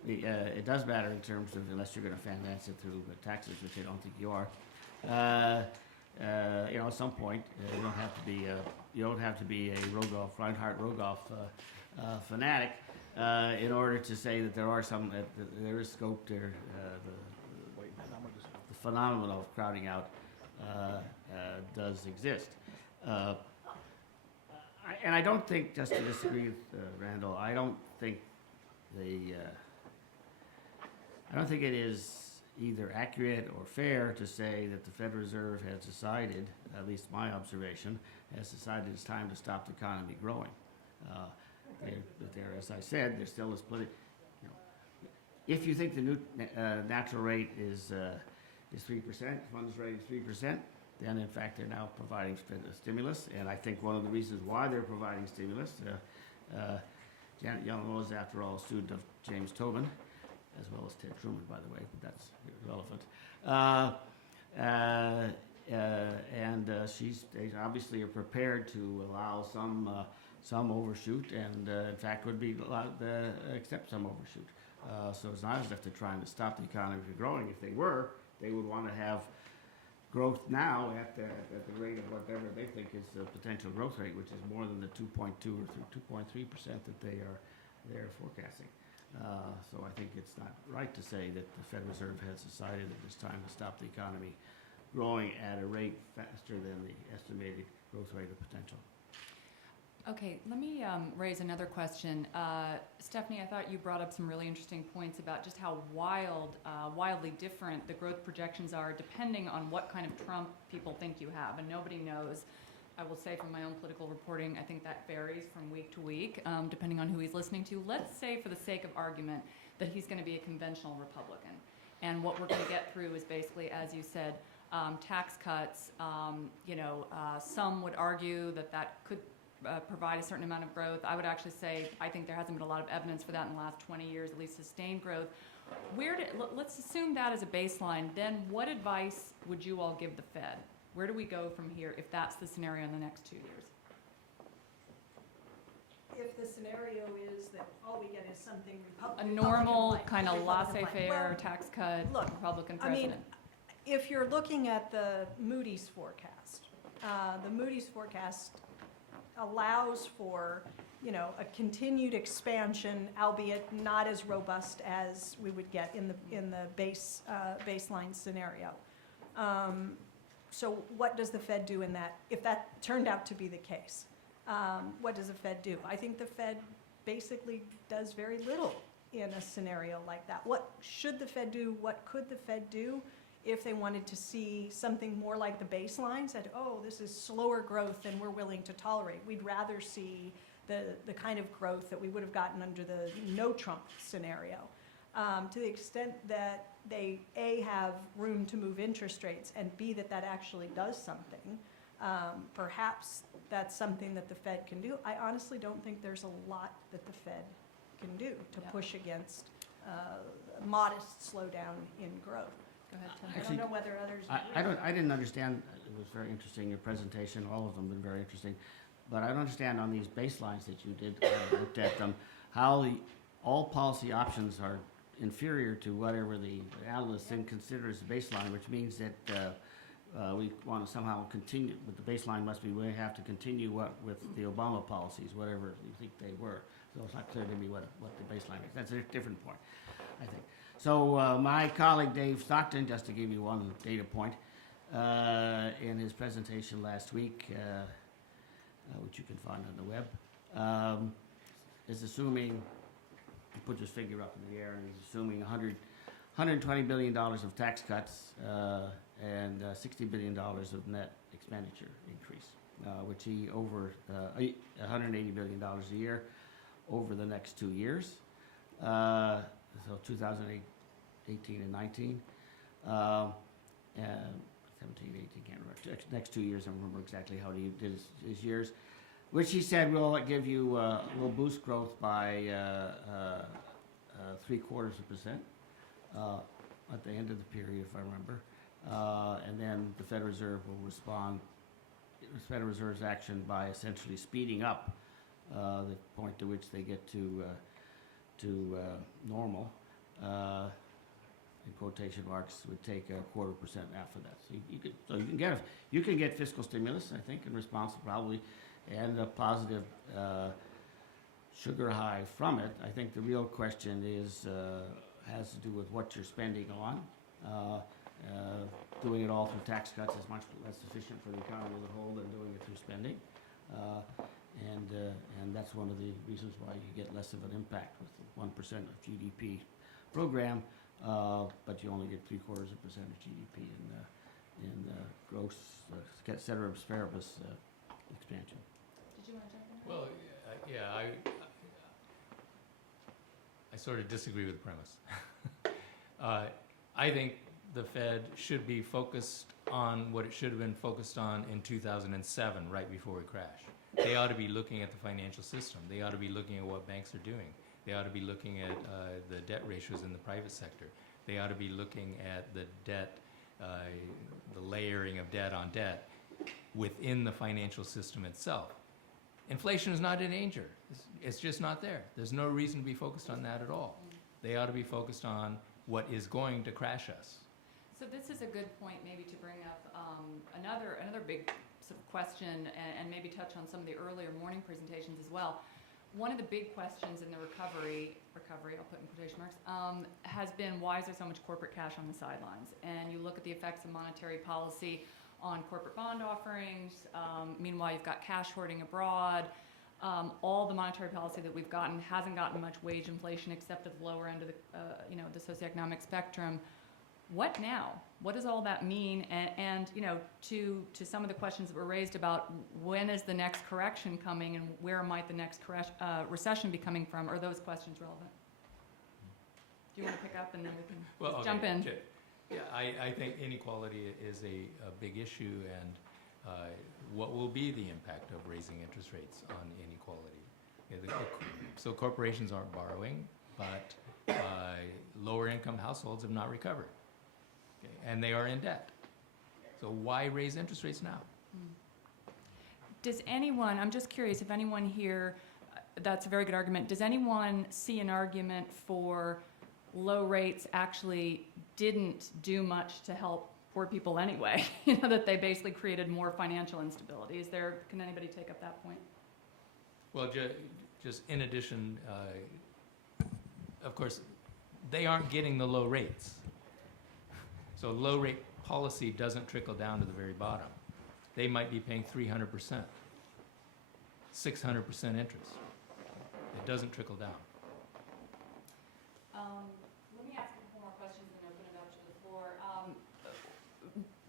It does matter in terms of, unless you're going to finance it through taxes, which I don't think you are. At some point, you don't have to be a Reinhard Rogoff fanatic in order to say that there is scope there. The phenomenon of crowding out does exist. And I don't think, just to disagree with Randall, I don't think it is either accurate or fair to say that the Federal Reserve has decided, at least my observation, has decided it's time to stop the economy growing. As I said, there still is plenty. If you think the new natural rate is 3%, funds rate is 3%, then in fact they're now providing stimulus. And I think one of the reasons why they're providing stimulus, Janet Yellen was, after all, a student of James Tobin, as well as Ted Truman, by the way, but that's irrelevant. They obviously are prepared to allow some overshoot, and in fact would be allowed to accept some overshoot. So it's not as if they're trying to stop the economy from growing. If they were, they would want to have growth now at the rate of whatever they think is the potential growth rate, which is more than the 2.2 or 2.3% that they're forecasting. So I think it's not right to say that the Federal Reserve has decided that it's time to stop the economy growing at a rate faster than the estimated growth rate of potential. Okay, let me raise another question. Stephanie, I thought you brought up some really interesting points about just how wildly different the growth projections are depending on what kind of Trump people think you have, and nobody knows. I will say from my own political reporting, I think that varies from week to week, depending on who he's listening to. Let's say, for the sake of argument, that he's going to be a conventional Republican, and what we're going to get through is basically, as you said, tax cuts. Some would argue that could provide a certain amount of growth. I would actually say I think there hasn't been a lot of evidence for that in the last 20 years, at least sustained growth. Let's assume that as a baseline. Then what advice would you all give the Fed? Where do we go from here if that's the scenario in the next 2 years? If the scenario is that all we get is something A Republican. normal kind of Republican-like. laissez-faire Well, tax cut look, Republican I mean, president. if you're looking at the Moody's forecast, the Moody's forecast allows for, a continued expansion, albeit not as robust as we would get in the baseline scenario. So what does the Fed do in that, if that turned out to be the case? What does the Fed do? I think the Fed basically does very little in a scenario like that. What should the Fed do? What could the Fed do if they wanted to see something more like the baseline, said, oh, this is slower growth than we're willing to tolerate. We'd rather see the kind of growth that we would have gotten under the no Trump scenario. To the extent that they, A, have room to move interest rates, and B, that actually does something, perhaps that's something that the Fed can do. I honestly don't think there's a lot that the Fed can do to push against a modest slowdown in growth. Go ahead, Tim. I don't know whether others agree. I didn't understand, it was very interesting, your presentation, all of them have been very interesting, but I don't understand on these baselines that you did, looked at them, how all policy options are inferior to whatever the analysts then consider as the baseline, which means that we want to somehow continue, but the baseline must be we have to continue with the Obama policies, whatever you think they were. So it's not clear to me what the baseline is. That's a different point, I think. So my colleague Dave Stockton, just to give you one data point, in his presentation last week, which you can find on the web, is assuming, he put this figure up in the air, and he's assuming $120 billion of tax cuts and $60 billion of net expenditure increase, which he over $180 billion a year over the next 2 years. So 2018 and 19, 17, 18, can't remember. Next 2 years, I don't remember exactly how he did his years, which he said will give you will boost growth by 0.75% at the end of the period, if I remember. And then the Federal Reserve will respond. The Federal Reserve's action by essentially speeding up the point to which they get to normal, in quotation marks, would take 0.25% after that. So you can get fiscal stimulus, I think, in response probably, and a positive sugar high from it. I think the real question has to do with what you're spending on. Doing it all through tax cuts is much less efficient for the economy as a whole than doing it through spending. And that's one of the reasons why you get less of an impact with the 1% of GDP program, but you only get 0.75% of GDP in gross ceteris paribus expansion. Did you want to jump in? Well, yeah, I sort of disagree with the premise. I think the Fed should be focused on what it should have been focused on in 2007, right before we crashed. They ought to be looking at the financial system. They ought to be looking at what banks are doing. They ought to be looking at the debt ratios in the private sector. They ought to be looking at the debt, the layering of debt on debt within the financial system itself. Inflation is not in danger. It's just not there. There's no reason to be focused on that at all. They ought to be focused on what is going to crash us. So this is a good point maybe to bring up another big sort of question and maybe touch on some of the earlier morning presentations as well. One of the big questions in the recovery, I'll put in quotation marks, has been why is there so much corporate cash on the sidelines? And you look at the effects of monetary policy on corporate bond offerings. Meanwhile, you've got cash hoarding abroad. All the monetary policy that we've gotten hasn't gotten much wage inflation except at the lower end of the socioeconomic spectrum. What now? What does all that mean? And to some of the questions that were raised about when is the next correction coming and where might the next recession be coming from, are those questions relevant? Do you want to pick up and then we can jump in? Okay. Yeah, I think inequality is a big issue, and what will be the impact of raising interest rates on inequality? So corporations aren't borrowing, but lower income households have not recovered. And they are in debt. So why raise interest rates now? Does anyone, I'm just curious if anyone here, that's a very good argument, does anyone see an argument for low rates actually didn't do much to help poor people anyway? That they basically created more financial instability. Can anybody take up that point? Well, just in addition, of course, they aren't getting the low rates. So low rate policy doesn't trickle down to the very bottom. They might be paying 300%, 600% interest. It doesn't trickle down. Let me ask a couple more questions and open it up to the floor.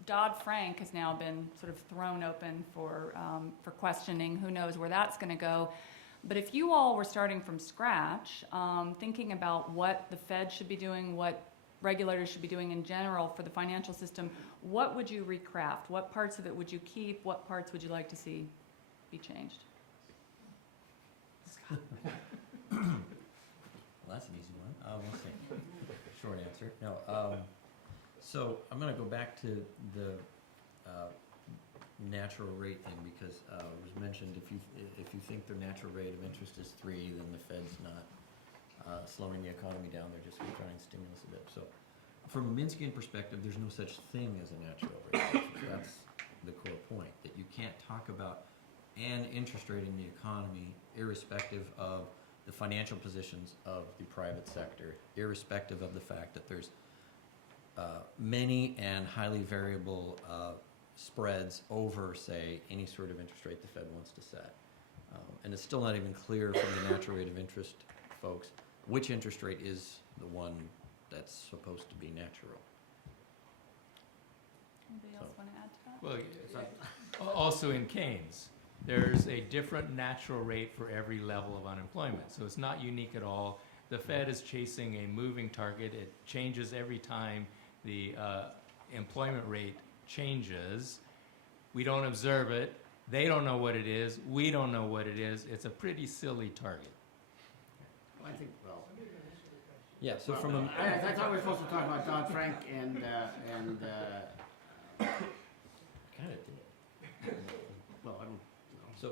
Dodd-Frank has now been sort of thrown open for questioning. Who knows where that's going to go? But if you all were starting from scratch, thinking about what the Fed should be doing, what regulators should be doing in general for the financial system, what would you recraft? What parts of it would you keep? What parts would you like to see be changed? Well, that's an easy one. We'll see. Short answer. No. So I'm going to go back to the natural rate thing because it was mentioned if you think their natural rate of interest is 3, then the Fed's not slowing the economy down. They're just withdrawing stimulus a bit. So from a Minskyan perspective, there's no such thing as a natural rate of interest. That's the core point, that you can't talk about an interest rate in the economy irrespective of the financial positions of the private sector, irrespective of the fact that there's many and highly variable spreads over, say, any sort of interest rate the Fed wants to set. And it's still not even clear from the natural rate of interest folks which interest rate is the one that's supposed to be natural. Anybody else want to add to that? Well, also in Keynes, there's a different natural rate for every level of unemployment. So it's not unique at all. The Fed is chasing a moving target. It changes every time the employment rate changes. We don't observe it. They don't know what it is. We don't know what it is. It's a pretty silly target. I think, well, Yeah, so well, from a... I thought we were supposed to talk about Dodd-Frank and Kind of did. well, I don't know. So,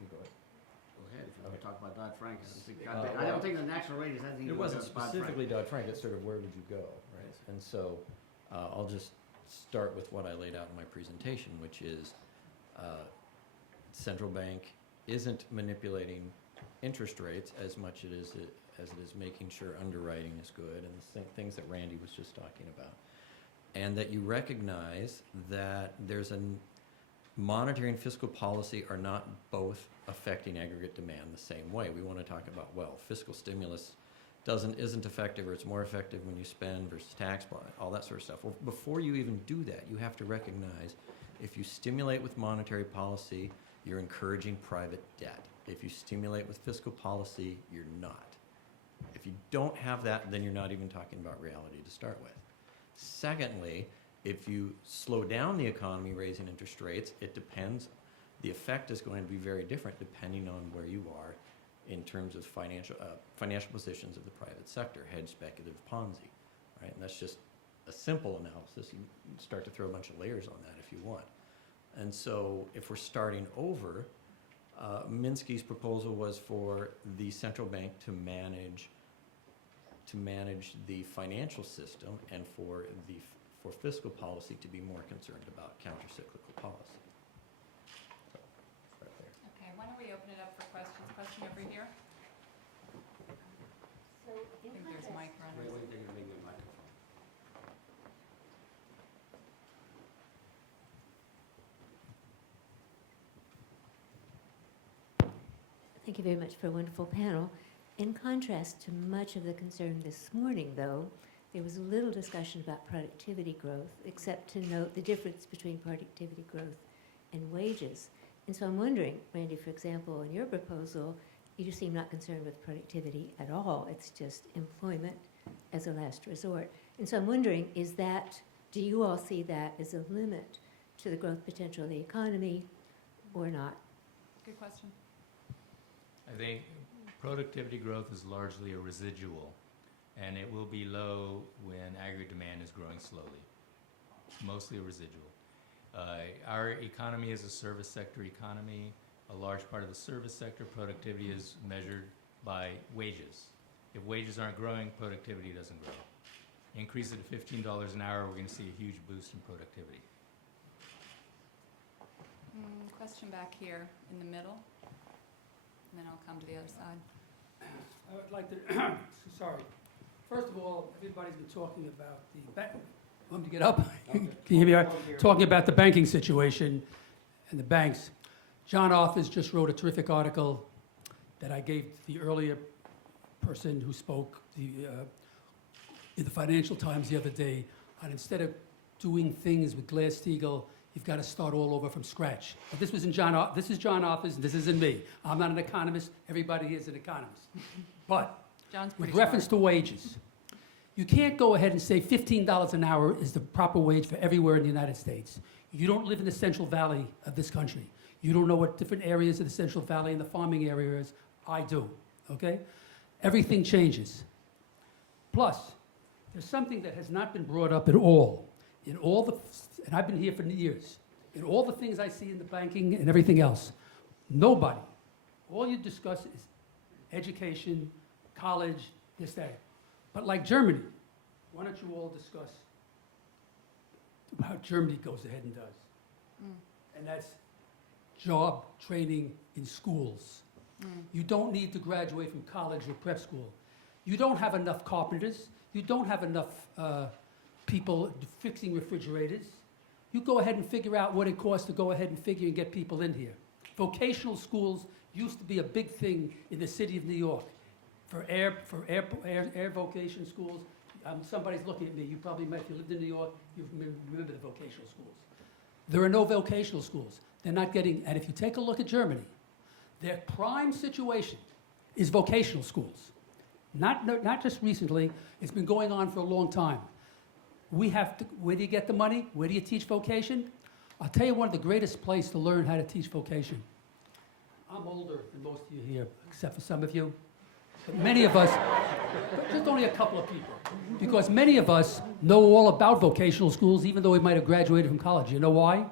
you go ahead. Go ahead, if you want to talk about Dodd-Frank. Well, I don't think the natural rate is anything to It do with wasn't Dodd-Frank. specifically Dodd-Frank, it's sort of where would you go, right? And so I'll just start with what I laid out in my presentation, which is central bank isn't manipulating interest rates as much as it is making sure underwriting is good and the things that Randy was just talking about. And that you recognize that there's a monetary and fiscal policy are not both affecting aggregate demand the same way. We want to talk about, well, fiscal stimulus isn't effective, or it's more effective when you spend versus tax, all that sort of stuff. Well, before you even do that, you have to recognize if you stimulate with monetary policy, you're encouraging private debt. If you stimulate with fiscal policy, you're not. If you don't have that, then you're not even talking about reality to start with. Secondly, if you slow down the economy raising interest rates, it depends. the effect is going to be very different depending on where you are in terms of financial positions of the private sector, hedge, speculative, Ponzi, right? And that's just a simple analysis. You can start to throw a bunch of layers on that if you want. And so if we're starting over, Minsky's proposal was for the central bank to manage the financial system and for fiscal policy to be more concerned about countercyclical policy. So, right there. Okay, why don't we open it up for questions? Question over here? So I think there's a mic running. thank you very much for a wonderful panel. In contrast to much of the concern this morning, though, there was little discussion about productivity growth, except to note the difference between productivity growth and wages. And so I'm wondering, Randy, for example, in your proposal, you seem not concerned with productivity at all. It's just employment as a last resort. And so I'm wondering, do you all see that as a limit to the growth potential of the economy or not? Good question. I think productivity growth is largely a residual, and it will be low when aggregate demand is growing slowly. Mostly a residual. Our economy is a service sector economy. A large part of the service sector productivity is measured by wages. If wages aren't growing, productivity doesn't grow. Increase it to $15 an hour, we're going to see a huge boost in productivity. Question back here in the middle, and then I'll come to the other side. I would like to, sorry. First of all, everybody's been talking about the bank. Want me to get up? Can you hear me? All right? Talking about the banking situation and the banks. John Arthurs just wrote a terrific article that I gave the earlier person who spoke in the Financial Times the other day on instead of doing things with Glass-Steagall, you've got to start all over from scratch. But this is John Arthurs, and this isn't me. I'm not an economist. Everybody here is an economist. But John's with pretty reference smart. to wages, you can't go ahead and say $15 an hour is the proper wage for everywhere in the United States. You don't live in the Central Valley of this country. You don't know what different areas of the Central Valley and the farming areas. I do, okay? Everything changes. Plus, there's something that has not been brought up at all. And I've been here for years. In all the things I see in the banking and everything else, nobody, all you discuss is education, college, this, that. But like Germany, why don't you all discuss how Germany goes ahead and does? And that's job training in schools. You don't need to graduate from college or prep school. You don't have enough carpenters. You don't have enough people fixing refrigerators. You go ahead and figure out what it costs to go ahead and figure and get people in here. Vocational schools used to be a big thing in the city of New York. For air vocation schools, somebody's looking at me. You probably might, if you lived in New York, you remember the vocational schools. There are no vocational schools. They're not getting, and if you take a look at Germany, their prime situation is vocational schools. Not just recently, it's been going on for a long time. We have to, where do you get the money? Where do you teach vocation? I'll tell you one of the greatest places to learn how to teach vocation. I'm older than most of you here, except for some of you. But many of us, but just only a couple of people. Because many of us know all about vocational schools, even though we might have graduated from college. You know why?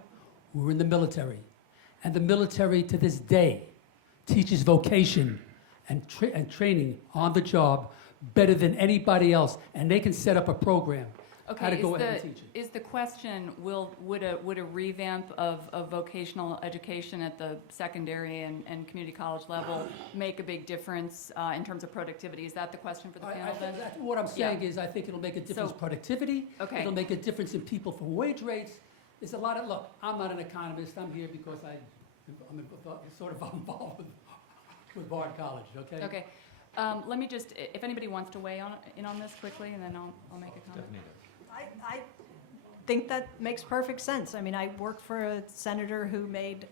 We're in the military. And the military, to this day, teaches vocation and training on the job better than anybody else. And they can set up a program. Okay, How to go ahead and teach it. is the question, would a revamp of vocational education at the secondary and community college level make a big difference in terms of productivity? Is that the question for the panel then? What I'm saying Yeah. is I think it'll make a difference So- in productivity. Okay. It'll make a difference in people for wage rates. There's a lot of, look, I'm not an economist. I'm here because I'm sort of involved with Bard College, okay? Okay. Let me just, if anybody wants to weigh in on this quickly, and then I'll make a comment. think that makes perfect sense. I mean, I work for a senator who made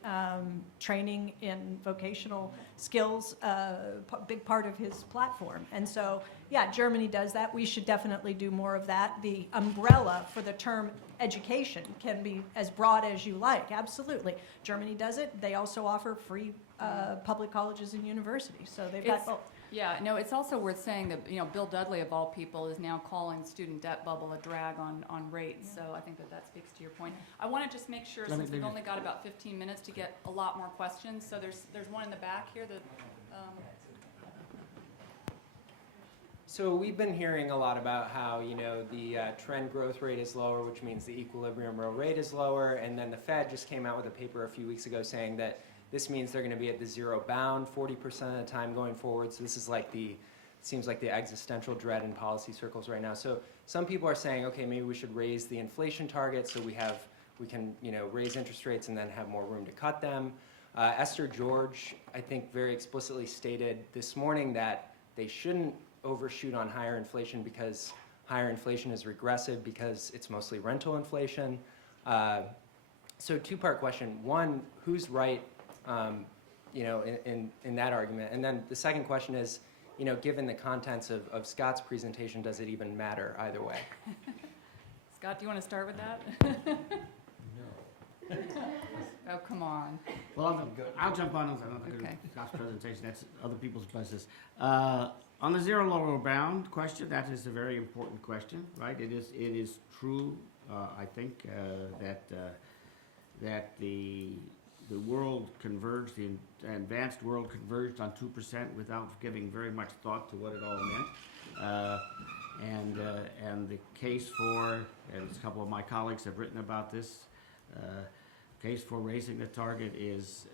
training in vocational skills a big part of his platform. And so, yeah, Germany does that. We should definitely do more of that. The umbrella for the term education can be as broad as you like, absolutely. Germany does it. They also offer free public colleges and universities, so they've got It's- both. Yeah, no, it's also worth saying that, Bill Dudley, of all people, is now calling student debt bubble a drag on rates, so I think that speaks to your point. I want to just make sure, Let me- since we've let me- only got about 15 minutes to get a lot more questions, so there's one in the back here that, So we've been hearing a lot about how, the trend growth rate is lower, which means the equilibrium real rate is lower, and then the Fed just came out with a paper a few weeks ago saying that this means they're going to be at the zero bound 40% of the time going forward. So this is seems like the existential dread in policy circles right now. So some people are saying, okay, maybe we should raise the inflation target so we can raise interest rates and then have more room to cut them. Esther George, I think, very explicitly stated this morning that they shouldn't overshoot on higher inflation because higher inflation is regressive because it's mostly rental inflation. So two-part question. One, who's right, in that argument? And then the second question is, given the contents of Scott's presentation, does it even matter either way? Scott, do you want to start with that? No. Oh, come on. Well, I'll jump on Okay. Scott's presentation. That's other people's business. On the zero lower bound question, that is a very important question, right? It is true, I think, that the world converged, the advanced world converged on 2% without giving very much thought to what it all meant. And the case for, and a couple of my colleagues have written about this, case for raising the target is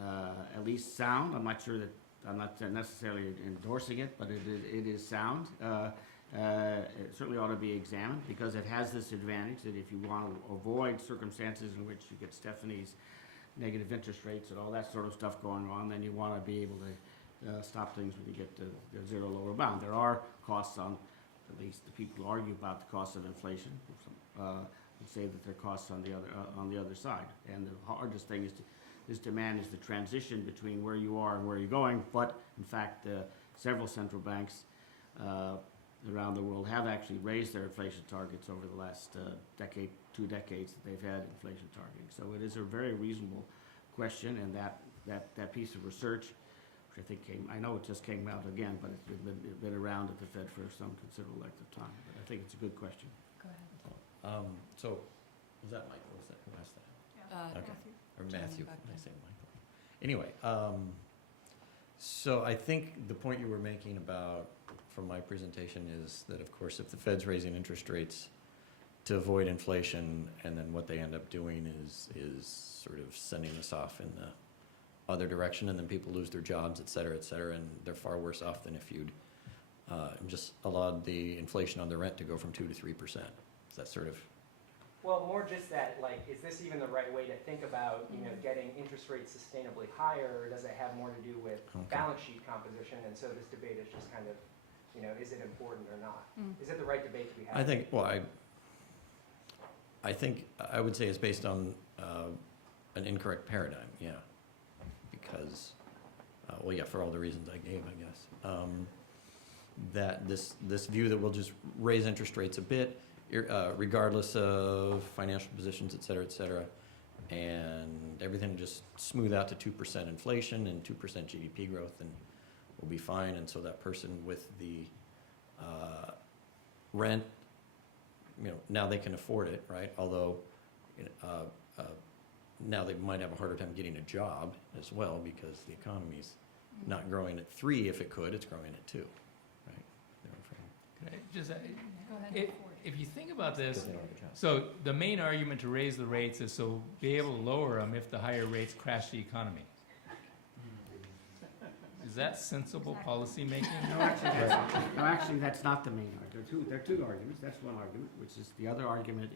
at least sound. I'm not necessarily endorsing it, but it is sound. It certainly ought to be examined because it has this advantage that if you want to avoid circumstances in which you get Stephanie's negative interest rates and all that sort of stuff going on, then you want to be able to stop things when you get to the zero lower bound. There are costs on, at least the people who argue about the cost of inflation, would say that there are costs on the other side. And the hardest thing is to manage the transition between where you are and where you're going. But in fact, several central banks around the world have actually raised their inflation targets over the last decade, 2 decades that they've had inflation targeting. So it is a very reasonable question, and that piece of research, which I think I know it just came out again, but it's been around at the Fed for some considerable length of time. But I think it's a good question. Go ahead. So, was that Michael? Was that who asked that? Okay. Or Matthew? back I say Michael. Anyway, so I think the point you were making from my presentation is that, of course, if the Fed's raising interest rates to avoid inflation, and then what they end up doing is sort of sending us off in the other direction, and then people lose their jobs, et cetera, and they're far worse off than if you'd just allowed the inflation on the rent to go from 2 to 3%. Is that sort of? Well, more just that, is this even the right way to think about, getting interest rates sustainably higher, or does it have more to do with balance sheet composition? And so this debate is just kind of, is it important or not? Is it the right debate to be having? I think, I think I would say it's based on an incorrect paradigm, yeah. Because, for all the reasons I gave, I guess. That this view that we'll just raise interest rates a bit, regardless of financial positions, et cetera, and everything will just smooth out to 2% inflation and 2% GDP growth, and we'll be fine. And so that person with the rent, now they can afford it, right? Although now they might have a harder time getting a job as well because the economy's not growing at 3 if it could, it's growing at 2, right? Could I just, Go ahead. if you think about this, Because they don't have a job. so the main argument to raise the rates is so be able to lower them if the higher rates crash the economy. Is that sensible policy making? No, actually, that's not the main argument. There are two arguments. That's one argument, which is the other argument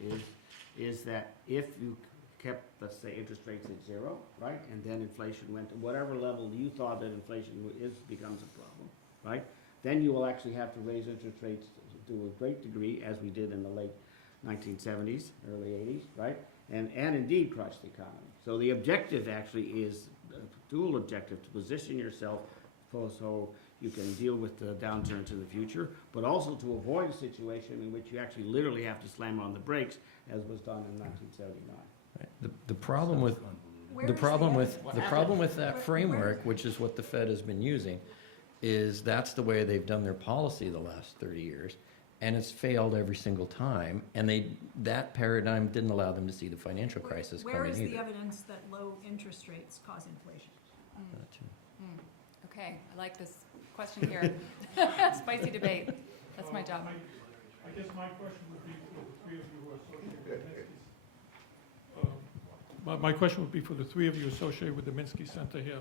is that if you kept, let's say, interest rates at 0, right, and then inflation went to whatever level you thought that inflation becomes a problem, right, then you will actually have to raise interest rates to a great degree, as we did in the late 1970s, early 80s, right? And indeed crush the economy. So the objective actually is a dual objective, to position yourself so you can deal with the downturns in the future, but also to avoid a situation in which you actually literally have to slam on the brakes, as was done in 1979. Right. The problem with Where the is problem with evidence? the problem with that Where- framework, which is what the Fed has been using, is that's the way they've done their policy the last 30 years, and it's failed every single time. And that paradigm didn't allow them to see the financial crisis Where coming is either. the evidence that low interest rates cause inflation? That too. Okay, I like this question here. Spicy debate. That's my job. I guess my question would be for the three of you who are associated with Minsky's. My question would be for the three of you associated with the Minsky Center here.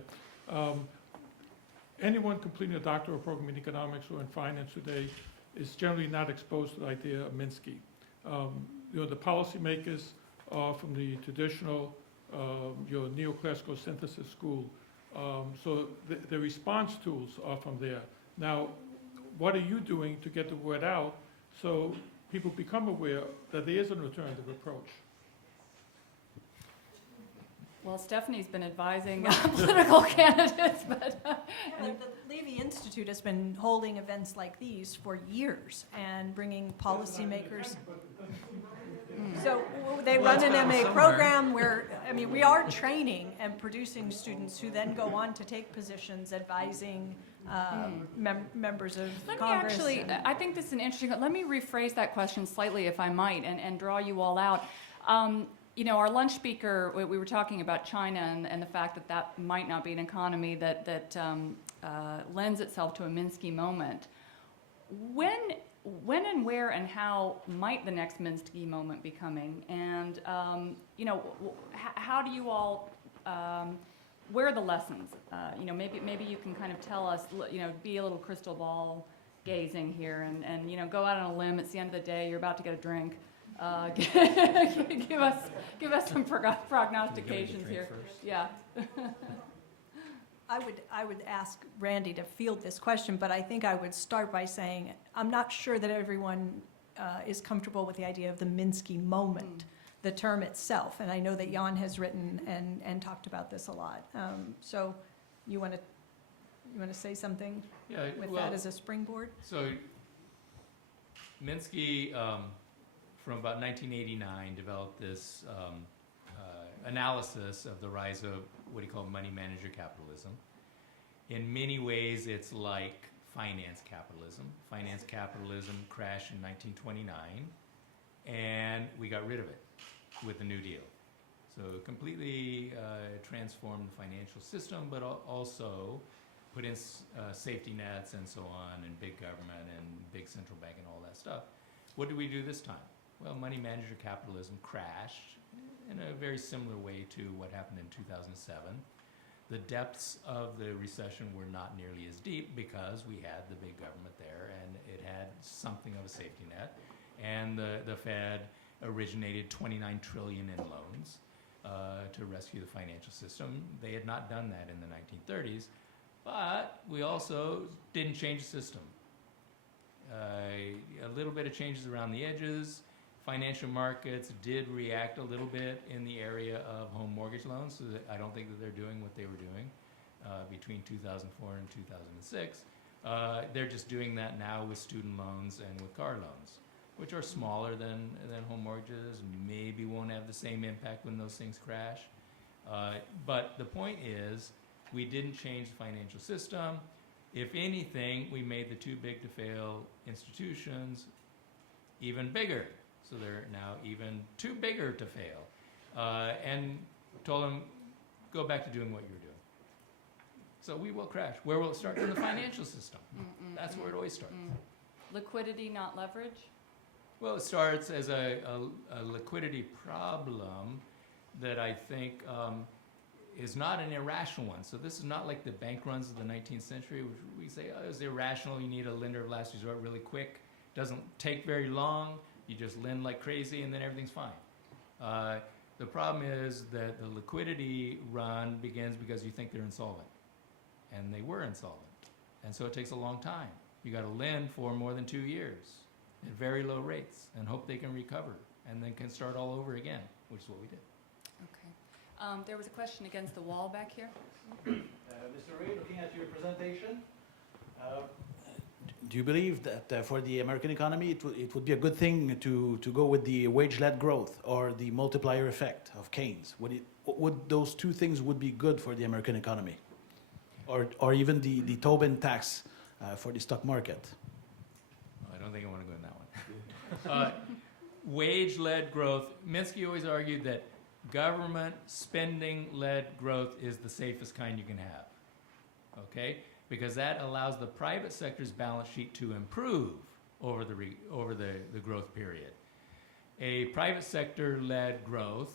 Anyone completing a doctoral program in economics or in finance today is generally not exposed to the idea of Minsky. The policymakers are from the traditional, your neoclassical synthesis school. So the response tools are from there. Now, what are you doing to get the word out so people become aware that there is an alternative approach? Well, Stephanie's been advising political candidates, but The Levy Institute has been holding events like these for years and bringing policymakers. So they run an MA program where, I mean, we are training and producing students who then go on to take positions advising members of let me Congress. actually, I think this is an interesting, let me rephrase that question slightly if I might and draw you all out. You know, our lunch speaker, we were talking about China and the fact that that might not be an economy that lends itself to a Minsky moment. When and where and how might the next Minsky moment be coming? And, you know, how do you all, where are the lessons? You know, maybe you can kind of tell us, you know, be a little crystal ball gazing here and you know, go out on a limb. It's the end of the day. You're about to get a drink. Give us some prognostications here. Yeah. I would ask Randy to field this question, but I think I would start by saying I'm not sure that everyone is comfortable with the idea of the Minsky moment, the term itself. And I know that Jan has written and talked about this a lot. So you want to say something with that as a springboard? So Minsky, from about 1989, developed this analysis of the rise of what he called money manager capitalism. In many ways, it's like finance capitalism. Finance capitalism crashed in 1929, and we got rid of it with the New Deal. So completely transformed the financial system, but also put in safety nets and so on, and big government and big central bank and all that stuff. What do we do this time? Well, money manager capitalism crashed in a very similar way to what happened in 2007. The depths of the recession were not nearly as deep because we had the big government there and it had something of a safety net. And the Fed originated $29 trillion in loans to rescue the financial system. They had not done that in the 1930s, but we also didn't change the system. A little bit of changes around the edges. Financial markets did react a little bit in the area of home mortgage loans, so that I don't think that they're doing what they were doing between 2004 and 2006. They're just doing that now with student loans and with car loans, which are smaller than home mortgages, and maybe won't have the same impact when those things crash. But the point is, we didn't change the financial system. If anything, we made the too big to fail institutions even bigger. So they're now even too bigger to fail. And told them, go back to doing what you're doing. So we will crash. Where will it start? In the financial system. That's where it always starts. Liquidity, not leverage? Well, it starts as a liquidity problem that I think is not an irrational one. So this is not like the bank runs of the 19th century, which we say, oh, it's irrational. You need a lender of last resort really quick. Doesn't take very long. You just lend like crazy and then everything's fine. The problem is that the liquidity run begins because you think they're insolvent. And they were insolvent. And so it takes a long time. You got to lend for more than 2 years. at very low rates and hope they can recover and then can start all over again, which is what we did. Okay. There was a question against the wall back here. Mr. Wray, looking at your presentation, do you believe that for the American economy it would be a good thing to go with the wage-led growth or the multiplier effect of Keynes? Would those two things would be good for the American economy? Or even the Tobin tax for the stock market? I don't think I want to go in that one. Wage-led growth. Minsky always argued that government spending-led growth is the safest kind you can have. Okay? Because that allows the private sector's balance sheet to improve over the growth period. A private sector-led growth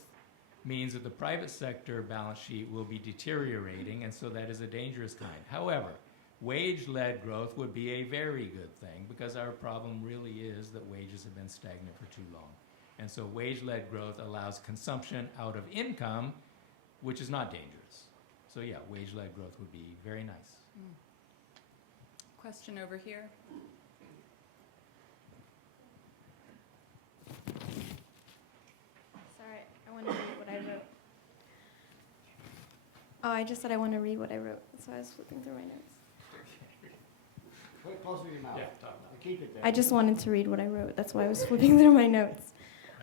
means that the private sector balance sheet will be deteriorating, and so that is a dangerous kind. However, wage-led growth would be a very good thing because our problem really is that wages have been stagnant for too long. And so wage-led growth allows consumption out of income, which is not dangerous. So yeah, wage-led growth would be very nice. Question over here. Sorry, I want to read what I wrote. Oh, I just said I want to read what I wrote, so I was flipping through my notes. Put it closer to your mouth. Yeah, talk about Keep it there. I just wanted to read what I wrote. That's why I was flipping through my notes.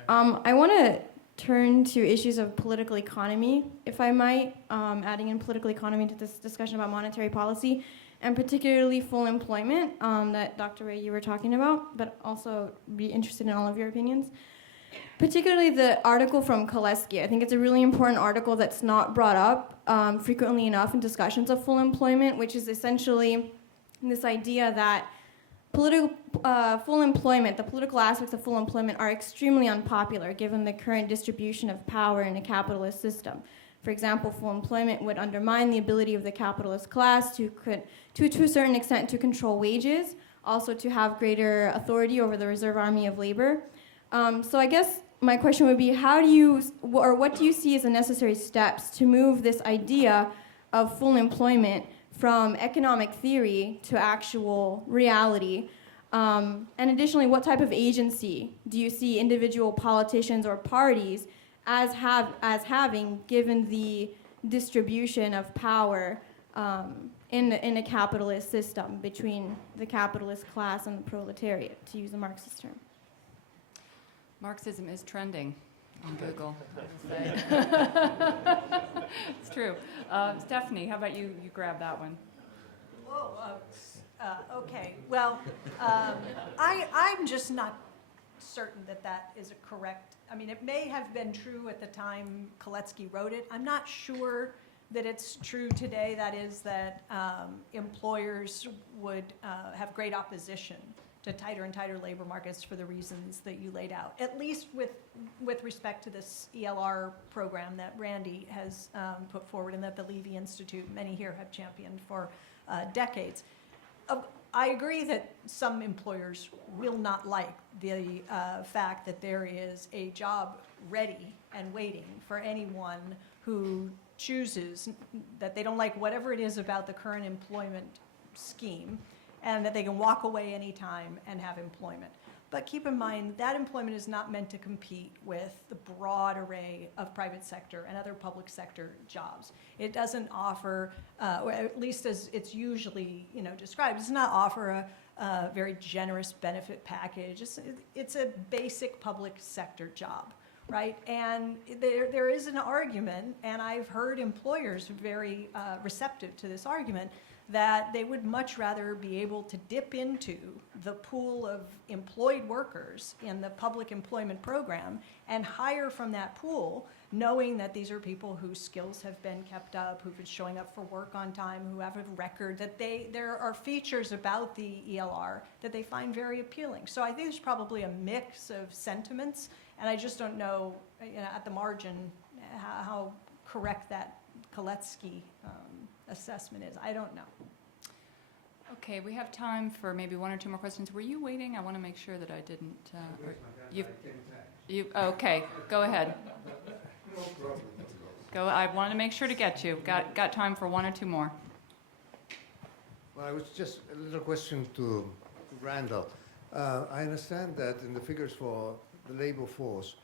I want to turn to issues of political economy, if I might, adding in political economy to this discussion about monetary policy, and particularly full employment that Dr. Wray, you were talking about, but also be interested in all of your opinions. Particularly the article from Kolesky. I think it's a really important article that's not brought up frequently enough in discussions of full employment, which is essentially this idea that full employment, the political aspects of full employment are extremely unpopular given the current distribution of power in a capitalist system. For example, full employment would undermine the ability of the capitalist class to a certain extent to control wages, also to have greater authority over the reserve army of labor. So I guess my question would be, what do you see as the necessary steps to move this idea of full employment from economic theory to actual reality? And additionally, what type of agency do you see individual politicians or parties as having, given the distribution of power in a capitalist system between the capitalist class and the proletariat, to use a Marxist term? Marxism is trending on Google, I will say. It's true. Stephanie, how about you grab that one? Whoa, okay. Well, I'm just not certain that is a correct. I mean, it may have been true at the time Kolesky wrote it. I'm not sure that it's true today. That is that employers would have great opposition to tighter and tighter labor markets for the reasons that you laid out, at least with respect to this ELR program that Randy has put forward and that the Levy Institute, many here have championed for decades. I agree that some employers will not like the fact that there is a job ready and waiting for anyone who chooses that they don't like whatever it is about the current employment scheme, and that they can walk away anytime and have employment. But keep in mind, that employment is not meant to compete with the broad array of private sector and other public sector jobs. It doesn't offer, or at least as it's usually described, it does not offer a very generous benefit package. It's a basic public sector job, right? And there is an argument, and I've heard employers very receptive to this argument, that they would much rather be able to dip into the pool of employed workers in the public employment program and hire from that pool, knowing that these are people whose skills have been kept up, who've been showing up for work on time, who have a record, that there are features about the ELR that they find very appealing. So I think there's probably a mix of sentiments, and I just don't know, at the margin, how correct that Kolesky assessment is. I don't know. Okay, we have time for maybe one or two more questions. Were you waiting? I want to make sure that I didn't. Okay, go ahead. Go. I wanted to make sure to get you. Got time for one or two more. Well, I was just a little question to Randall. I understand that in the figures for the labor force,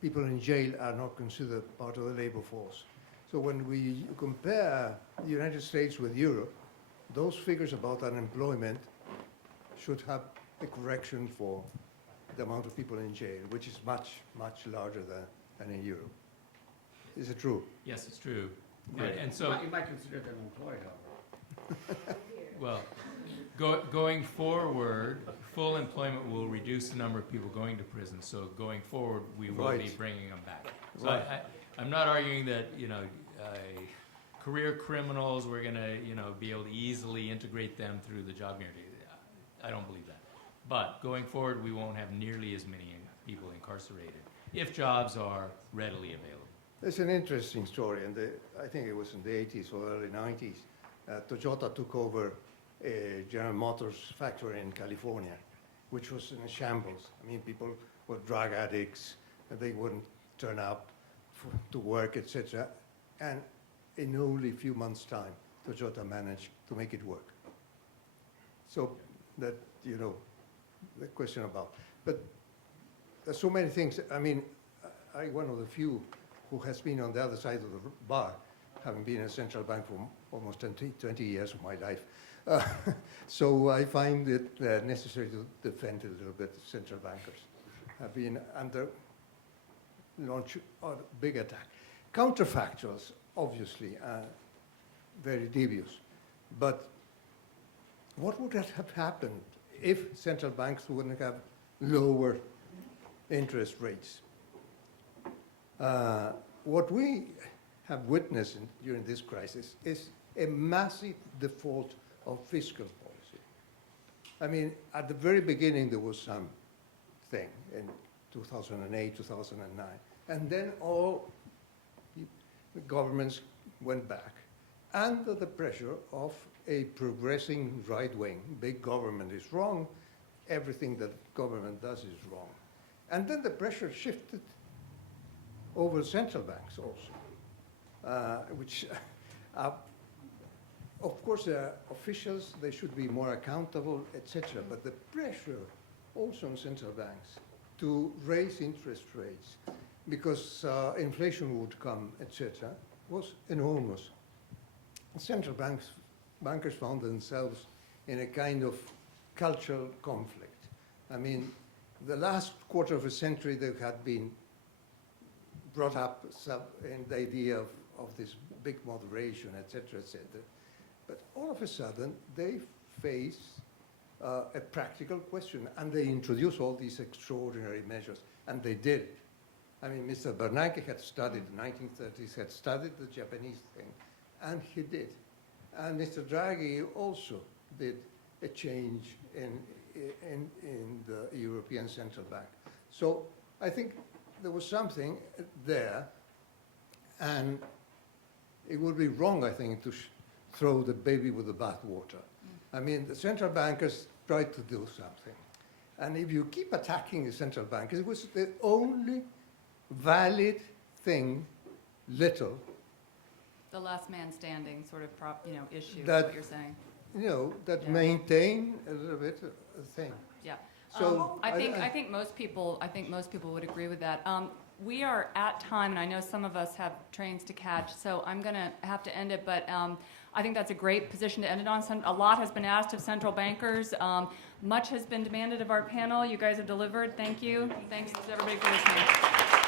people in jail are not considered part of the labor force. So when we compare the United States with Europe, those figures about unemployment should have a correction for the amount of people in jail, which is much, much larger than in Europe. Is it true? Yes, it's true. Right. And so, You might consider them employed, however. well, going forward, full employment will reduce the number of people going to prison. So going forward, we will be Right. bringing them back. So Right. I'm not arguing that, career criminals, we're going to, be able to easily integrate them through the job market. I don't believe that. But going forward, we won't have nearly as many people incarcerated if jobs are readily available. It's an interesting story, and I think it was in the 80s or early 90s. Toyota took over a General Motors factory in California, which was in a shambles. I mean, people were drug addicts, and they wouldn't turn up to work, etc. And in only a few months' time, Toyota managed to make it work. So that, the question about. But there's so many things. I mean, I'm one of the few who has been on the other side of the bar, having been in a central bank for almost 20 years of my life. So I find it necessary to defend a little bit central bankers. Have been under launch or big attack. Counterfactuals, obviously, are very dubious. But what would have happened if central banks wouldn't have lower interest rates? What we have witnessed during this crisis is a massive default of fiscal policy. I mean, at the very beginning, there was some thing in 2008, 2009, and then all the governments went back under the pressure of a progressing right wing. Big government is wrong. Everything that government does is wrong. And then the pressure shifted over central banks also, which are, of course, officials, they should be more accountable, etc. But the pressure also on central banks to raise interest rates because inflation would come, etc., was enormous. Central bankers found themselves in a kind of cultural conflict. I mean, the last quarter of a century, they had been brought up in the idea of this big moderation, etc., etc. But all of a sudden, they face a practical question, and they introduce all these extraordinary measures, and they did. I mean, Mr. Bernanke had studied, the 1930s, had studied the Japanese thing, and he did. And Mr. Draghi also did a change in the European Central Bank. So I think there was something there, and it would be wrong, I think, to throw the baby with the bathwater. I mean, the central bankers tried to do something. And if you keep attacking the central bankers, it was the only valid thing, little, The last man standing sort of issue, is That- what you're saying. that Yeah. maintain a little bit a thing. Yeah. So I think most people would agree with that. We are at time, and I know some of us have trains to catch, so I'm going to have to end it. But I think that's a great position to end it on. A lot has been asked of central bankers. Much has been demanded of our panel. You guys have delivered. Thank you. Thanks to everybody for listening.